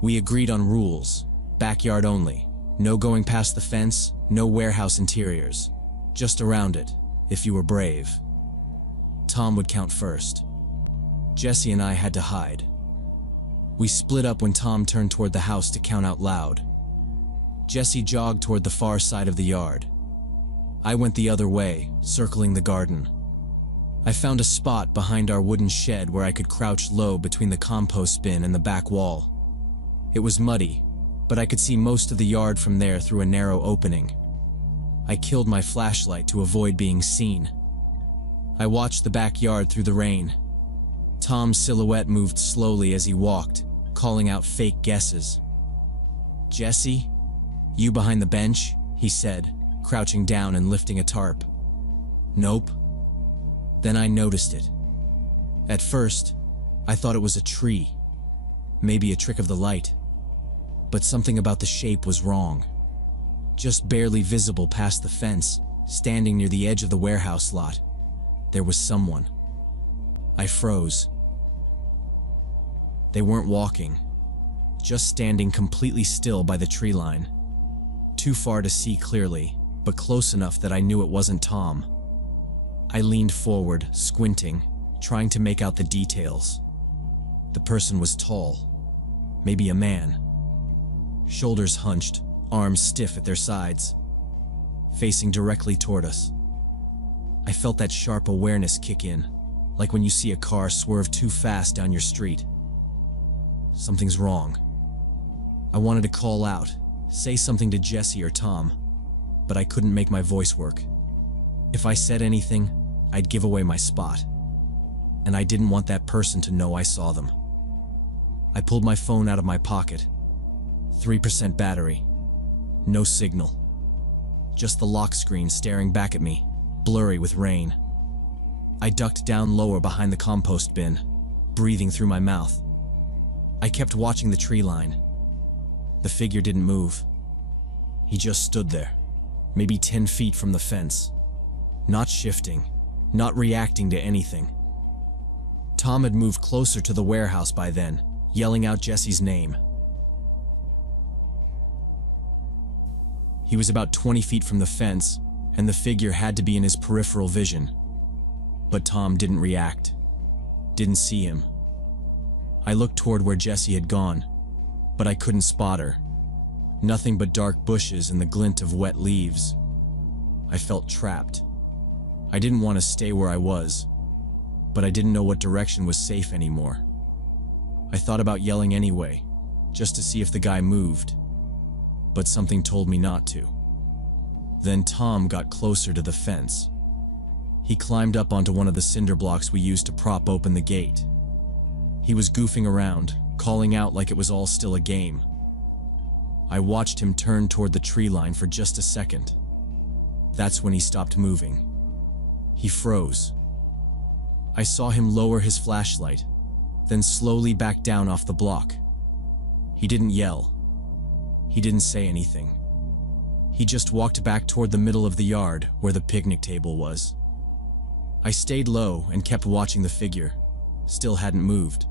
We agreed on rules. Backyard only. No going past the fence, no warehouse interiors. Just around it, if you were brave. Tom would count first. Jesse and I had to hide. We split up when Tom turned toward the house to count out loud. Jesse jogged toward the far side of the yard. I went the other way, circling the garden. I found a spot behind our wooden shed where I could crouch low between the compost bin and the back wall. It was muddy, but I could see most of the yard from there through a narrow opening. I killed my flashlight to avoid being seen. I watched the backyard through the rain. Tom's silhouette moved slowly as he walked, calling out fake guesses. Jesse? You behind the bench? He said, crouching down and lifting a tarp. Nope. Then I noticed it. At first, I thought it was a tree. Maybe a trick of the light. But something about the shape was wrong. Just barely visible past the fence, standing near the edge of the warehouse lot, there was someone. I froze. They weren't walking, just standing completely still by the tree line. Too far to see clearly, but close enough that I knew it wasn't Tom. I leaned forward, squinting, trying to make out the details. The person was tall, maybe a man. Shoulders hunched, arms stiff at their sides, facing directly toward us. I felt that sharp awareness kick in, like when you see a car swerve too fast down your street. Something's wrong. I wanted to call out, say something to Jesse or Tom, but I couldn't make my voice work. If I said anything, I'd give away my spot, and I didn't want that person to know I saw them. I pulled my phone out of my pocket. 3% battery. No signal. Just the lock screen staring back at me, blurry with rain. I ducked down lower behind the compost bin, breathing through my mouth. I kept watching the tree line. The figure didn't move. He just stood there, maybe 10 feet from the fence, not shifting, not reacting to anything. Tom had moved closer to the warehouse by then, yelling out Jesse's name. He was about 20 feet from the fence, and the figure had to be in his peripheral vision. But Tom didn't react, didn't see him. I looked toward where Jesse had gone, but I couldn't spot her. Nothing but dark bushes and the glint of wet leaves. I felt trapped. I didn't want to stay where I was, but I didn't know what direction was safe anymore. I thought about yelling anyway, just to see if the guy moved, but something told me not to. Then Tom got closer to the fence. He climbed up onto one of the cinder blocks we used to prop open the gate. He was goofing around, calling out like it was all still a game. I watched him turn toward the tree line for just a second. That's when he stopped moving. He froze. I saw him lower his flashlight, then slowly back down off the block. He didn't yell. He didn't say anything. He just walked back toward the middle of the yard where the picnic table was. I stayed low and kept watching the figure. Still hadn't moved.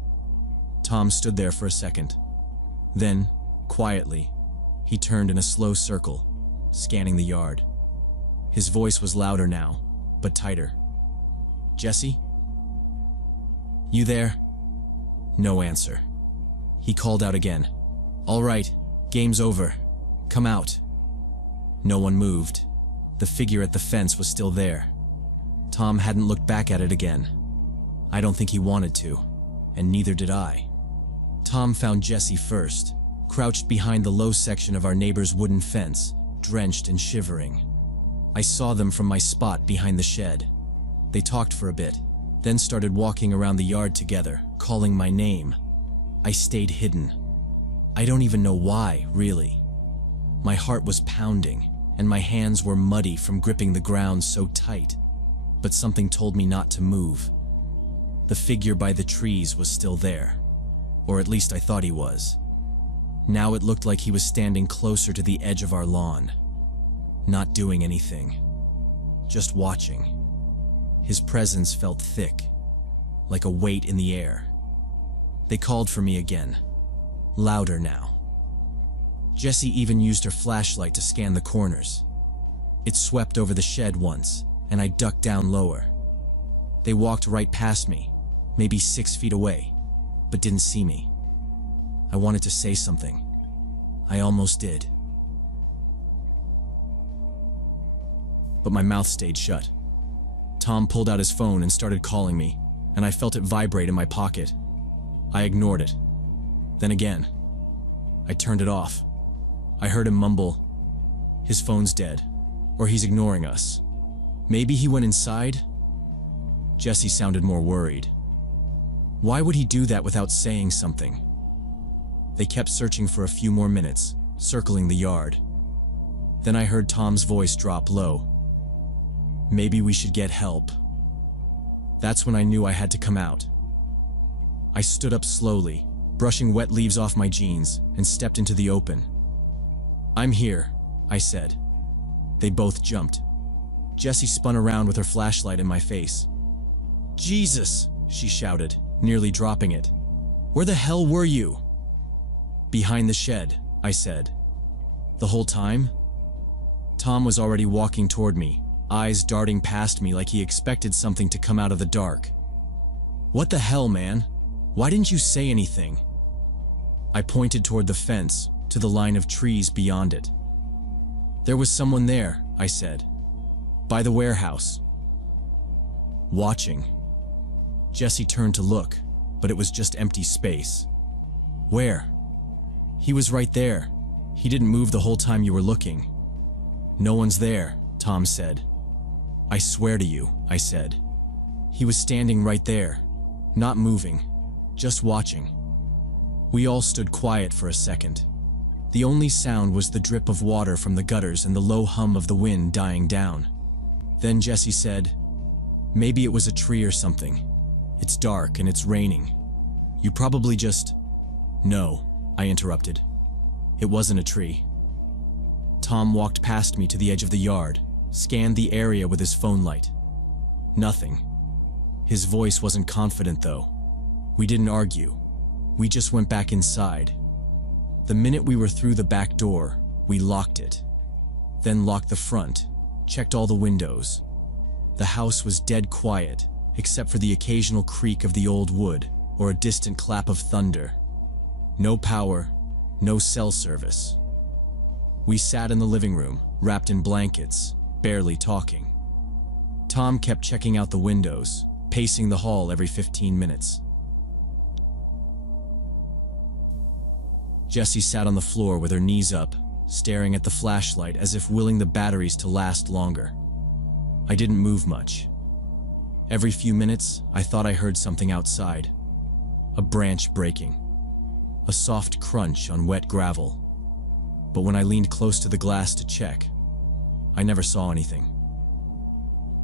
Tom stood there for a second. Then, quietly, he turned in a slow circle, scanning the yard. His voice was louder now, but tighter. Jesse? You there? No answer. He called out again. All right, game's over. Come out. No one moved. The figure at the fence was still there. Tom hadn't looked back at it again. I don't think he wanted to, and neither did I. Tom found Jesse first, crouched behind the low section of our neighbor's wooden fence, drenched and shivering. I saw them from my spot behind the shed. They talked for a bit, then started walking around the yard together, calling my name. I stayed hidden. I don't even know why, really. My heart was pounding, and my hands were muddy from gripping the ground so tight, but something told me not to move. The figure by the trees was still there, or at least I thought he was. Now it looked like he was standing closer to the edge of our lawn, not doing anything, just watching. His presence felt thick, like a weight in the air. They called for me again, louder now. Jessie even used her flashlight to scan the corners. It swept over the shed once, and I ducked down lower. They walked right past me, maybe 6 feet away, but didn't see me. I wanted to say something. I almost did. But my mouth stayed shut. Tom pulled out his phone and started calling me, and I felt it vibrate in my pocket. I ignored it. Then again, I turned it off. I heard him mumble, "His phone's dead, or he's ignoring us. Maybe he went inside?" Jessie sounded more worried. Why would he do that without saying something? They kept searching for a few more minutes, circling the yard. Then I heard Tom's voice drop low. "Maybe we should get help." That's when I knew I had to come out. I stood up slowly, brushing wet leaves off my jeans, and stepped into the open. "I'm here," I said. They both jumped. Jessie spun around with her flashlight in my face. "Jesus!" she shouted, nearly dropping it. "Where the hell were you?" "Behind the shed," I said. "The whole time?" Tom was already walking toward me, eyes darting past me like he expected something to come out of the dark. "What the hell, man? Why didn't you say anything?" I pointed toward the fence, to the line of trees beyond it. "There was someone there," I said. "By the warehouse. Watching." Jessie turned to look, but it was just empty space. "Where?" "He was right there. He didn't move the whole time you were looking." "No one's there," Tom said. "I swear to you," I said. "He was standing right there, not moving, just watching." We all stood quiet for a second. The only sound was the drip of water from the gutters and the low hum of the wind dying down. Then Jessie said, "Maybe it was a tree or something. It's dark and it's raining. You probably just—" "No," I interrupted. "It wasn't a tree." Tom walked past me to the edge of the yard, scanned the area with his phone light. Nothing. His voice wasn't confident though. We didn't argue. We just went back inside. The minute we were through the back door, we locked it. Then locked the front, checked all the windows. The house was dead quiet, except for the occasional creak of the old wood or a distant clap of thunder. No power, no cell service. We sat in the living room, wrapped in blankets, barely talking. Tom kept checking out the windows, pacing the hall every 15 minutes. Jessie sat on the floor with her knees up, staring at the flashlight as if willing the batteries to last longer. I didn't move much. Every few minutes, I thought I heard something outside. A branch breaking. A soft crunch on wet gravel. But when I leaned close to the glass to check, I never saw anything.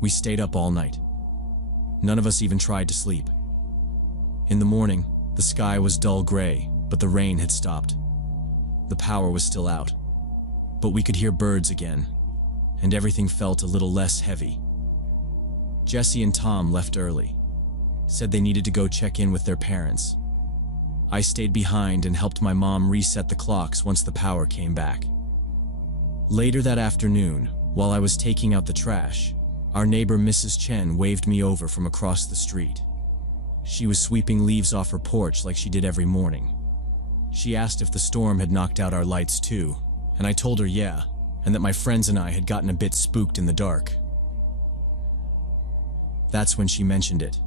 We stayed up all night. None of us even tried to sleep. In the morning, the sky was dull gray, but the rain had stopped. The power was still out, but we could hear birds again, and everything felt a little less heavy. Jessie and Tom left early, said they needed to go check in with their parents. I stayed behind and helped my mom reset the clocks once the power came back. Later that afternoon, while I was taking out the trash, our neighbor Mrs. Chen waved me over from across the street. She was sweeping leaves off her porch like she did every morning. She asked if the storm had knocked out our lights too, and I told her yeah, and that my friends and I had gotten a bit spooked in the dark. That's when she mentioned it.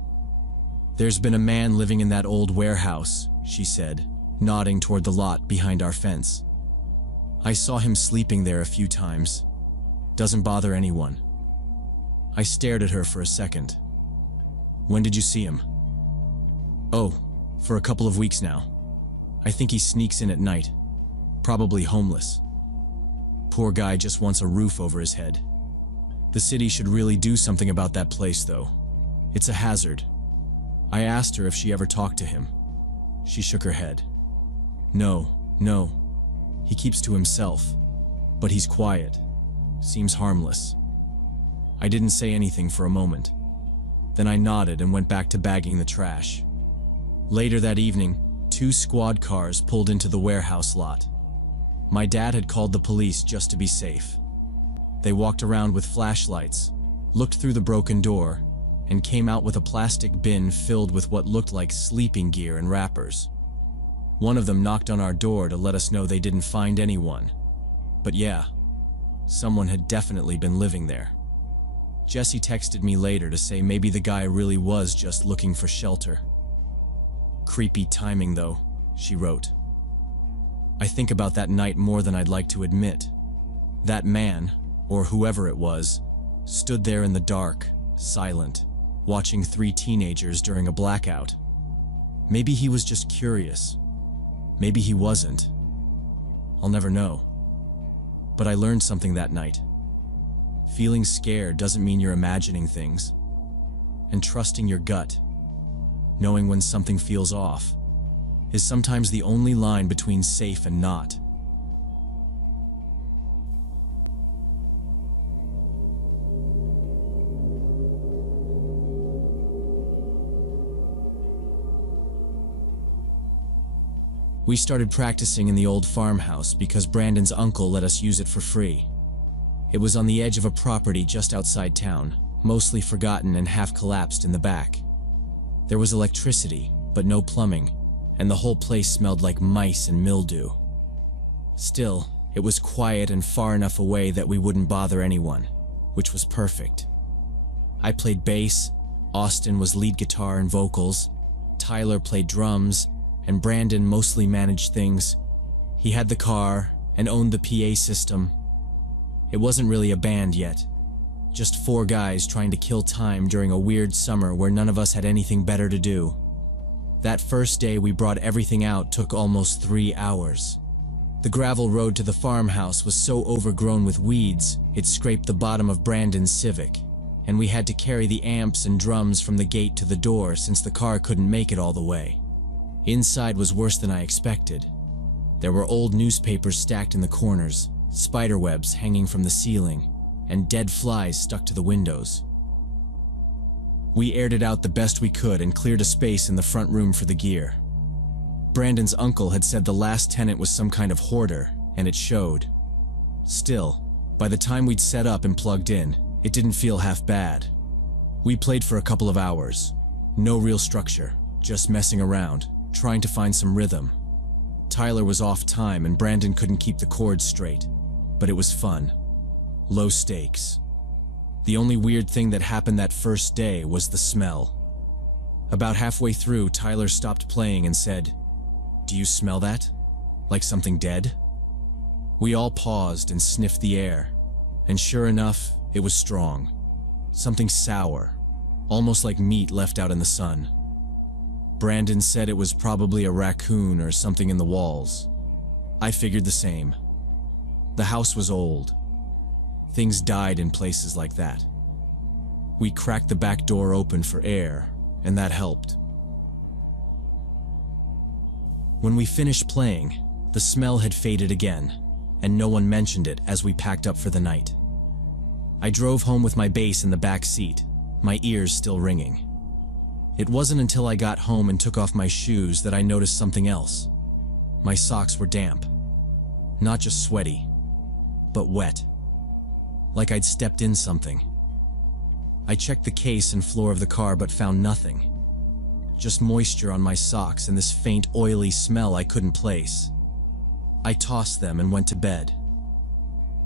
"There's been a man living in that old warehouse," she said, nodding toward the lot behind our fence. "I saw him sleeping there a few times. Doesn't bother anyone. I stared at her for a second. When did you see him? Oh, for a couple of weeks now. I think he sneaks in at night. Probably homeless. Poor guy just wants a roof over his head. The city should really do something about that place, though. It's a hazard. I asked her if she ever talked to him. She shook her head. No. He keeps to himself. But he's quiet. Seems harmless. I didn't say anything for a moment. Then I nodded and went back to bagging the trash. Later that evening, 2 squad cars pulled into the warehouse lot. My dad had called the police just to be safe. They walked around with flashlights, looked through the broken door, and came out with a plastic bin filled with what looked like sleeping gear and wrappers. One of them knocked on our door to let us know they didn't find anyone. But yeah, someone had definitely been living there. Jessie texted me later to say maybe the guy really was just looking for shelter. Creepy timing though, she wrote. I think about that night more than I'd like to admit. That man, or whoever it was, stood there in the dark, silent, watching 3 teenagers during a blackout. Maybe he was just curious. Maybe he wasn't. I'll never know. But I learned something that night. Feeling scared doesn't mean you're imagining things. And trusting your gut, knowing when something feels off, is sometimes the only line between safe and not. We started practicing in the old farmhouse because Brandon's uncle let us use it for free. It was on the edge of a property just outside town, mostly forgotten and half collapsed in the back. There was electricity, but no plumbing, and the whole place smelled like mice and mildew. Still, it was quiet and far enough away that we wouldn't bother anyone, which was perfect. I played bass, Austin was lead guitar and vocals, Tyler played drums, and Brandon mostly managed things. He had the car and owned the PA system. It wasn't really a band yet, just 4 guys trying to kill time during a weird summer where none of us had anything better to do. That first day we brought everything out took almost 3 hours. The gravel road to the farmhouse was so overgrown with weeds, it scraped the bottom of Brandon's Civic, and we had to carry the amps and drums from the gate to the door since the car couldn't make it all the way. Inside was worse than I expected. There were old newspapers stacked in the corners, spiderwebs hanging from the ceiling, and dead flies stuck to the windows. We aired it out the best we could and cleared a space in the front room for the gear. Brandon's uncle had said the last tenant was some kind of hoarder, and it showed. Still, by the time we'd set up and plugged in, it didn't feel half bad. We played for a couple of hours. No real structure, just messing around, trying to find some rhythm. Tyler was off time and Brandon couldn't keep the chords straight, but it was fun. Low stakes. The only weird thing that happened that first day was the smell. About halfway through, Tyler stopped playing and said, "Do you smell that? Like something dead?" We all paused and sniffed the air, and sure enough, it was strong. Something sour, almost like meat left out in the sun. Brandon said it was probably a raccoon or something in the walls. I figured the same. The house was old. Things died in places like that. We cracked the back door open for air, and that helped. When we finished playing, the smell had faded again, and no one mentioned it as we packed up for the night. I drove home with my bass in the back seat, my ears still ringing. It wasn't until I got home and took off my shoes that I noticed something else. My socks were damp. Not just sweaty, but wet. Like I'd stepped in something. I checked the case and floor of the car but found nothing. Just moisture on my socks and this faint oily smell I couldn't place. I tossed them and went to bed.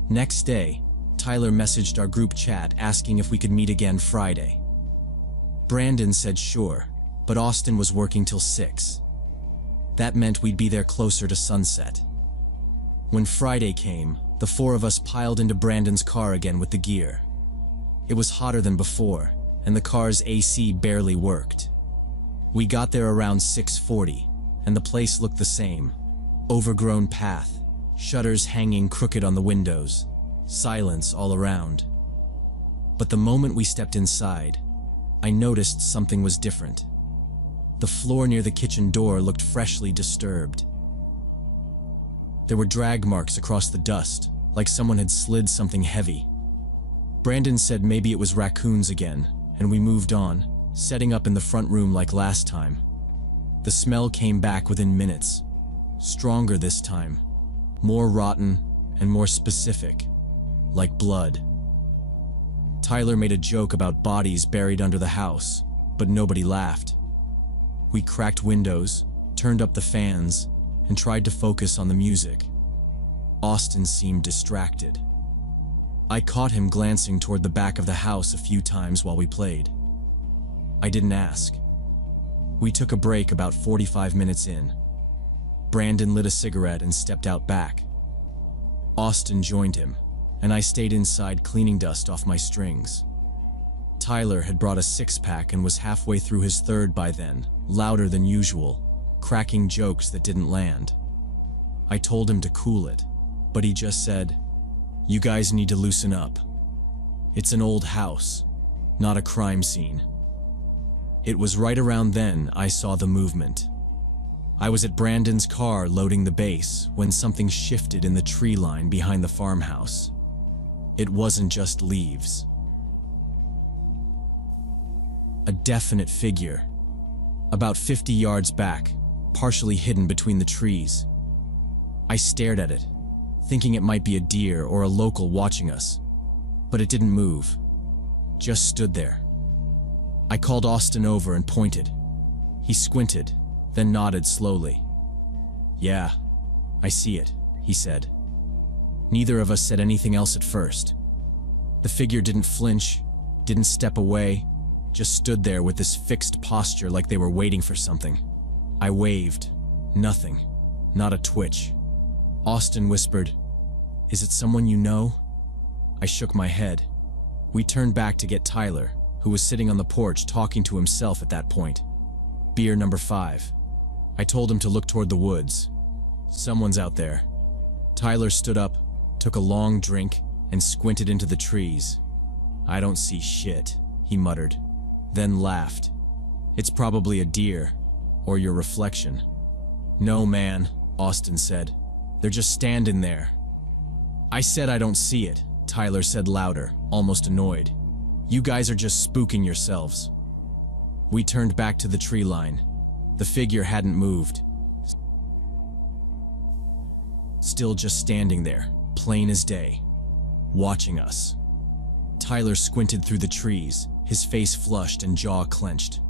Next day, Tyler messaged our group chat asking if we could meet again Friday. Brandon said sure, but Austin was working till 6. That meant we'd be there closer to sunset. When Friday came, The four of us piled into Brandon's car again with the gear. It was hotter than before, and the car's AC barely worked. We got there around 6:40, and the place looked the same. Overgrown path, shutters hanging crooked on the windows, silence all around. But the moment we stepped inside, I noticed something was different. The floor near the kitchen door looked freshly disturbed. There were drag marks across the dust, like someone had slid something heavy. Brandon said maybe it was raccoons again, and we moved on, setting up in the front room like last time. The smell came back within minutes, stronger this time, more rotten and more specific, like blood. Tyler made a joke about bodies buried under the house, but nobody laughed. We cracked windows, turned up the fans, and tried to focus on the music. Austin seemed distracted. I caught him glancing toward the back of the house a few times while we played. I didn't ask. We took a break about 45 minutes in. Brandon lit a cigarette and stepped out back. Austin joined him, and I stayed inside cleaning dust off my strings. Tyler had brought a six-pack and was halfway through his third by then, louder than usual, cracking jokes that didn't land. I told him to cool it, but he just said, "You guys need to loosen up. It's an old house, not a crime scene." It was right around then I saw the movement. I was at Brandon's car loading the bass when something shifted in the tree line behind the farmhouse. It wasn't just leaves. A definite figure, about 50 yards back, partially hidden between the trees. I stared at it, thinking it might be a deer or a local watching us, but it didn't move, just stood there. I called Austin over and pointed. He squinted, then nodded slowly. "Yeah, I see it," he said. Neither of us said anything else at first. The figure didn't flinch, didn't step away, just stood there with this fixed posture like they were waiting for something. I waved. Nothing. Not a twitch. Austin whispered, "Is it someone you know?" I shook my head. We turned back to get Tyler, who was sitting on the porch talking to himself at that point. Beer number 5. I told him to look toward the woods. "Someone's out there." Tyler stood up, took a long drink, and squinted into the trees. "I don't see shit," he muttered, then laughed. "It's probably a deer, or your reflection." "No, man," Austin said. "They're just standing there." "I said I don't see it," Tyler said louder, almost annoyed. "You guys are just spooking yourselves." We turned back to the tree line. The figure hadn't moved. Still just standing there, plain as day, watching us. Tyler squinted through the trees, his face flushed and jaw clenched.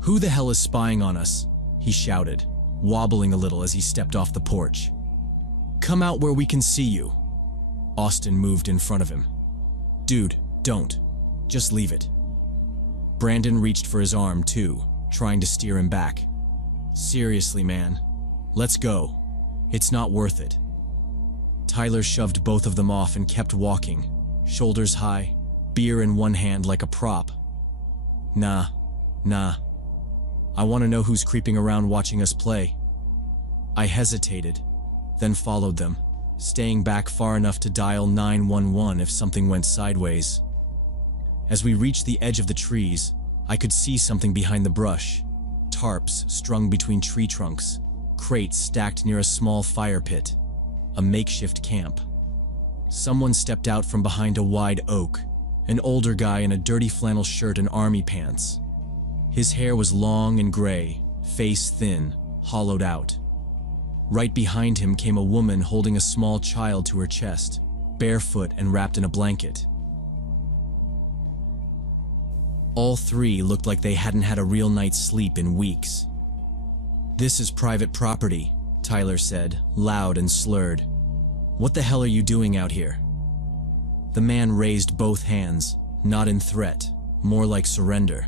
"Who the hell is spying on us?" he shouted, wobbling a little as he stepped off the porch. "Come out where we can see you." Austin moved in front of him. "Dude, don't. Just leave it." Brandon reached for his arm too, trying to steer him back. "Seriously, man. Let's go. It's not worth it." Tyler shoved both of them off and kept walking, shoulders high, beer in one hand like a prop. Nah. I want to know who's creeping around watching us play." I hesitated, then followed them, staying back far enough to dial 911 if something went sideways. As we reached the edge of the trees, I could see something behind the brush. Tarps strung between tree trunks, crates stacked near a small fire pit, a makeshift camp. Someone stepped out from behind a wide oak, an older guy in a dirty flannel shirt and army pants. His hair was long and gray, face thin, hollowed out. Right behind him came a woman holding a small child to her chest, barefoot and wrapped in a blanket. All three looked like they hadn't had a real night's sleep in weeks. "This is private property," Tyler said, loud and slurred. "What the hell are you doing out here?" The man raised both hands, not in threat, more like surrender.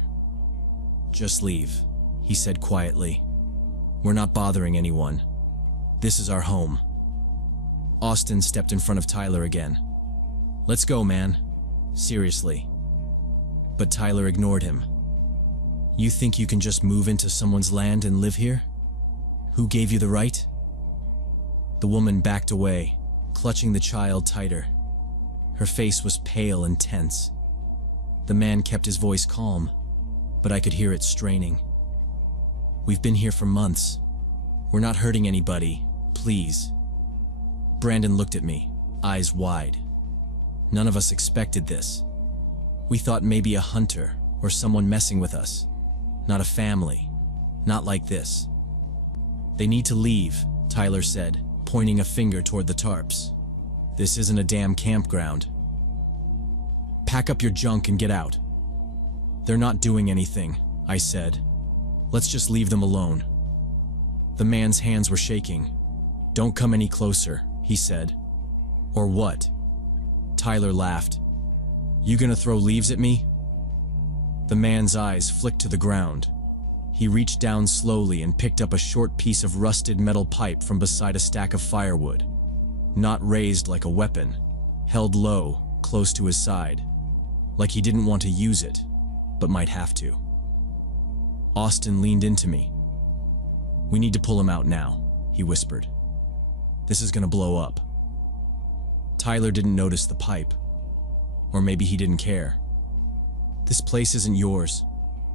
"Just leave," he said quietly. "We're not bothering anyone. This is our home." Austin stepped in front of Tyler again. "Let's go, man. Seriously." But Tyler ignored him. "You think you can just move into someone's land and live here? Who gave you the right?" The woman backed away, clutching the child tighter. Her face was pale and tense. The man kept his voice calm, but I could hear it straining. "We've been here for months. We're not hurting anybody, please." Brandon looked at me, eyes wide. None of us expected this. We thought maybe a hunter or someone messing with us. Not a family. Not like this. "They need to leave," Tyler said, pointing a finger toward the tarps. "This isn't a damn campground. Pack up your junk and get out." "They're not doing anything," I said. "Let's just leave them alone." The man's hands were shaking. "Don't come any closer," he said. "Or what?" Tyler laughed. "You gonna throw leaves at me?" The man's eyes flicked to the ground. He reached down slowly and picked up a short piece of rusted metal pipe from beside a stack of firewood. Not raised like a weapon, held low, close to his side. Like he didn't want to use it, but might have to. Austin leaned into me. "We need to pull him out now," he whispered. "This is gonna blow up." Tyler didn't notice the pipe. Or maybe he didn't care. "This place isn't yours.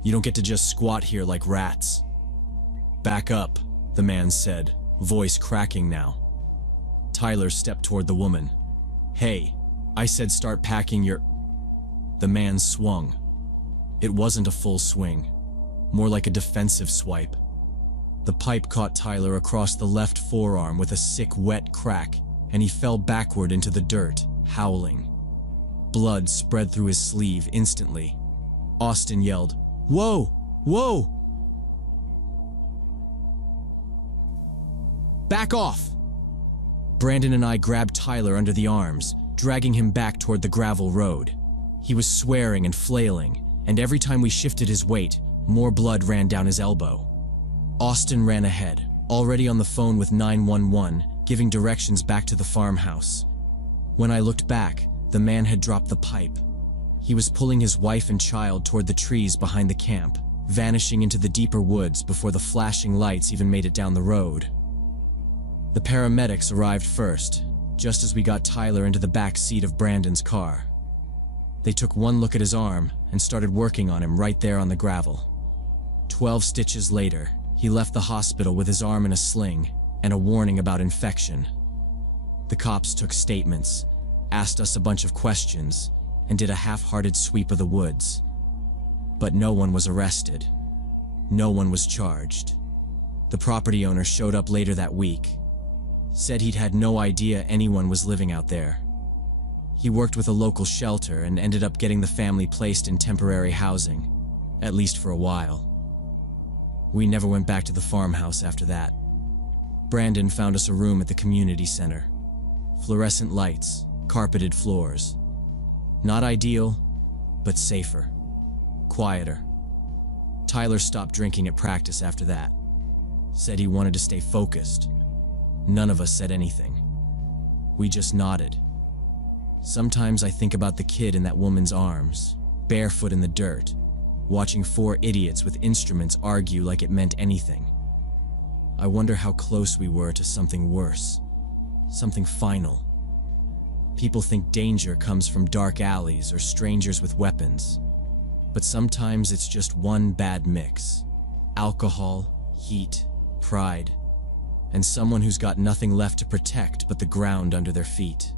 You don't get to just squat here like rats." "Back up," the man said, voice cracking now. Tyler stepped toward the woman. "Hey, I said start packing your—" The man swung. It wasn't a full swing, more like a defensive swipe. The pipe caught Tyler across the left forearm with a sick, wet crack, and he fell backward into the dirt, howling. Blood spread through his sleeve instantly. Austin yelled, "Whoa! Whoa! Back off!" Brandon and I grabbed Tyler under the arms, dragging him back toward the gravel road. He was swearing and flailing, and every time we shifted his weight, more blood ran down his elbow. Austin ran ahead, already on the phone with 911, giving directions back to the farmhouse. When I looked back, the man had dropped the pipe. He was pulling his wife and child toward the trees behind the camp, vanishing into the deeper woods before the flashing lights even made it down the road. The paramedics arrived first, just as we got Tyler into the back seat of Brandon's car. They took one look at his arm and started working on him right there on the gravel. 12 stitches later, he left the hospital with his arm in a sling and a warning about infection. The cops took statements, asked us a bunch of questions, and did a half-hearted sweep of the woods. But no one was arrested. No one was charged. The property owner showed up later that week, said he'd had no idea anyone was living out there. He worked with a local shelter and ended up getting the family placed in temporary housing, at least for a while. We never went back to the farmhouse after that. Brandon found us a room at the community center. Fluorescent lights, carpeted floors. Not ideal, but safer. Quieter. Tyler stopped drinking at practice after that. Said he wanted to stay focused. None of us said anything. We just nodded. Sometimes I think about the kid in that woman's arms, barefoot in the dirt, watching 4 idiots with instruments argue like it meant anything. I wonder how close we were to something worse, something final. People think danger comes from dark alleys or strangers with weapons, but sometimes it's just one bad mix: alcohol, heat, pride, and someone who's got nothing left to protect but the ground under their feet.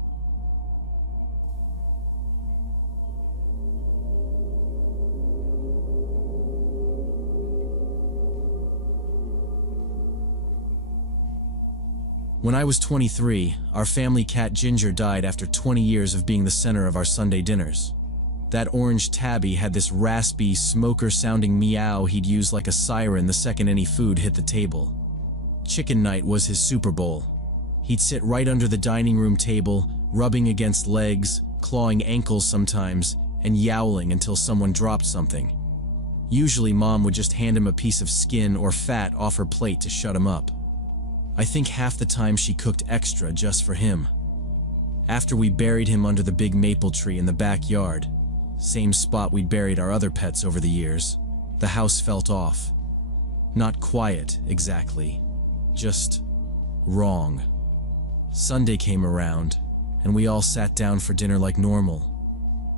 When I was 23, our family cat Ginger died after 20 years of being the center of our Sunday dinners. That orange tabby had this raspy, smoker-sounding meow he'd use like a siren the second any food hit the table. Chicken night was his Super Bowl. He'd sit right under the dining room table, rubbing against legs, clawing ankles sometimes, and yowling until someone dropped something. Usually Mom would just hand him a piece of skin or fat off her plate to shut him up. I think half the time she cooked extra just for him. After we buried him under the big maple tree in the backyard, same spot we'd buried our other pets over the years, the house felt off. Not quiet, exactly. Just wrong. Sunday came around, and we all sat down for dinner like normal.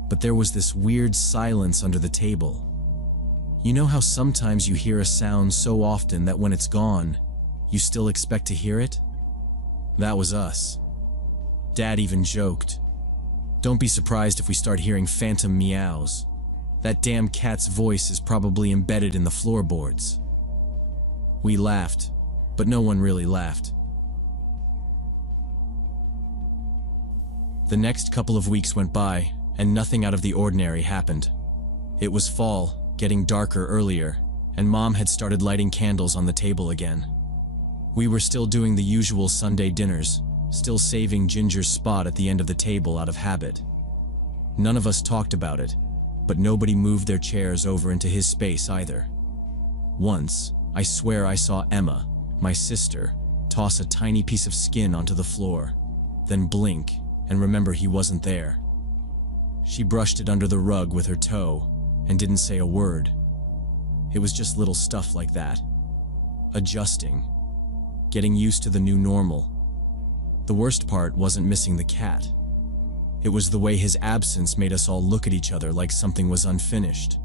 But there was this weird silence under the table. You know how sometimes you hear a sound so often that when it's gone, you still expect to hear it? That was us. Dad even joked, "Don't be surprised if we start hearing phantom meows. That damn cat's voice is probably embedded in the floorboards." We laughed, but no one really laughed. The next couple of weeks went by, and nothing out of the ordinary happened. It was fall, getting darker earlier, and Mom had started lighting candles on the table again. We were still doing the usual Sunday dinners, still saving Ginger's spot at the end of the table out of habit. None of us talked about it, but nobody moved their chairs over into his space either. Once, I swear I saw Emma, my sister, toss a tiny piece of skin onto the floor, then blink and remember he wasn't there. She brushed it under the rug with her toe and didn't say a word. It was just little stuff like that. Adjusting. Getting used to the new normal. The worst part wasn't missing the cat. It was the way his absence made us all look at each other like something was unfinished.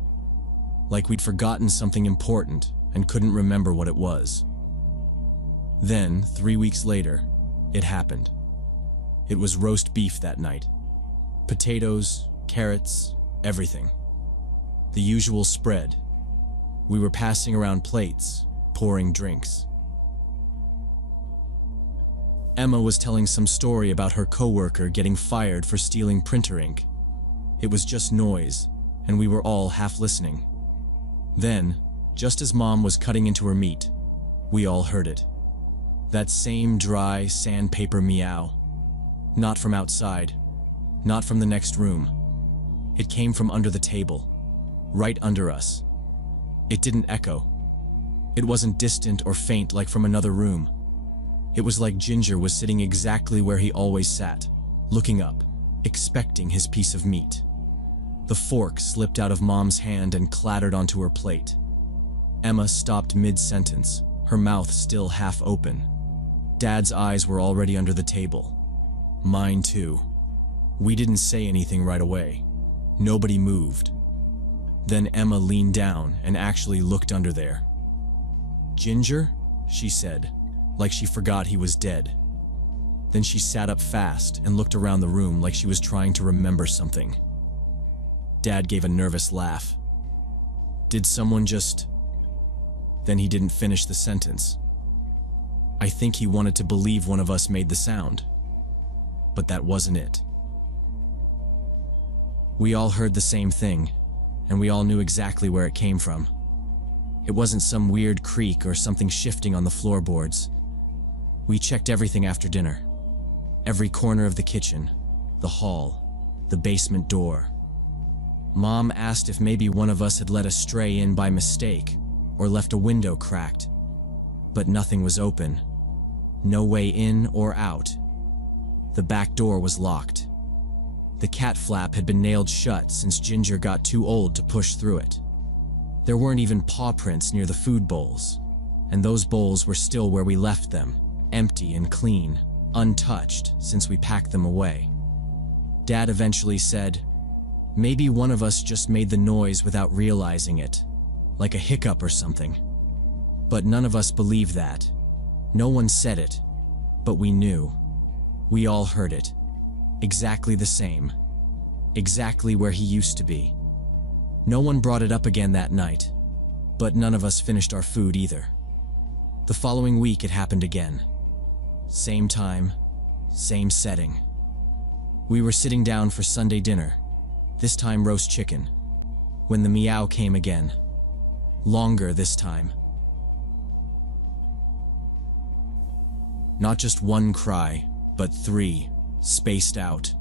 Like we'd forgotten something important and couldn't remember what it was. Then, 3 weeks later, it happened. It was roast beef that night. Potatoes, carrots, everything. The usual spread. We were passing around plates, pouring drinks. Emma was telling some story about her coworker getting fired for stealing printer ink. It was just noise, and we were all half listening. Then, just as Mom was cutting into her meat, we all heard it. That same dry, sandpaper meow. Not from outside, not from the next room. It came from under the table, right under us. It didn't echo. It wasn't distant or faint like from another room. It was like Ginger was sitting exactly where he always sat, looking up, expecting his piece of meat. The fork slipped out of Mom's hand and clattered onto her plate. Emma stopped mid-sentence, her mouth still half open. Dad's eyes were already under the table. Mine too. We didn't say anything right away. Nobody moved. Then Emma leaned down and actually looked under there. "Ginger?" she said, like she forgot he was dead. Then she sat up fast and looked around the room like she was trying to remember something. Dad gave a nervous laugh. "Did someone just..." Then he didn't finish the sentence. I think he wanted to believe one of us made the sound. But that wasn't it. We all heard the same thing, and we all knew exactly where it came from. It wasn't some weird creak or something shifting on the floorboards. We checked everything after dinner. Every corner of the kitchen, the hall, the basement door. Mom asked if maybe one of us had let a stray in by mistake or left a window cracked. But nothing was open. No way in or out. The back door was locked. The cat flap had been nailed shut since Ginger got too old to push through it. There weren't even paw prints near the food bowls, and those bowls were still where we left them, empty and clean, untouched since we packed them away. Dad eventually said, "Maybe one of us just made the noise without realizing it, like a hiccup or something." But none of us believed that. No one said it, but we knew. We all heard it. Exactly the same. Exactly where he used to be. No one brought it up again that night, but none of us finished our food either. The following week it happened again. Same time, same setting. We were sitting down for Sunday dinner, this time roast chicken, when the meow came again. Longer this time. Not just one cry, but 3, spaced out.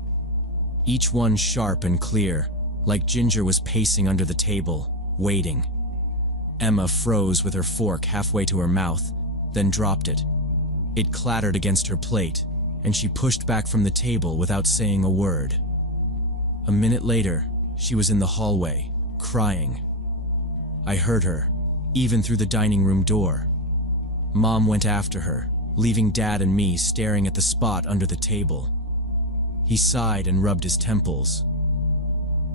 Each one sharp and clear, like Ginger was pacing under the table, waiting. Emma froze with her fork halfway to her mouth, then dropped it. It clattered against her plate, and she pushed back from the table without saying a word. A minute later, she was in the hallway, crying. I heard her, even through the dining room door. Mom went after her, leaving Dad and me staring at the spot under the table. He sighed and rubbed his temples.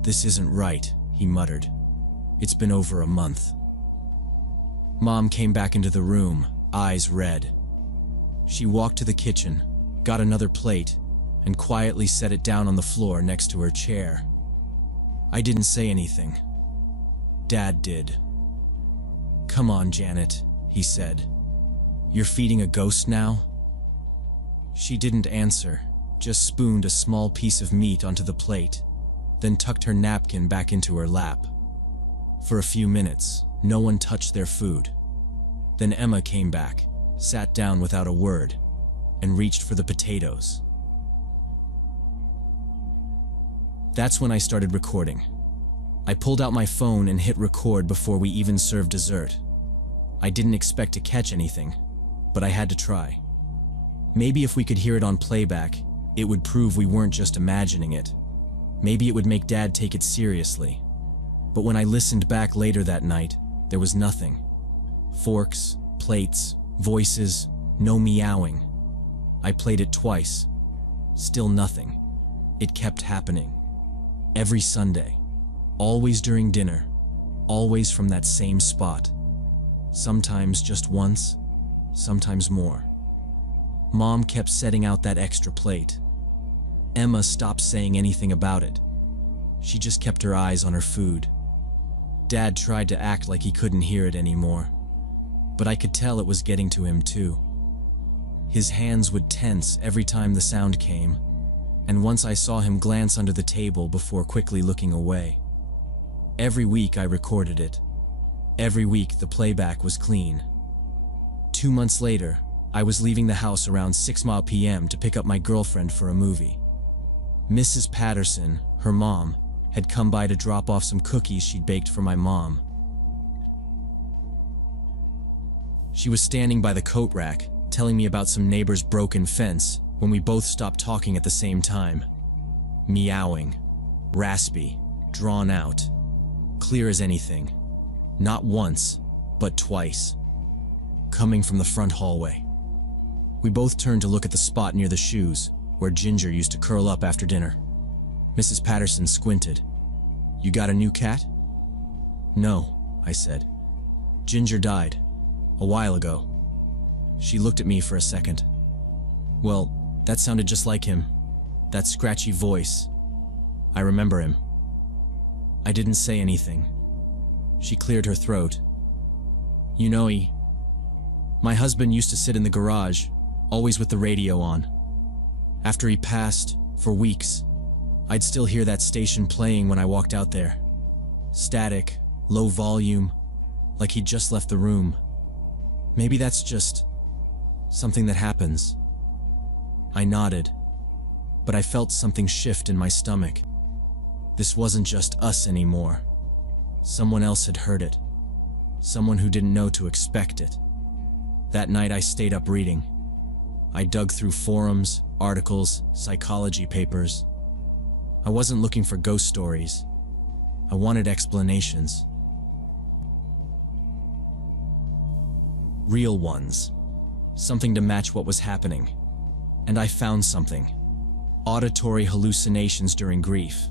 "This isn't right," he muttered. "It's been over a month." Mom came back into the room, eyes red. She walked to the kitchen, got another plate, and quietly set it down on the floor next to her chair. I didn't say anything. Dad did. "Come on, Janet," he said. "You're feeding a ghost now?" She didn't answer, just spooned a small piece of meat onto the plate, then tucked her napkin back into her lap. For a few minutes, no one touched their food. Then Emma came back, sat down without a word, and reached for the potatoes. That's when I started recording. I pulled out my phone and hit record before we even served dessert. I didn't expect to catch anything, but I had to try. Maybe if we could hear it on playback, it would prove we weren't just imagining it. Maybe it would make Dad take it seriously. But when I listened back later that night, there was nothing. Forks, plates, voices, no meowing. I played it twice. Still nothing. It kept happening. Every Sunday. Always during dinner. Always from that same spot. Sometimes just once, sometimes more. Mom kept setting out that extra plate. Emma stopped saying anything about it. She just kept her eyes on her food. Dad tried to act like he couldn't hear it anymore, but I could tell it was getting to him too. His hands would tense every time the sound came, and once I saw him glance under the table before quickly looking away. Every week I recorded it. Every week the playback was clean. 2 months later, I was leaving the house around 6 p.m. to pick up my girlfriend for a movie. Mrs. Patterson, her mom, had come by to drop off some cookies she'd baked for my mom. She was standing by the coat rack, telling me about some neighbor's broken fence when we both stopped talking at the same time. Meowing. Raspy. Drawn out. Clear as anything. Not once, but twice. Coming from the front hallway. We both turned to look at the spot near the shoes, where Ginger used to curl up after dinner. Mrs. Patterson squinted. "You got a new cat?" "No," I said. "Ginger died. A while ago." She looked at me for a second. "Well, that sounded just like him. That scratchy voice. I remember him." I didn't say anything. She cleared her throat. "You know, my husband used to sit in the garage, always with the radio on. After he passed, for weeks, I'd still hear that station playing when I walked out there. Static, low volume, like he'd just left the room. Maybe that's just something that happens." I nodded, but I felt something shift in my stomach. This wasn't just us anymore. Someone else had heard it. Someone who didn't know to expect it. That night I stayed up reading. I dug through forums, articles, psychology papers. I wasn't looking for ghost stories. I wanted explanations. Real ones. Something to match what was happening. And I found something. Auditory hallucinations during grief.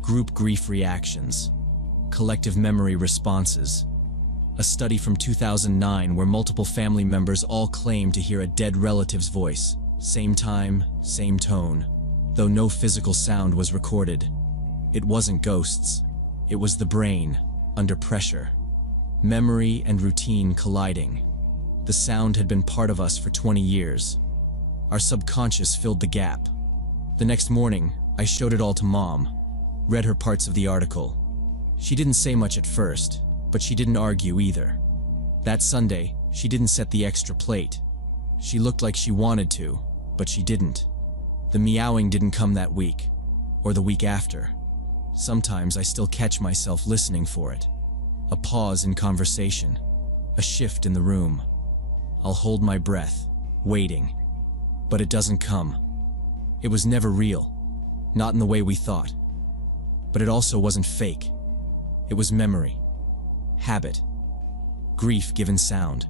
Group grief reactions. Collective memory responses. A study from 2009 where multiple family members all claimed to hear a dead relative's voice. Same time, same tone. Though no physical sound was recorded. It wasn't ghosts. It was the brain, under pressure. Memory and routine colliding. The sound had been part of us for 20 years. Our subconscious filled the gap. The next morning, I showed it all to Mom. Read her parts of the article. She didn't say much at first, but she didn't argue either. That Sunday, she didn't set the extra plate. She looked like she wanted to, but she didn't. The meowing didn't come that week, or the week after. Sometimes I still catch myself listening for it. A pause in conversation. A shift in the room. I'll hold my breath, waiting. But it doesn't come. It was never real, not in the way we thought. But it also wasn't fake. It was memory, habit, grief given sound.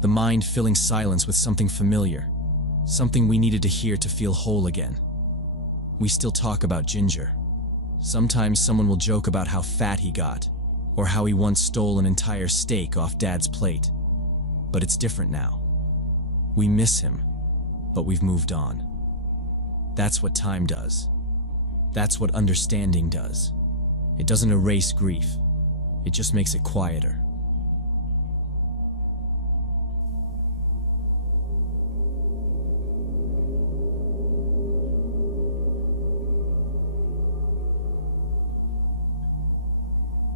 The mind filling silence with something familiar, something we needed to hear to feel whole again. We still talk about Ginger. Sometimes someone will joke about how fat he got, or how he once stole an entire steak off Dad's plate. But it's different now. We miss him, but we've moved on. That's what time does. That's what understanding does. It doesn't erase grief. It just makes it quieter.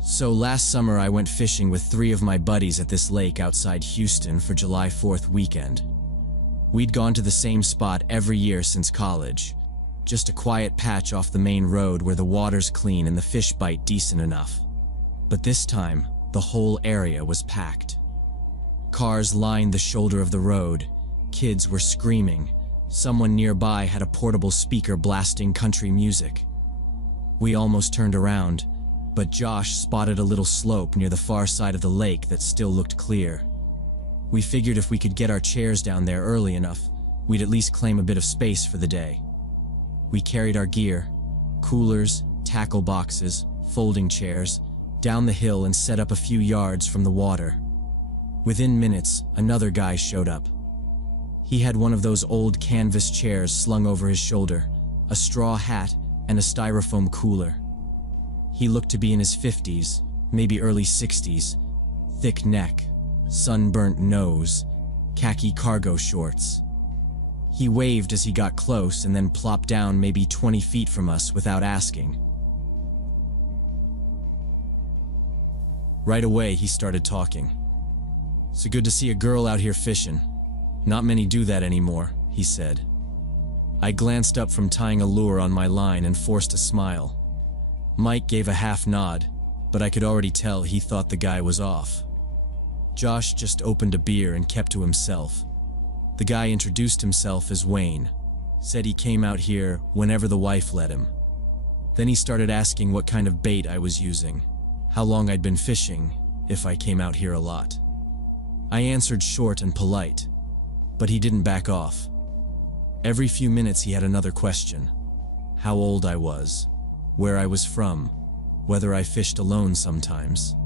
So last summer I went fishing with 3 of my buddies at this lake outside Houston for July 4th weekend. We'd gone to the same spot every year since college. Just a quiet patch off the main road where the water's clean and the fish bite decent enough. But this time, the whole area was packed. Cars lined the shoulder of the road. Kids were screaming. Someone nearby had a portable speaker blasting country music. We almost turned around, but Josh spotted a little slope near the far side of the lake that still looked clear. We figured if we could get our chairs down there early enough, we'd at least claim a bit of space for the day. We carried our gear, coolers, tackle boxes, folding chairs, down the hill and set up a few yards from the water. Within minutes, another guy showed up. He had one of those old canvas chairs slung over his shoulder, a straw hat, and a styrofoam cooler. He looked to be in his 50s, maybe early 60s, thick neck, sunburnt nose, khaki cargo shorts. He waved as he got close and then plopped down maybe 20 feet from us without asking. Right away, he started talking. "So good to see a girl out here fishing. Not many do that anymore," he said. I glanced up from tying a lure on my line and forced a smile. Mike gave a half nod, but I could already tell he thought the guy was off. Josh just opened a beer and kept to himself. The guy introduced himself as Wayne, said he came out here whenever the wife let him. Then he started asking what kind of bait I was using, how long I'd been fishing, if I came out here a lot. I answered short and polite, but he didn't back off. Every few minutes he had another question: how old I was, where I was from, whether I fished alone sometimes.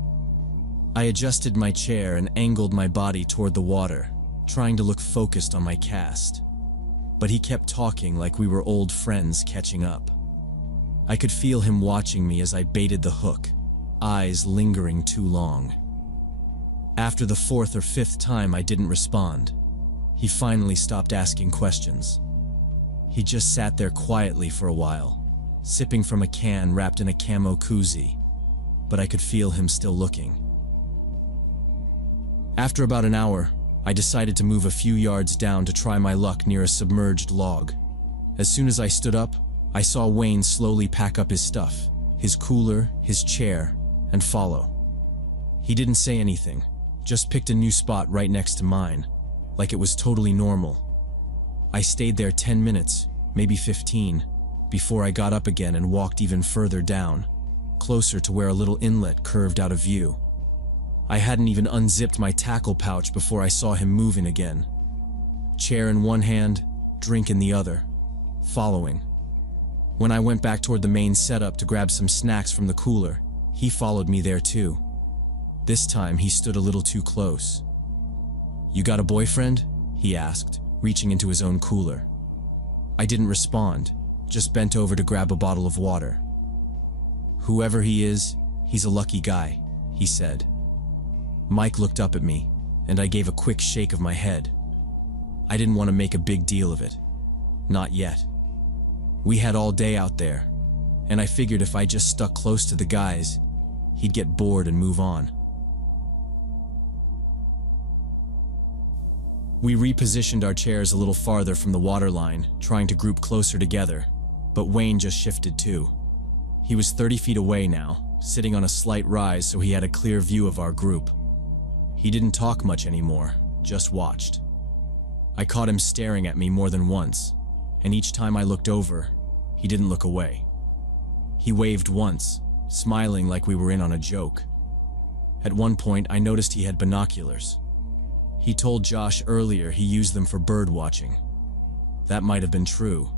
I adjusted my chair and angled my body toward the water, trying to look focused on my cast. But he kept talking like we were old friends catching up. I could feel him watching me as I baited the hook, eyes lingering too long. After the 4th or 5th time I didn't respond, he finally stopped asking questions. He just sat there quietly for a while, sipping from a can wrapped in a camo koozie, but I could feel him still looking. After about an hour, I decided to move a few yards down to try my luck near a submerged log. As soon as I stood up, I saw Wayne slowly pack up his stuff, his cooler, his chair, and follow. He didn't say anything, just picked a new spot right next to mine, like it was totally normal. I stayed there 10 minutes, maybe 15, before I got up again and walked even further down, closer to where a little inlet curved out of view. I hadn't even unzipped my tackle pouch before I saw him moving again. Chair in one hand, drink in the other, following. When I went back toward the main setup to grab some snacks from the cooler, he followed me there too. This time he stood a little too close. "You got a boyfriend?" he asked, reaching into his own cooler. I didn't respond, just bent over to grab a bottle of water. "Whoever he is, he's a lucky guy," he said. Mike looked up at me, and I gave a quick shake of my head. I didn't want to make a big deal of it. Not yet. We had all day out there, and I figured if I just stuck close to the guys, he'd get bored and move on. We repositioned our chairs a little farther from the waterline, trying to group closer together, but Wayne just shifted too. He was 30 feet away now, sitting on a slight rise so he had a clear view of our group. He didn't talk much anymore, just watched. I caught him staring at me more than once, and each time I looked over, he didn't look away. He waved once, smiling like we were in on a joke. At one point, I noticed he had binoculars. He told Josh earlier he used them for bird watching. That might have been true,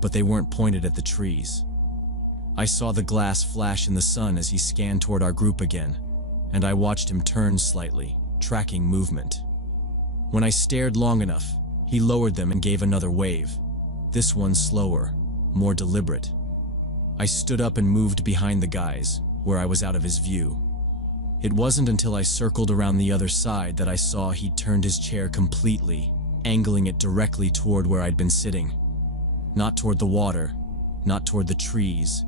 but they weren't pointed at the trees. I saw the glass flash in the sun as he scanned toward our group again, and I watched him turn slightly, tracking movement. When I stared long enough, he lowered them and gave another wave, this one slower, more deliberate. I stood up and moved behind the guys, where I was out of his view. It wasn't until I circled around the other side that I saw he'd turned his chair completely, angling it directly toward where I'd been sitting. Not toward the water, not toward the trees,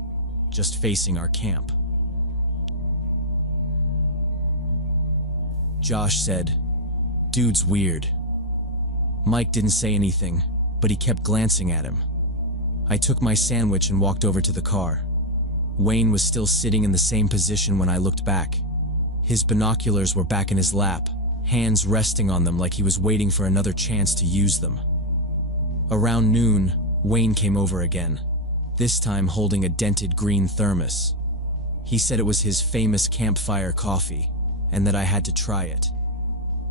just facing our camp. Josh said, "Dude's weird." Mike didn't say anything, but he kept glancing at him. I took my sandwich and walked over to the car. Wayne was still sitting in the same position when I looked back. His binoculars were back in his lap, hands resting on them like he was waiting for another chance to use them. Around noon, Wayne came over again, this time holding a dented green thermos. He said it was his famous campfire coffee, and that I had to try it.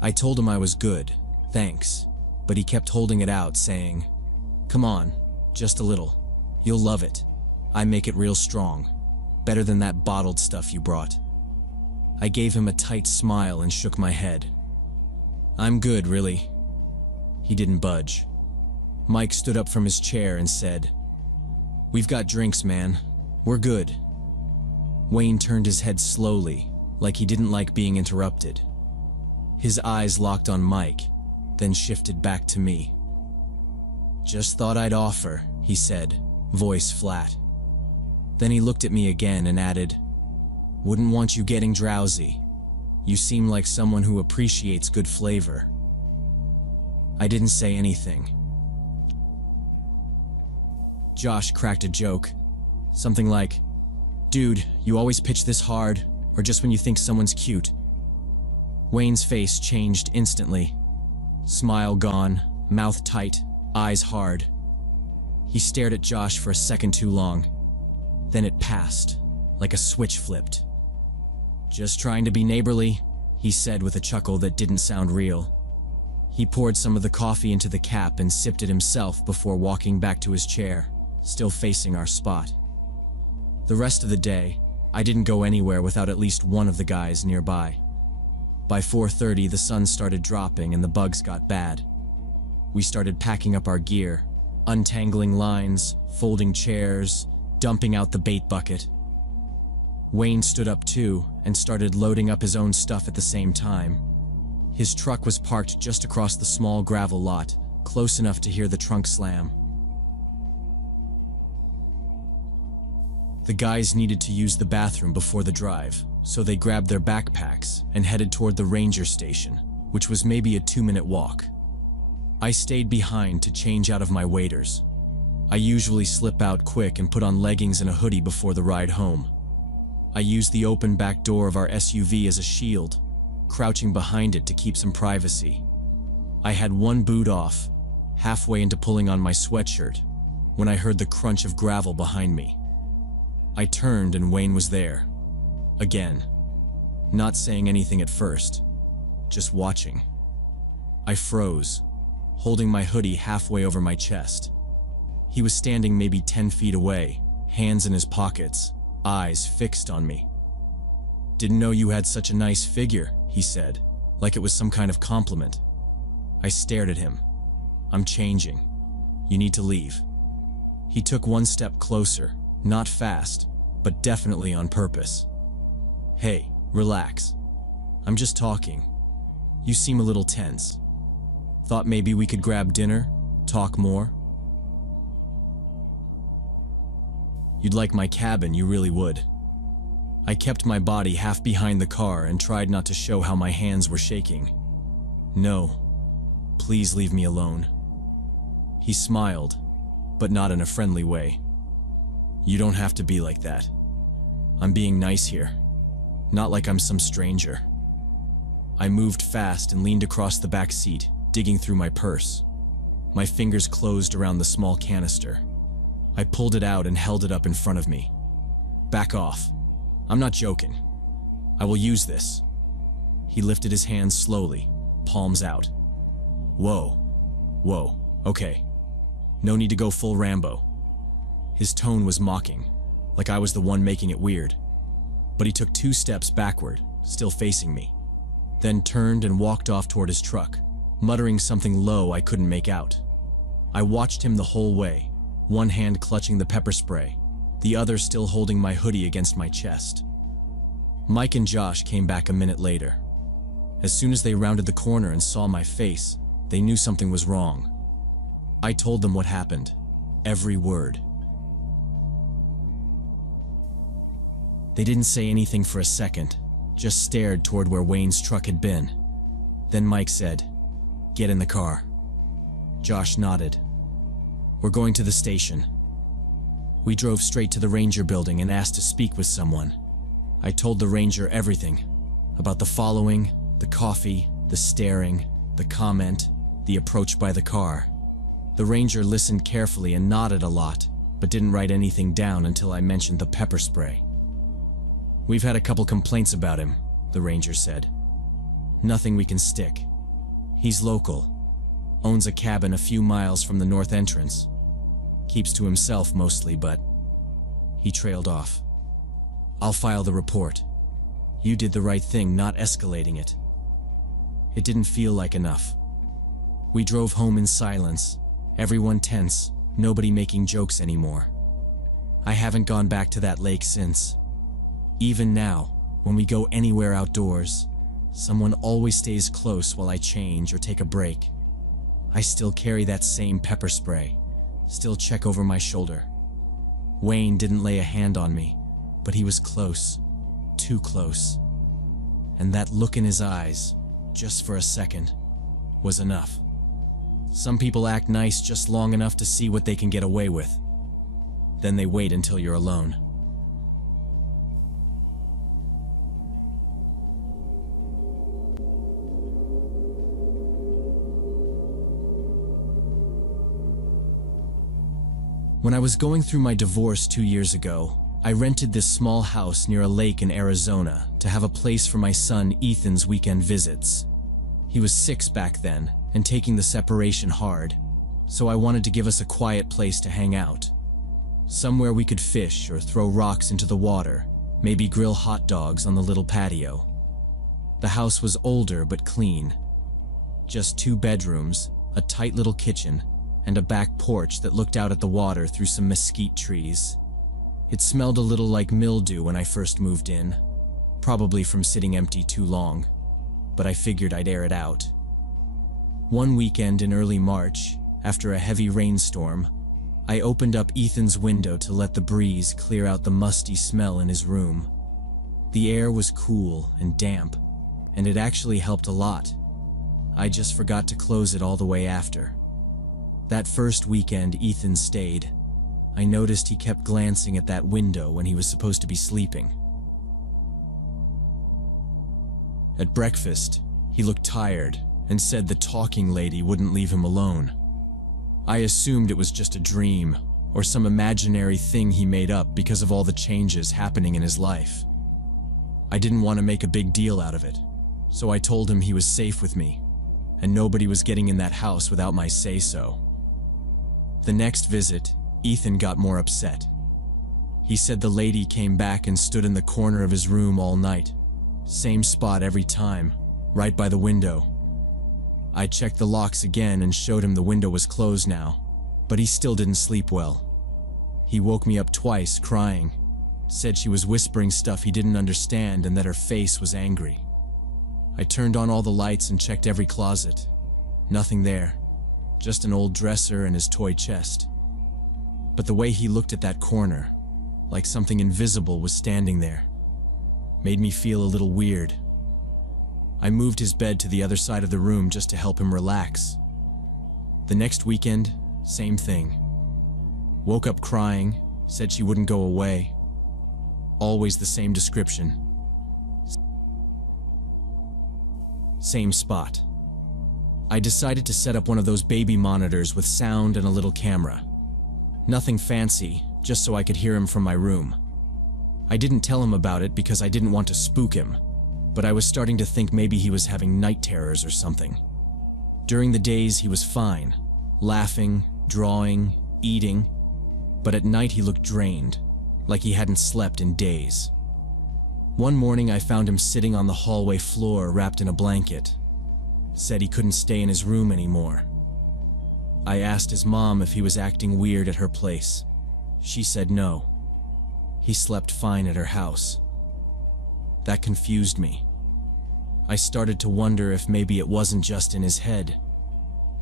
I told him I was good, thanks, but he kept holding it out, saying, "Come on, just a little. You'll love it. I make it real strong, better than that bottled stuff you brought." I gave him a tight smile and shook my head. "I'm good, really." He didn't budge. Mike stood up from his chair and said, "We've got drinks, man. We're good." Wayne turned his head slowly, like he didn't like being interrupted. His eyes locked on Mike, then shifted back to me. "Just thought I'd offer," he said, voice flat. Then he looked at me again and added, "Wouldn't want you getting drowsy. You seem like someone who appreciates good flavor." I didn't say anything. Josh cracked a joke, something like, "Dude, you always pitch this hard, or just when you think someone's cute?" Wayne's face changed instantly. Smile gone, mouth tight, eyes hard. He stared at Josh for a second too long. Then it passed, like a switch flipped. "Just trying to be neighborly," he said with a chuckle that didn't sound real. He poured some of the coffee into the cap and sipped it himself before walking back to his chair, still facing our spot. The rest of the day, I didn't go anywhere without at least one of the guys nearby. By 4:30, the sun started dropping and the bugs got bad. We started packing up our gear, untangling lines, folding chairs, dumping out the bait bucket. Wayne stood up too and started loading up his own stuff at the same time. His truck was parked just across the small gravel lot, close enough to hear the trunk slam. The guys needed to use the bathroom before the drive, so they grabbed their backpacks and headed toward the ranger station, which was maybe a 2-minute walk. I stayed behind to change out of my waders. I usually slip out quick and put on leggings and a hoodie before the ride home. I used the open back door of our SUV as a shield, crouching behind it to keep some privacy. I had one boot off, halfway into pulling on my sweatshirt, when I heard the crunch of gravel behind me. I turned and Wayne was there. Again. Not saying anything at first, just watching. I froze, holding my hoodie halfway over my chest. He was standing maybe 10 feet away, hands in his pockets, eyes fixed on me. "Didn't know you had such a nice figure," he said, like it was some kind of compliment. I stared at him. "I'm changing. You need to leave." He took one step closer, not fast, but definitely on purpose. "Hey, relax. I'm just talking. You seem a little tense. Thought maybe we could grab dinner, talk more." "You'd like my cabin, you really would." I kept my body half behind the car and tried not to show how my hands were shaking. "No, please leave me alone." He smiled, but not in a friendly way. "You don't have to be like that. I'm being nice here, not like I'm some stranger." I moved fast and leaned across the back seat, digging through my purse. My fingers closed around the small canister. I pulled it out and held it up in front of me. Back off. I'm not joking. I will use this. He lifted his hands slowly, palms out. Whoa. Whoa. Okay. No need to go full Rambo. His tone was mocking, like I was the one making it weird. But he took 2 steps backward, still facing me, then turned and walked off toward his truck, muttering something low I couldn't make out. I watched him the whole way, one hand clutching the pepper spray, the other still holding my hoodie against my chest. Mike and Josh came back a minute later. As soon as they rounded the corner and saw my face, they knew something was wrong. I told them what happened, every word. They didn't say anything for a second, just stared toward where Wayne's truck had been. Then Mike said, "Get in the car." Josh nodded. "We're going to the station." We drove straight to the Ranger building and asked to speak with someone. I told the Ranger everything, about the following, the coffee, the staring, the comment, the approach by the car. The Ranger listened carefully and nodded a lot, but didn't write anything down until I mentioned the pepper spray. "We've had a couple complaints about him," the Ranger said. "Nothing we can stick. He's local. Owns a cabin a few miles from the north entrance. Keeps to himself mostly, but..." He trailed off. "I'll file the report. You did the right thing not escalating it." It didn't feel like enough. We drove home in silence, everyone tense, nobody making jokes anymore. I haven't gone back to that lake since. Even now, when we go anywhere outdoors, someone always stays close while I change or take a break. I still carry that same pepper spray, still check over my shoulder. Wayne didn't lay a hand on me, but he was close, too close. And that look in his eyes, just for a second, was enough. Some people act nice just long enough to see what they can get away with. Then they wait until you're alone. When I was going through my divorce 2 years ago, I rented this small house near a lake in Arizona to have a place for my son Ethan's weekend visits. He was 6 back then and taking the separation hard, so I wanted to give us a quiet place to hang out. Somewhere we could fish or throw rocks into the water, maybe grill hot dogs on the little patio. The house was older but clean. Just 2 bedrooms, a tight little kitchen, and a back porch that looked out at the water through some mesquite trees. It smelled a little like mildew when I first moved in, probably from sitting empty too long, but I figured I'd air it out. One weekend in early March, after a heavy rainstorm, I opened up Ethan's window to let the breeze clear out the musty smell in his room. The air was cool and damp, and it actually helped a lot. I just forgot to close it all the way after. That first weekend Ethan stayed, I noticed he kept glancing at that window when he was supposed to be sleeping. At breakfast, he looked tired and said the talking lady wouldn't leave him alone. I assumed it was just a dream or some imaginary thing he made up because of all the changes happening in his life. I didn't want to make a big deal out of it, so I told him he was safe with me, and nobody was getting in that house without my say-so. The next visit, Ethan got more upset. He said the lady came back and stood in the corner of his room all night. Same spot every time, right by the window. I checked the locks again and showed him the window was closed now, but he still didn't sleep well. He woke me up twice, crying. Said she was whispering stuff he didn't understand and that her face was angry. I turned on all the lights and checked every closet. Nothing there. Just an old dresser and his toy chest. But the way he looked at that corner, like something invisible was standing there, made me feel a little weird. I moved his bed to the other side of the room just to help him relax. The next weekend, same thing. Woke up crying, said she wouldn't go away. Always the same description. Same spot. I decided to set up one of those baby monitors with sound and a little camera. Nothing fancy, just so I could hear him from my room. I didn't tell him about it because I didn't want to spook him, but I was starting to think maybe he was having night terrors or something. During the days he was fine, laughing, drawing, eating, but at night he looked drained, like he hadn't slept in days. One morning I found him sitting on the hallway floor wrapped in a blanket. Said he couldn't stay in his room anymore. I asked his mom if he was acting weird at her place. She said no. He slept fine at her house. That confused me. I started to wonder if maybe it wasn't just in his head.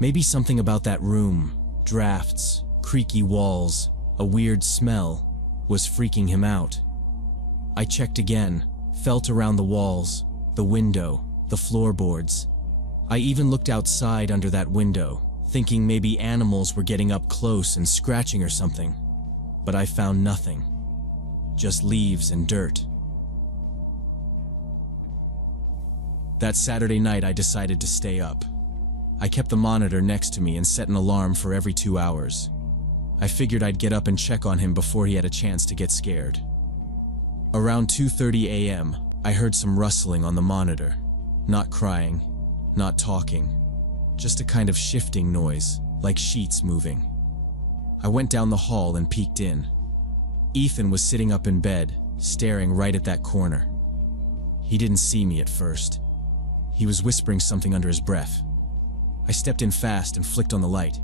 Maybe something about that room, drafts, creaky walls, a weird smell, was freaking him out. I checked again, felt around the walls, the window, the floorboards. I even looked outside under that window, thinking maybe animals were getting up close and scratching or something. But I found nothing. Just leaves and dirt. That Saturday night I decided to stay up. I kept the monitor next to me and set an alarm for every 2 hours. I figured I'd get up and check on him before he had a chance to get scared. Around 2:30 a.m., I heard some rustling on the monitor. Not crying, not talking, just a kind of shifting noise, like sheets moving. I went down the hall and peeked in. Ethan was sitting up in bed, staring right at that corner. He didn't see me at first. He was whispering something under his breath. I stepped in fast and flicked on the light.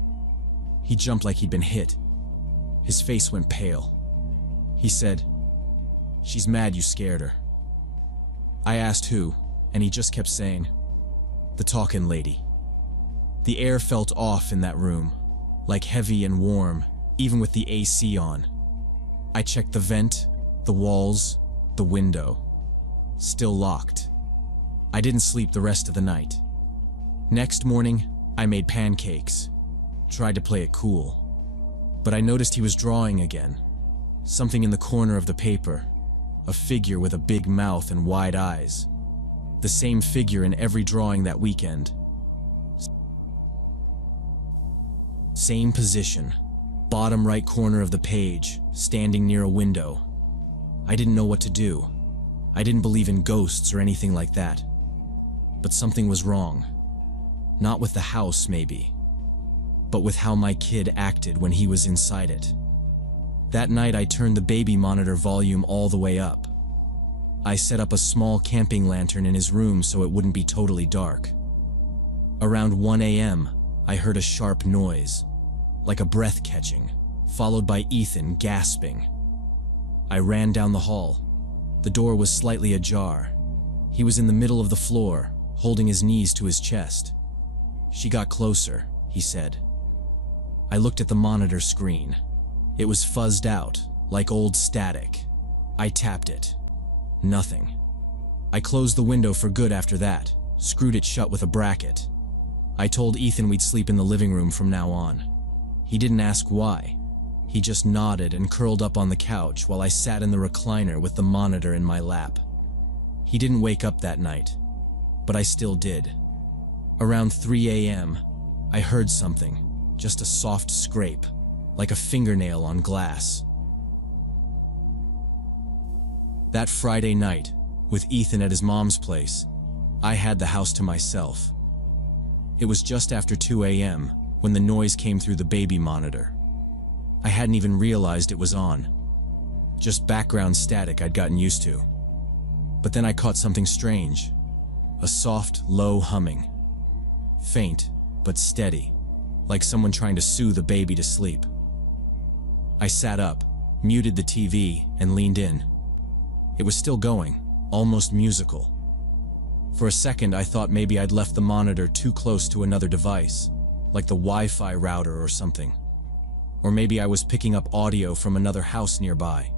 He jumped like he'd been hit. His face went pale. He said, "She's mad you scared her." I asked who, and he just kept saying, "The talkin' lady." The air felt off in that room, like heavy and warm, even with the AC on. I checked the vent, the walls, the window. Still locked. I didn't sleep the rest of the night. Next morning, I made pancakes. Tried to play it cool. But I noticed he was drawing again. Something in the corner of the paper. A figure with a big mouth and wide eyes. The same figure in every drawing that weekend. Same position. Bottom right corner of the page, standing near a window. I didn't know what to do. I didn't believe in ghosts or anything like that. But something was wrong. Not with the house, maybe, but with how my kid acted when he was inside it. That night I turned the baby monitor volume all the way up. I set up a small camping lantern in his room so it wouldn't be totally dark. Around 1 a.m., I heard a sharp noise, like a breath catching, followed by Ethan gasping. I ran down the hall. The door was slightly ajar. He was in the middle of the floor, holding his knees to his chest. "She got closer," he said. I looked at the monitor screen. It was fuzzed out, like old static. I tapped it. Nothing. I closed the window for good after that, screwed it shut with a bracket. I told Ethan we'd sleep in the living room from now on. He didn't ask why. He just nodded and curled up on the couch while I sat in the recliner with the monitor in my lap. He didn't wake up that night, but I still did. Around 3 a.m., I heard something, just a soft scrape, like a fingernail on glass. That Friday night, with Ethan at his mom's place, I had the house to myself. It was just after 2 a.m. when the noise came through the baby monitor. I hadn't even realized it was on. Just background static I'd gotten used to. But then I caught something strange. A soft, low humming. Faint, but steady, like someone trying to soothe a baby to sleep. I sat up, muted the TV, and leaned in. It was still going, almost musical. For a second, I thought maybe I'd left the monitor too close to another device, like the Wi-Fi router or something. Or maybe I was picking up audio from another house nearby.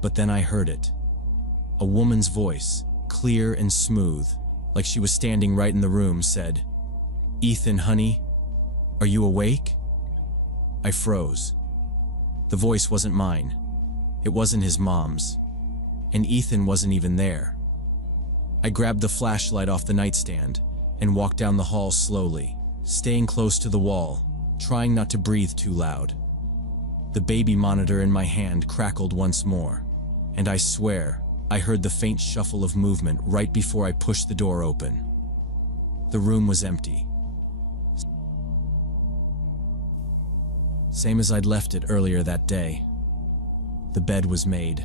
But then I heard it. A woman's voice, clear and smooth, like she was standing right in the room, said, "Ethan, honey, are you awake?" I froze. The voice wasn't mine. It wasn't his mom's. And Ethan wasn't even there. I grabbed the flashlight off the nightstand and walked down the hall slowly, staying close to the wall, trying not to breathe too loud. The baby monitor in my hand crackled once more, and I swear I heard the faint shuffle of movement right before I pushed the door open. The room was empty. Same as I'd left it earlier that day. The bed was made.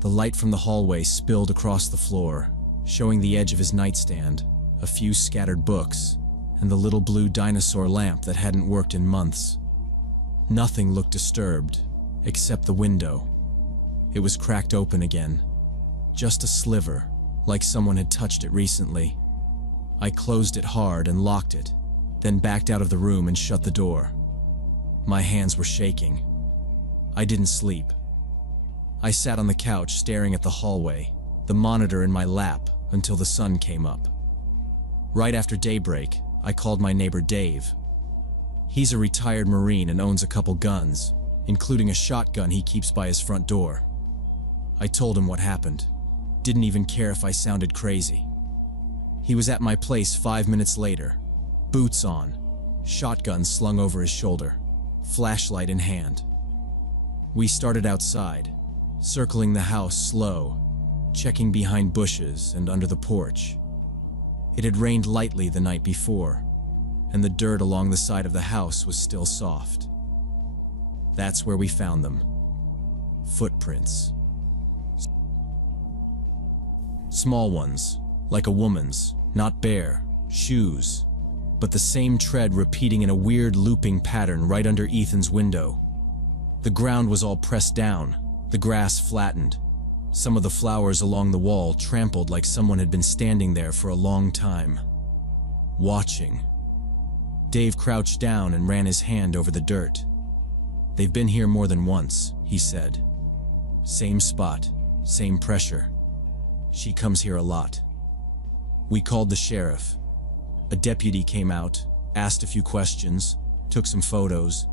The light from the hallway spilled across the floor, showing the edge of his nightstand, a few scattered books, and the little blue dinosaur lamp that hadn't worked in months. Nothing looked disturbed, except the window. It was cracked open again. Just a sliver, like someone had touched it recently. I closed it hard and locked it, then backed out of the room and shut the door. My hands were shaking. I didn't sleep. I sat on the couch staring at the hallway, the monitor in my lap, until the sun came up. Right after daybreak, I called my neighbor Dave. He's a retired Marine and owns a couple guns, including a shotgun he keeps by his front door. I told him what happened. Didn't even care if I sounded crazy. He was at my place 5 minutes later, boots on, shotgun slung over his shoulder, flashlight in hand. We started outside, circling the house slow, checking behind bushes and under the porch. It had rained lightly the night before, and the dirt along the side of the house was still soft. That's where we found them. Footprints. Small ones, like a woman's, not bare, shoes, but the same tread repeating in a weird looping pattern right under Ethan's window. The ground was all pressed down, the grass flattened, some of the flowers along the wall trampled like someone had been standing there for a long time, watching. Dave crouched down and ran his hand over the dirt. "They've been here more than once," he said. "Same spot, same pressure. She comes here a lot." We called the sheriff. A deputy came out, asked a few questions, took some photos,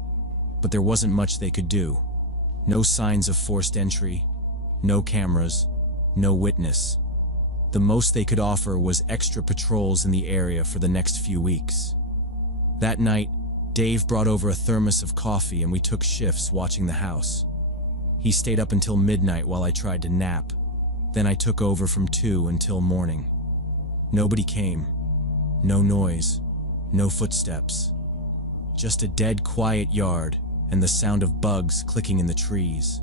but there wasn't much they could do. No signs of forced entry, no cameras, no witness. The most they could offer was extra patrols in the area for the next few weeks. That night, Dave brought over a thermos of coffee and we took shifts watching the house. He stayed up until midnight while I tried to nap. Then I took over from 2 until morning. Nobody came. No noise. No footsteps. Just a dead quiet yard and the sound of bugs clicking in the trees.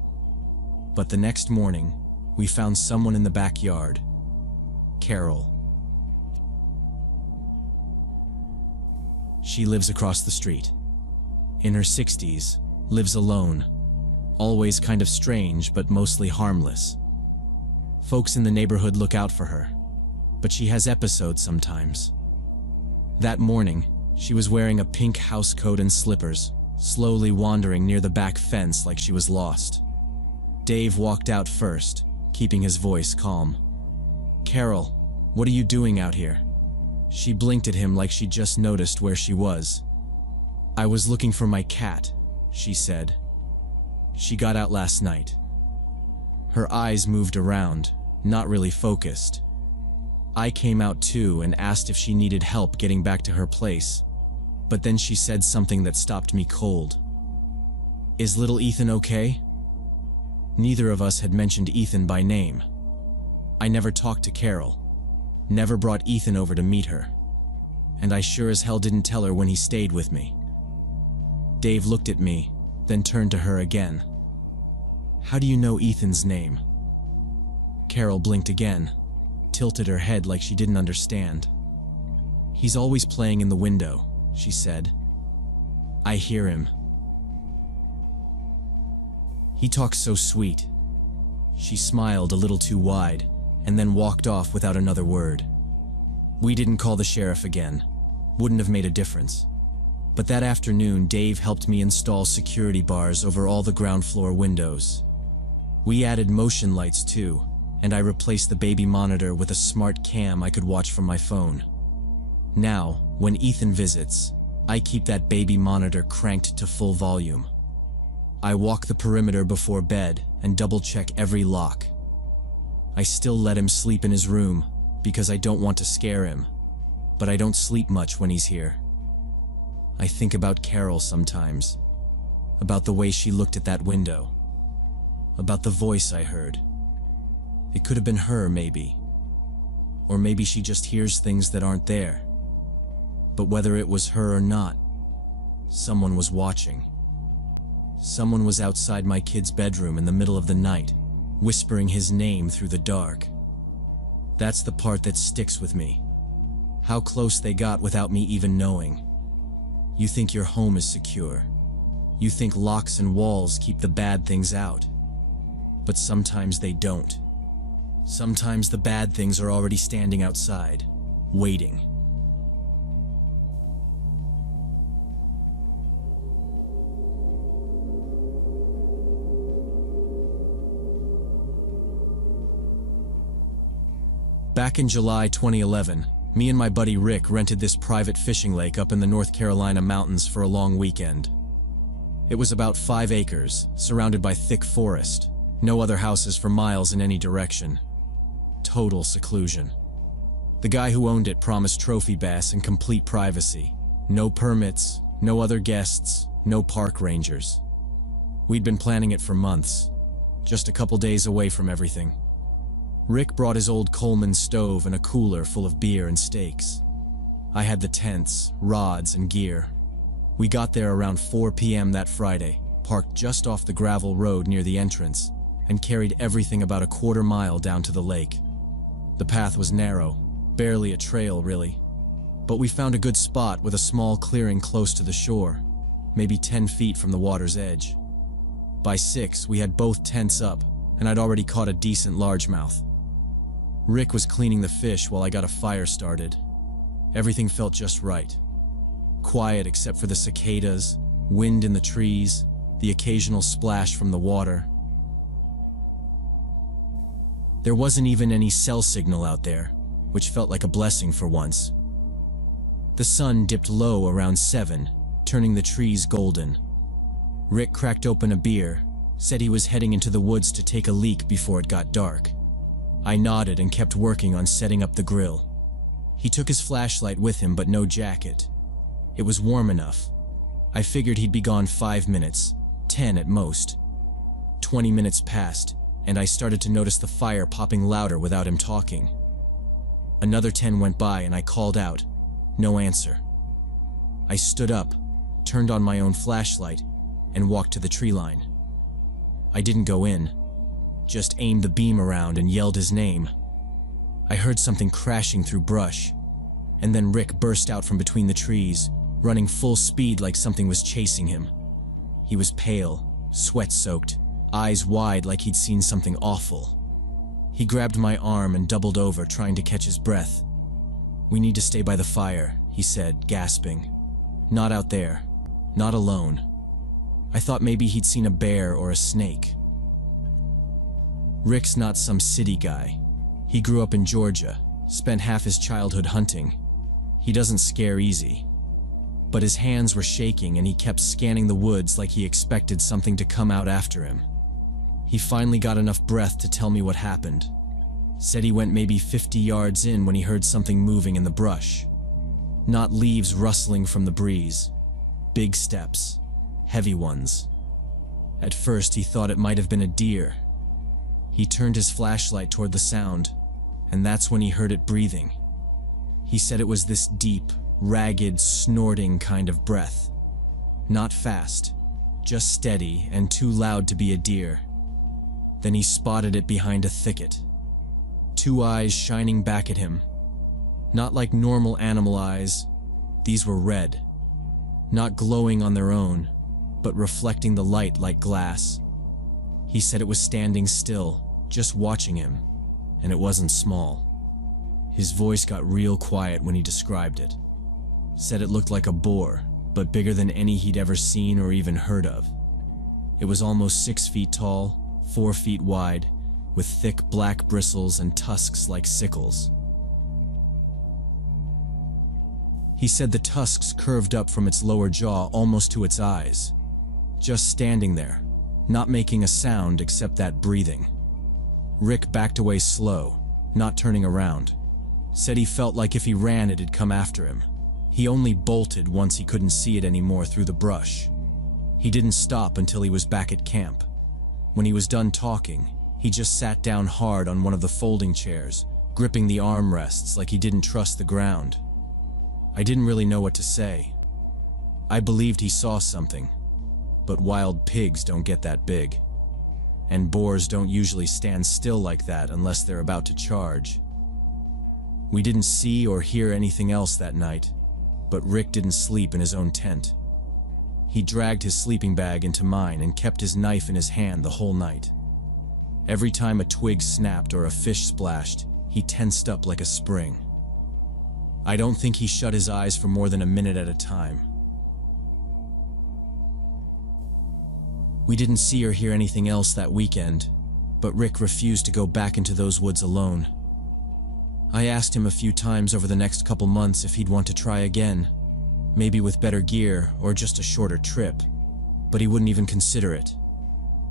But the next morning, we found someone in the backyard. Carol. She lives across the street. In her 60s, lives alone. Always kind of strange, but mostly harmless. Folks in the neighborhood look out for her, but she has episodes sometimes. That morning, she was wearing a pink housecoat and slippers, slowly wandering near the back fence like she was lost. Dave walked out first, keeping his voice calm. "Carol, what are you doing out here?" She blinked at him like she just noticed where she was. "I was looking for my cat," she said. "She got out last night." Her eyes moved around, not really focused. I came out too and asked if she needed help getting back to her place, but then she said something that stopped me cold. "Is little Ethan okay?" Neither of us had mentioned Ethan by name. I never talked to Carol, never brought Ethan over to meet her, and I sure as hell didn't tell her when he stayed with me. Dave looked at me, then turned to her again. "How do you know Ethan's name?" Carol blinked again, tilted her head like she didn't understand. "He's always playing in the window," she said. "I hear him. He talks so sweet." She smiled a little too wide, and then walked off without another word. We didn't call the sheriff again. Wouldn't have made a difference. But that afternoon, Dave helped me install security bars over all the ground floor windows. We added motion lights too, and I replaced the baby monitor with a smart cam I could watch from my phone. Now, when Ethan visits, I keep that baby monitor cranked to full volume. I walk the perimeter before bed and double-check every lock. I still let him sleep in his room because I don't want to scare him, but I don't sleep much when he's here. I think about Carol sometimes, about the way she looked at that window, about the voice I heard. It could have been her, maybe. Or maybe she just hears things that aren't there. But whether it was her or not, someone was watching. Someone was outside my kid's bedroom in the middle of the night, whispering his name through the dark. That's the part that sticks with me. How close they got without me even knowing. You think your home is secure. You think locks and walls keep the bad things out. But sometimes they don't. Sometimes the bad things are already standing outside, waiting. Back in July 2011, me and my buddy Rick rented this private fishing lake up in the North Carolina mountains for a long weekend. It was about 5 acres, surrounded by thick forest, no other houses for miles in any direction. Total seclusion. The guy who owned it promised trophy bass and complete privacy. No permits, no other guests, no park rangers. We'd been planning it for months, just a couple days away from everything. Rick brought his old Coleman stove and a cooler full of beer and steaks. I had the tents, rods, and gear. We got there around 4 p.m. that Friday, parked just off the gravel road near the entrance, and carried everything about a quarter mile down to the lake. The path was narrow, barely a trail really, but we found a good spot with a small clearing close to the shore, maybe 10 feet from the water's edge. By 6, we had both tents up, and I'd already caught a decent largemouth. Rick was cleaning the fish while I got a fire started. Everything felt just right. Quiet except for the cicadas, wind in the trees, the occasional splash from the water. There wasn't even any cell signal out there, which felt like a blessing for once. The sun dipped low around 7, turning the trees golden. Rick cracked open a beer, said he was heading into the woods to take a leak before it got dark. I nodded and kept working on setting up the grill. He took his flashlight with him, but no jacket. It was warm enough. I figured he'd be gone 5 minutes, 10 at most. 20 minutes passed, and I started to notice the fire popping louder without him talking. Another 10 went by and I called out. No answer. I stood up, turned on my own flashlight, and walked to the tree line. I didn't go in, just aimed the beam around and yelled his name. I heard something crashing through brush, and then Rick burst out from between the trees, running full speed like something was chasing him. He was pale, sweat-soaked, eyes wide like he'd seen something awful. He grabbed my arm and doubled over, trying to catch his breath. "We need to stay by the fire," he said, gasping. "Not out there. Not alone." I thought maybe he'd seen a bear or a snake. Rick's not some city guy. He grew up in Georgia, spent half his childhood hunting. He doesn't scare easy. But his hands were shaking and he kept scanning the woods like he expected something to come out after him. He finally got enough breath to tell me what happened. Said he went maybe 50 yards in when he heard something moving in the brush. Not leaves rustling from the breeze. Big steps. Heavy ones. At first he thought it might have been a deer. He turned his flashlight toward the sound, and that's when he heard it breathing. He said it was this deep, ragged, snorting kind of breath. Not fast, just steady and too loud to be a deer. Then he spotted it behind a thicket. 2 eyes shining back at him. Not like normal animal eyes, these were red. Not glowing on their own, but reflecting the light like glass. He said it was standing still, just watching him, and it wasn't small. His voice got real quiet when he described it. Said it looked like a boar, but bigger than any he'd ever seen or even heard of. It was almost 6 feet tall, 4 feet wide, with thick black bristles and tusks like sickles. He said the tusks curved up from its lower jaw almost to its eyes, just standing there, not making a sound except that breathing. Rick backed away slow, not turning around. Said he felt like if he ran it'd come after him. He only bolted once he couldn't see it anymore through the brush. He didn't stop until he was back at camp. When he was done talking, he just sat down hard on one of the folding chairs, gripping the armrests like he didn't trust the ground. I didn't really know what to say. I believed he saw something, but wild pigs don't get that big. And boars don't usually stand still like that unless they're about to charge. We didn't see or hear anything else that night, but Rick didn't sleep in his own tent. He dragged his sleeping bag into mine and kept his knife in his hand the whole night. Every time a twig snapped or a fish splashed, he tensed up like a spring. I don't think he shut his eyes for more than a minute at a time. We didn't see or hear anything else that weekend, but Rick refused to go back into those woods alone. I asked him a few times over the next couple months if he'd want to try again, maybe with better gear or just a shorter trip, but he wouldn't even consider it.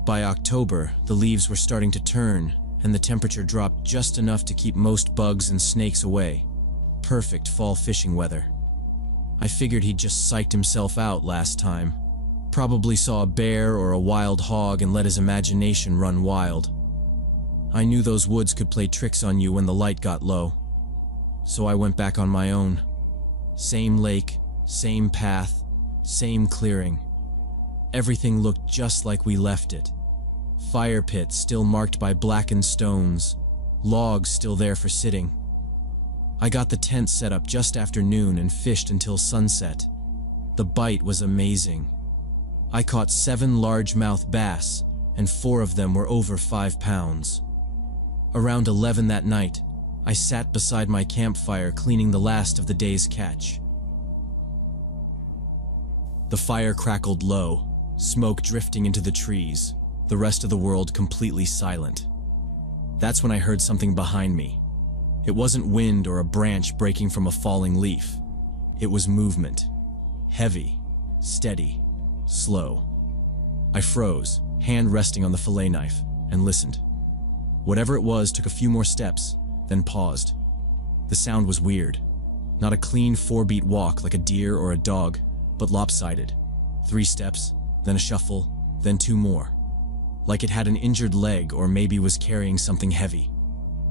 By October, the leaves were starting to turn, and the temperature dropped just enough to keep most bugs and snakes away. Perfect fall fishing weather. I figured he'd just psyched himself out last time. Probably saw a bear or a wild hog and let his imagination run wild. I knew those woods could play tricks on you when the light got low. So I went back on my own. Same lake, same path, same clearing. Everything looked just like we left it. Fire pit still marked by blackened stones, logs still there for sitting. I got the tent set up just after noon and fished until sunset. The bite was amazing. I caught 7 largemouth bass, and 4 of them were over 5 pounds. Around 11 that night, I sat beside my campfire cleaning the last of the day's catch. The fire crackled low, smoke drifting into the trees, the rest of the world completely silent. That's when I heard something behind me. It wasn't wind or a branch breaking from a falling leaf. It was movement. Heavy, steady, slow. I froze, hand resting on the fillet knife, and listened. Whatever it was took a few more steps, then paused. The sound was weird. Not a clean 4-beat walk like a deer or a dog, but lopsided. 3 steps, then a shuffle, then 2 more. Like it had an injured leg or maybe was carrying something heavy.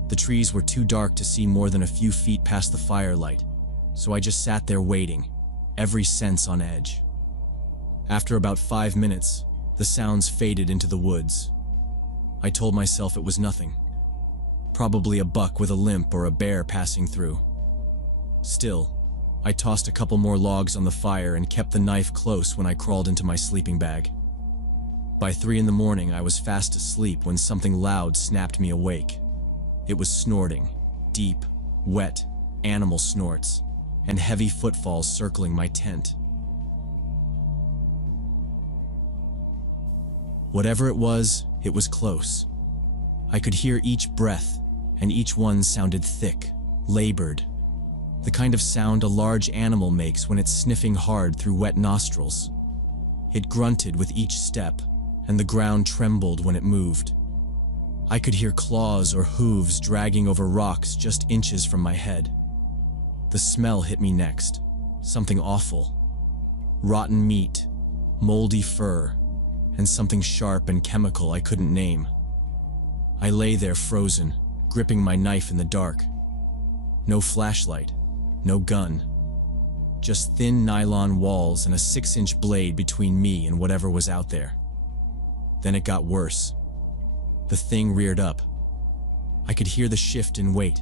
The trees were too dark to see more than a few feet past the firelight, so I just sat there waiting, every sense on edge. After about 5 minutes, the sounds faded into the woods. I told myself it was nothing. Probably a buck with a limp or a bear passing through. Still, I tossed a couple more logs on the fire and kept the knife close when I crawled into my sleeping bag. By 3 in the morning, I was fast asleep when something loud snapped me awake. It was snorting, deep, wet, animal snorts, and heavy footfalls circling my tent. Whatever it was close. I could hear each breath, and each one sounded thick, labored. The kind of sound a large animal makes when it's sniffing hard through wet nostrils. It grunted with each step, and the ground trembled when it moved. I could hear claws or hooves dragging over rocks just inches from my head. The smell hit me next, something awful. Rotten meat, moldy fur, and something sharp and chemical I couldn't name. I lay there frozen, gripping my knife in the dark. No flashlight, no gun. Just thin nylon walls and a 6-inch blade between me and whatever was out there. Then it got worse. The thing reared up. I could hear the shift in weight,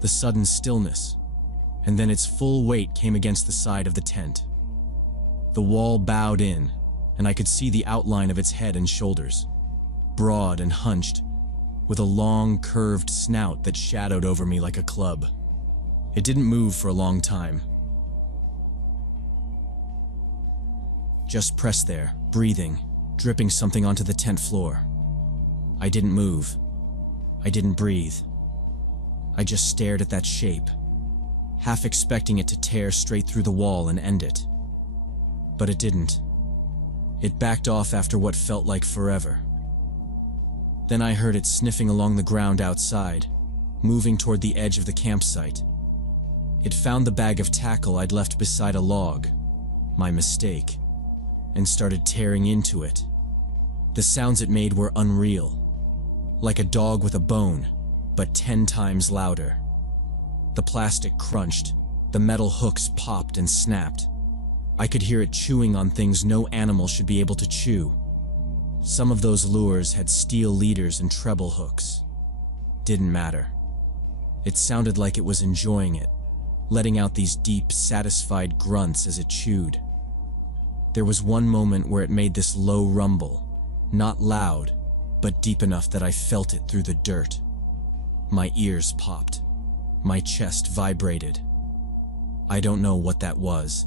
the sudden stillness, and then its full weight came against the side of the tent. The wall bowed in, and I could see the outline of its head and shoulders, broad and hunched, with a long, curved snout that shadowed over me like a club. It didn't move for a long time. Just pressed there, breathing, dripping something onto the tent floor. I didn't move. I didn't breathe. I just stared at that shape, half expecting it to tear straight through the wall and end it. But it didn't. It backed off after what felt like forever. Then I heard it sniffing along the ground outside, moving toward the edge of the campsite, It found the bag of tackle I'd left beside a log, my mistake, and started tearing into it. The sounds it made were unreal, like a dog with a bone, but 10 times louder. The plastic crunched, the metal hooks popped and snapped. I could hear it chewing on things no animal should be able to chew. Some of those lures had steel leaders and treble hooks. Didn't matter. It sounded like it was enjoying it, letting out these deep, satisfied grunts as it chewed. There was one moment where it made this low rumble, not loud, but deep enough that I felt it through the dirt. My ears popped. My chest vibrated. I don't know what that was.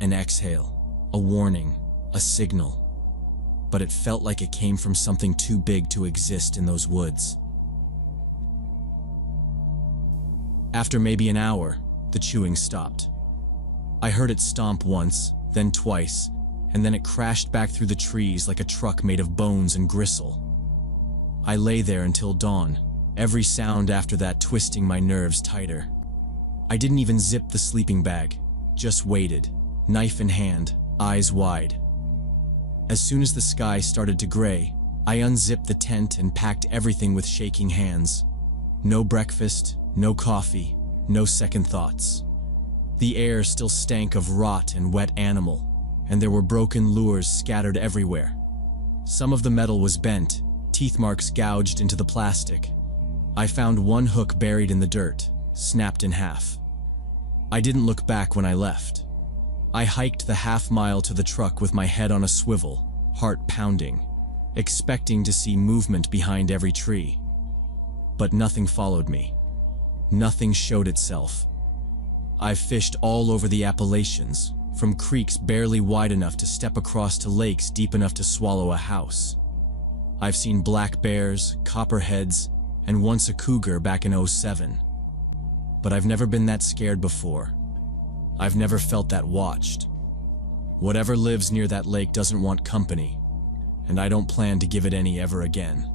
An exhale, a warning, a signal. But it felt like it came from something too big to exist in those woods. After maybe an hour, the chewing stopped. I heard it stomp once, then twice, and then it crashed back through the trees like a truck made of bones and gristle. I lay there until dawn, every sound after that twisting my nerves tighter. I didn't even zip the sleeping bag, just waited, knife in hand, eyes wide. As soon as the sky started to gray, I unzipped the tent and packed everything with shaking hands. No breakfast, no coffee, no second thoughts. The air still stank of rot and wet animal, and there were broken lures scattered everywhere. Some of the metal was bent, teeth marks gouged into the plastic. I found one hook buried in the dirt, snapped in half. I didn't look back when I left. I hiked the half-mile to the truck with my head on a swivel, heart pounding, expecting to see movement behind every tree. But nothing followed me. Nothing showed itself. I've fished all over the Appalachians, from creeks barely wide enough to step across to lakes deep enough to swallow a house. I've seen black bears, copperheads, and once a cougar back in '07. But I've never been that scared before. I've never felt that watched. Whatever lives near that lake doesn't want company, and I don't plan to give it any ever again.